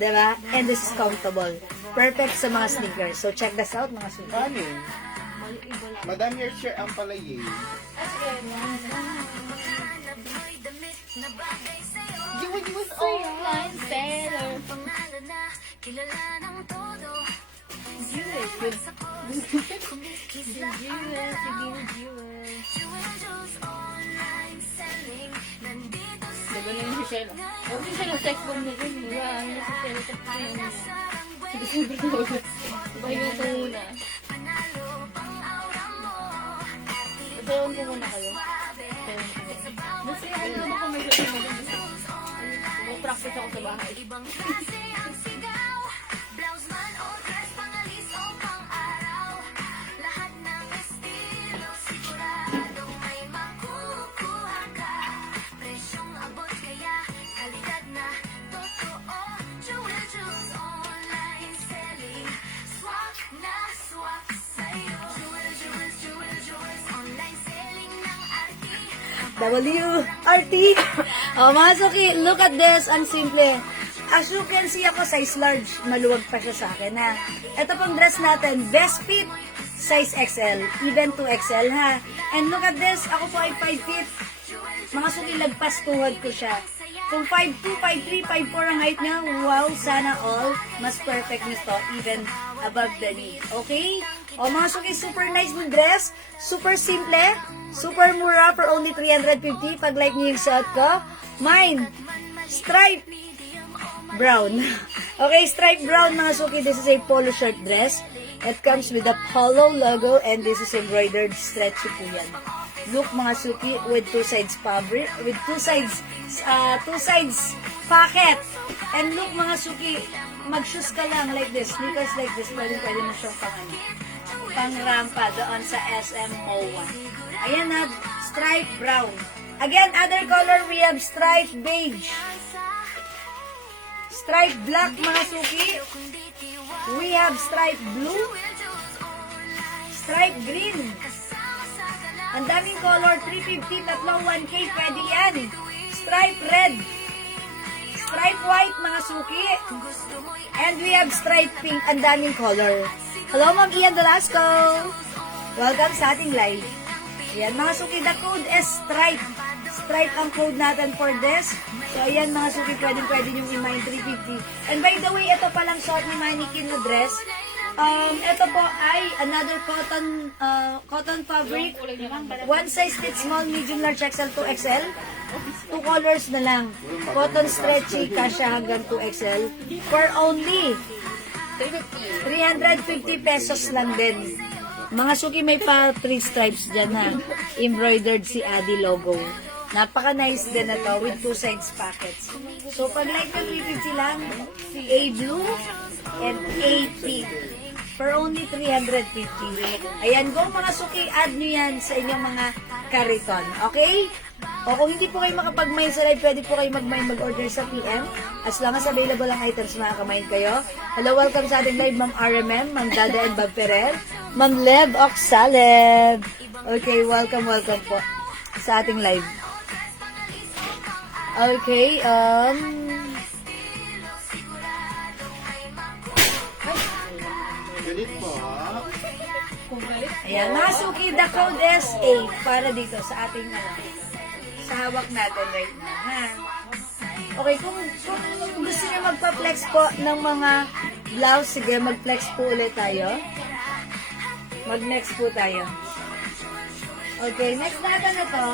Diba? And this is countable. Perfect sa mga sneakers. So, check this out, mga suki. Madam, your share ang palay, Online seller. Pangalan na kilala ng todo. Jewel Juice online selling. Nandito Diba na yung si Shella? Huwag yung Shella, sex bomb na dun. Wala, ano na si Shella, sex bomb na yun. Sige, sige, pahinga ko muna. Sayawan ko muna kayo. Sayawan ko muna. Basta ano naman kung may sayawan mo. Mag-practice ako sa bahay. Ibang klase ang sigaw. Blouse man o dress, pangalis o pang-araw. Lahat ng estilo, siguradong may makukuha ka. Presyong abot kaya, kalidad na totoo. Jewel Juice online selling. Swak na swak sa'yo. Jewel Juice online selling ng arti. WRT. Oh, mga suki, look at this. Ang simple. As you can see, ako size large. Maluwag pa siya sa akin, ha. Ito pong dress natin, best fit, size XL. Even 2XL, ha. And look at this. Ako po ay 5 feet. Mga suki, lagpas tuhod ko siya. Kung 5'2", 5'3", 5'4 ang height niya, wow, sana all. Mas perfect nito, even above the knee. Okay? O mga suki, super nice ng dress. Super simple. Super mura for only 350. Pag like niyo yung suot ko. Mine, stripe brown. Okay, stripe brown mga suki. This is a polo shirt dress. It comes with a polo logo and this is embroidered stretchy po yan. Look mga suki with two sides fabric, with two sides pocket. And look mga suki, mag-shoes ka lang like this, sneakers like this, pwede mo siyang pang rampa doon sa SM O1. Ayan na, stripe brown. Again, other color, we have stripe beige. Stripe black mga suki. We have stripe blue. Stripe green. Ang daming color, 350, tatlong 1K, pwede yan. Stripe red. Stripe white, mga suki. And we have stripe pink, ang daming color. Hello, Ma'am Ian Velasco. Welcome sa ating live. Ayan, mga suki, the code is stripe. Stripe ang code natin for this. So, ayan, mga suki, pwede nyo i-mine 350. And by the way, ito palang short ni Mannequin na dress. Ito po ay another cotton fabric. One size fits small, medium, large, XL, 2XL. Two colors na lang. Cotton stretchy, kasha hanggang 2XL. For only 350 pesos lang din. Mga suki, may pa 3 stripes dyan ha. Embroidered si Adi logo. Napaka-nice din na to with two sides pockets. So, pag like na 350 lang, A blue and A pink. For only 350. Ayan, go mga suki, add nyo yan sa inyong mga kariton. Okay? O kung hindi po kayo makapag-mine sa live, pwede po kayo mag-order sa PM. As long as available ang items, makaka-mine kayo. Hello, welcome sa ating live, Ma'am RMM, Ma'am Dada and Bob Ferrer, Ma'am Leb Oxaleb. Okay, welcome po sa ating live. Okay, Galit po. ayan, mga suki, the code is 8 para dito sa ating sa hawak natin right now, ha? Okay, kung gusto niyo magpa-flex po ng mga blouse, sige, mag-flex po ulit tayo. Mag-next po tayo. Okay, next natin ito.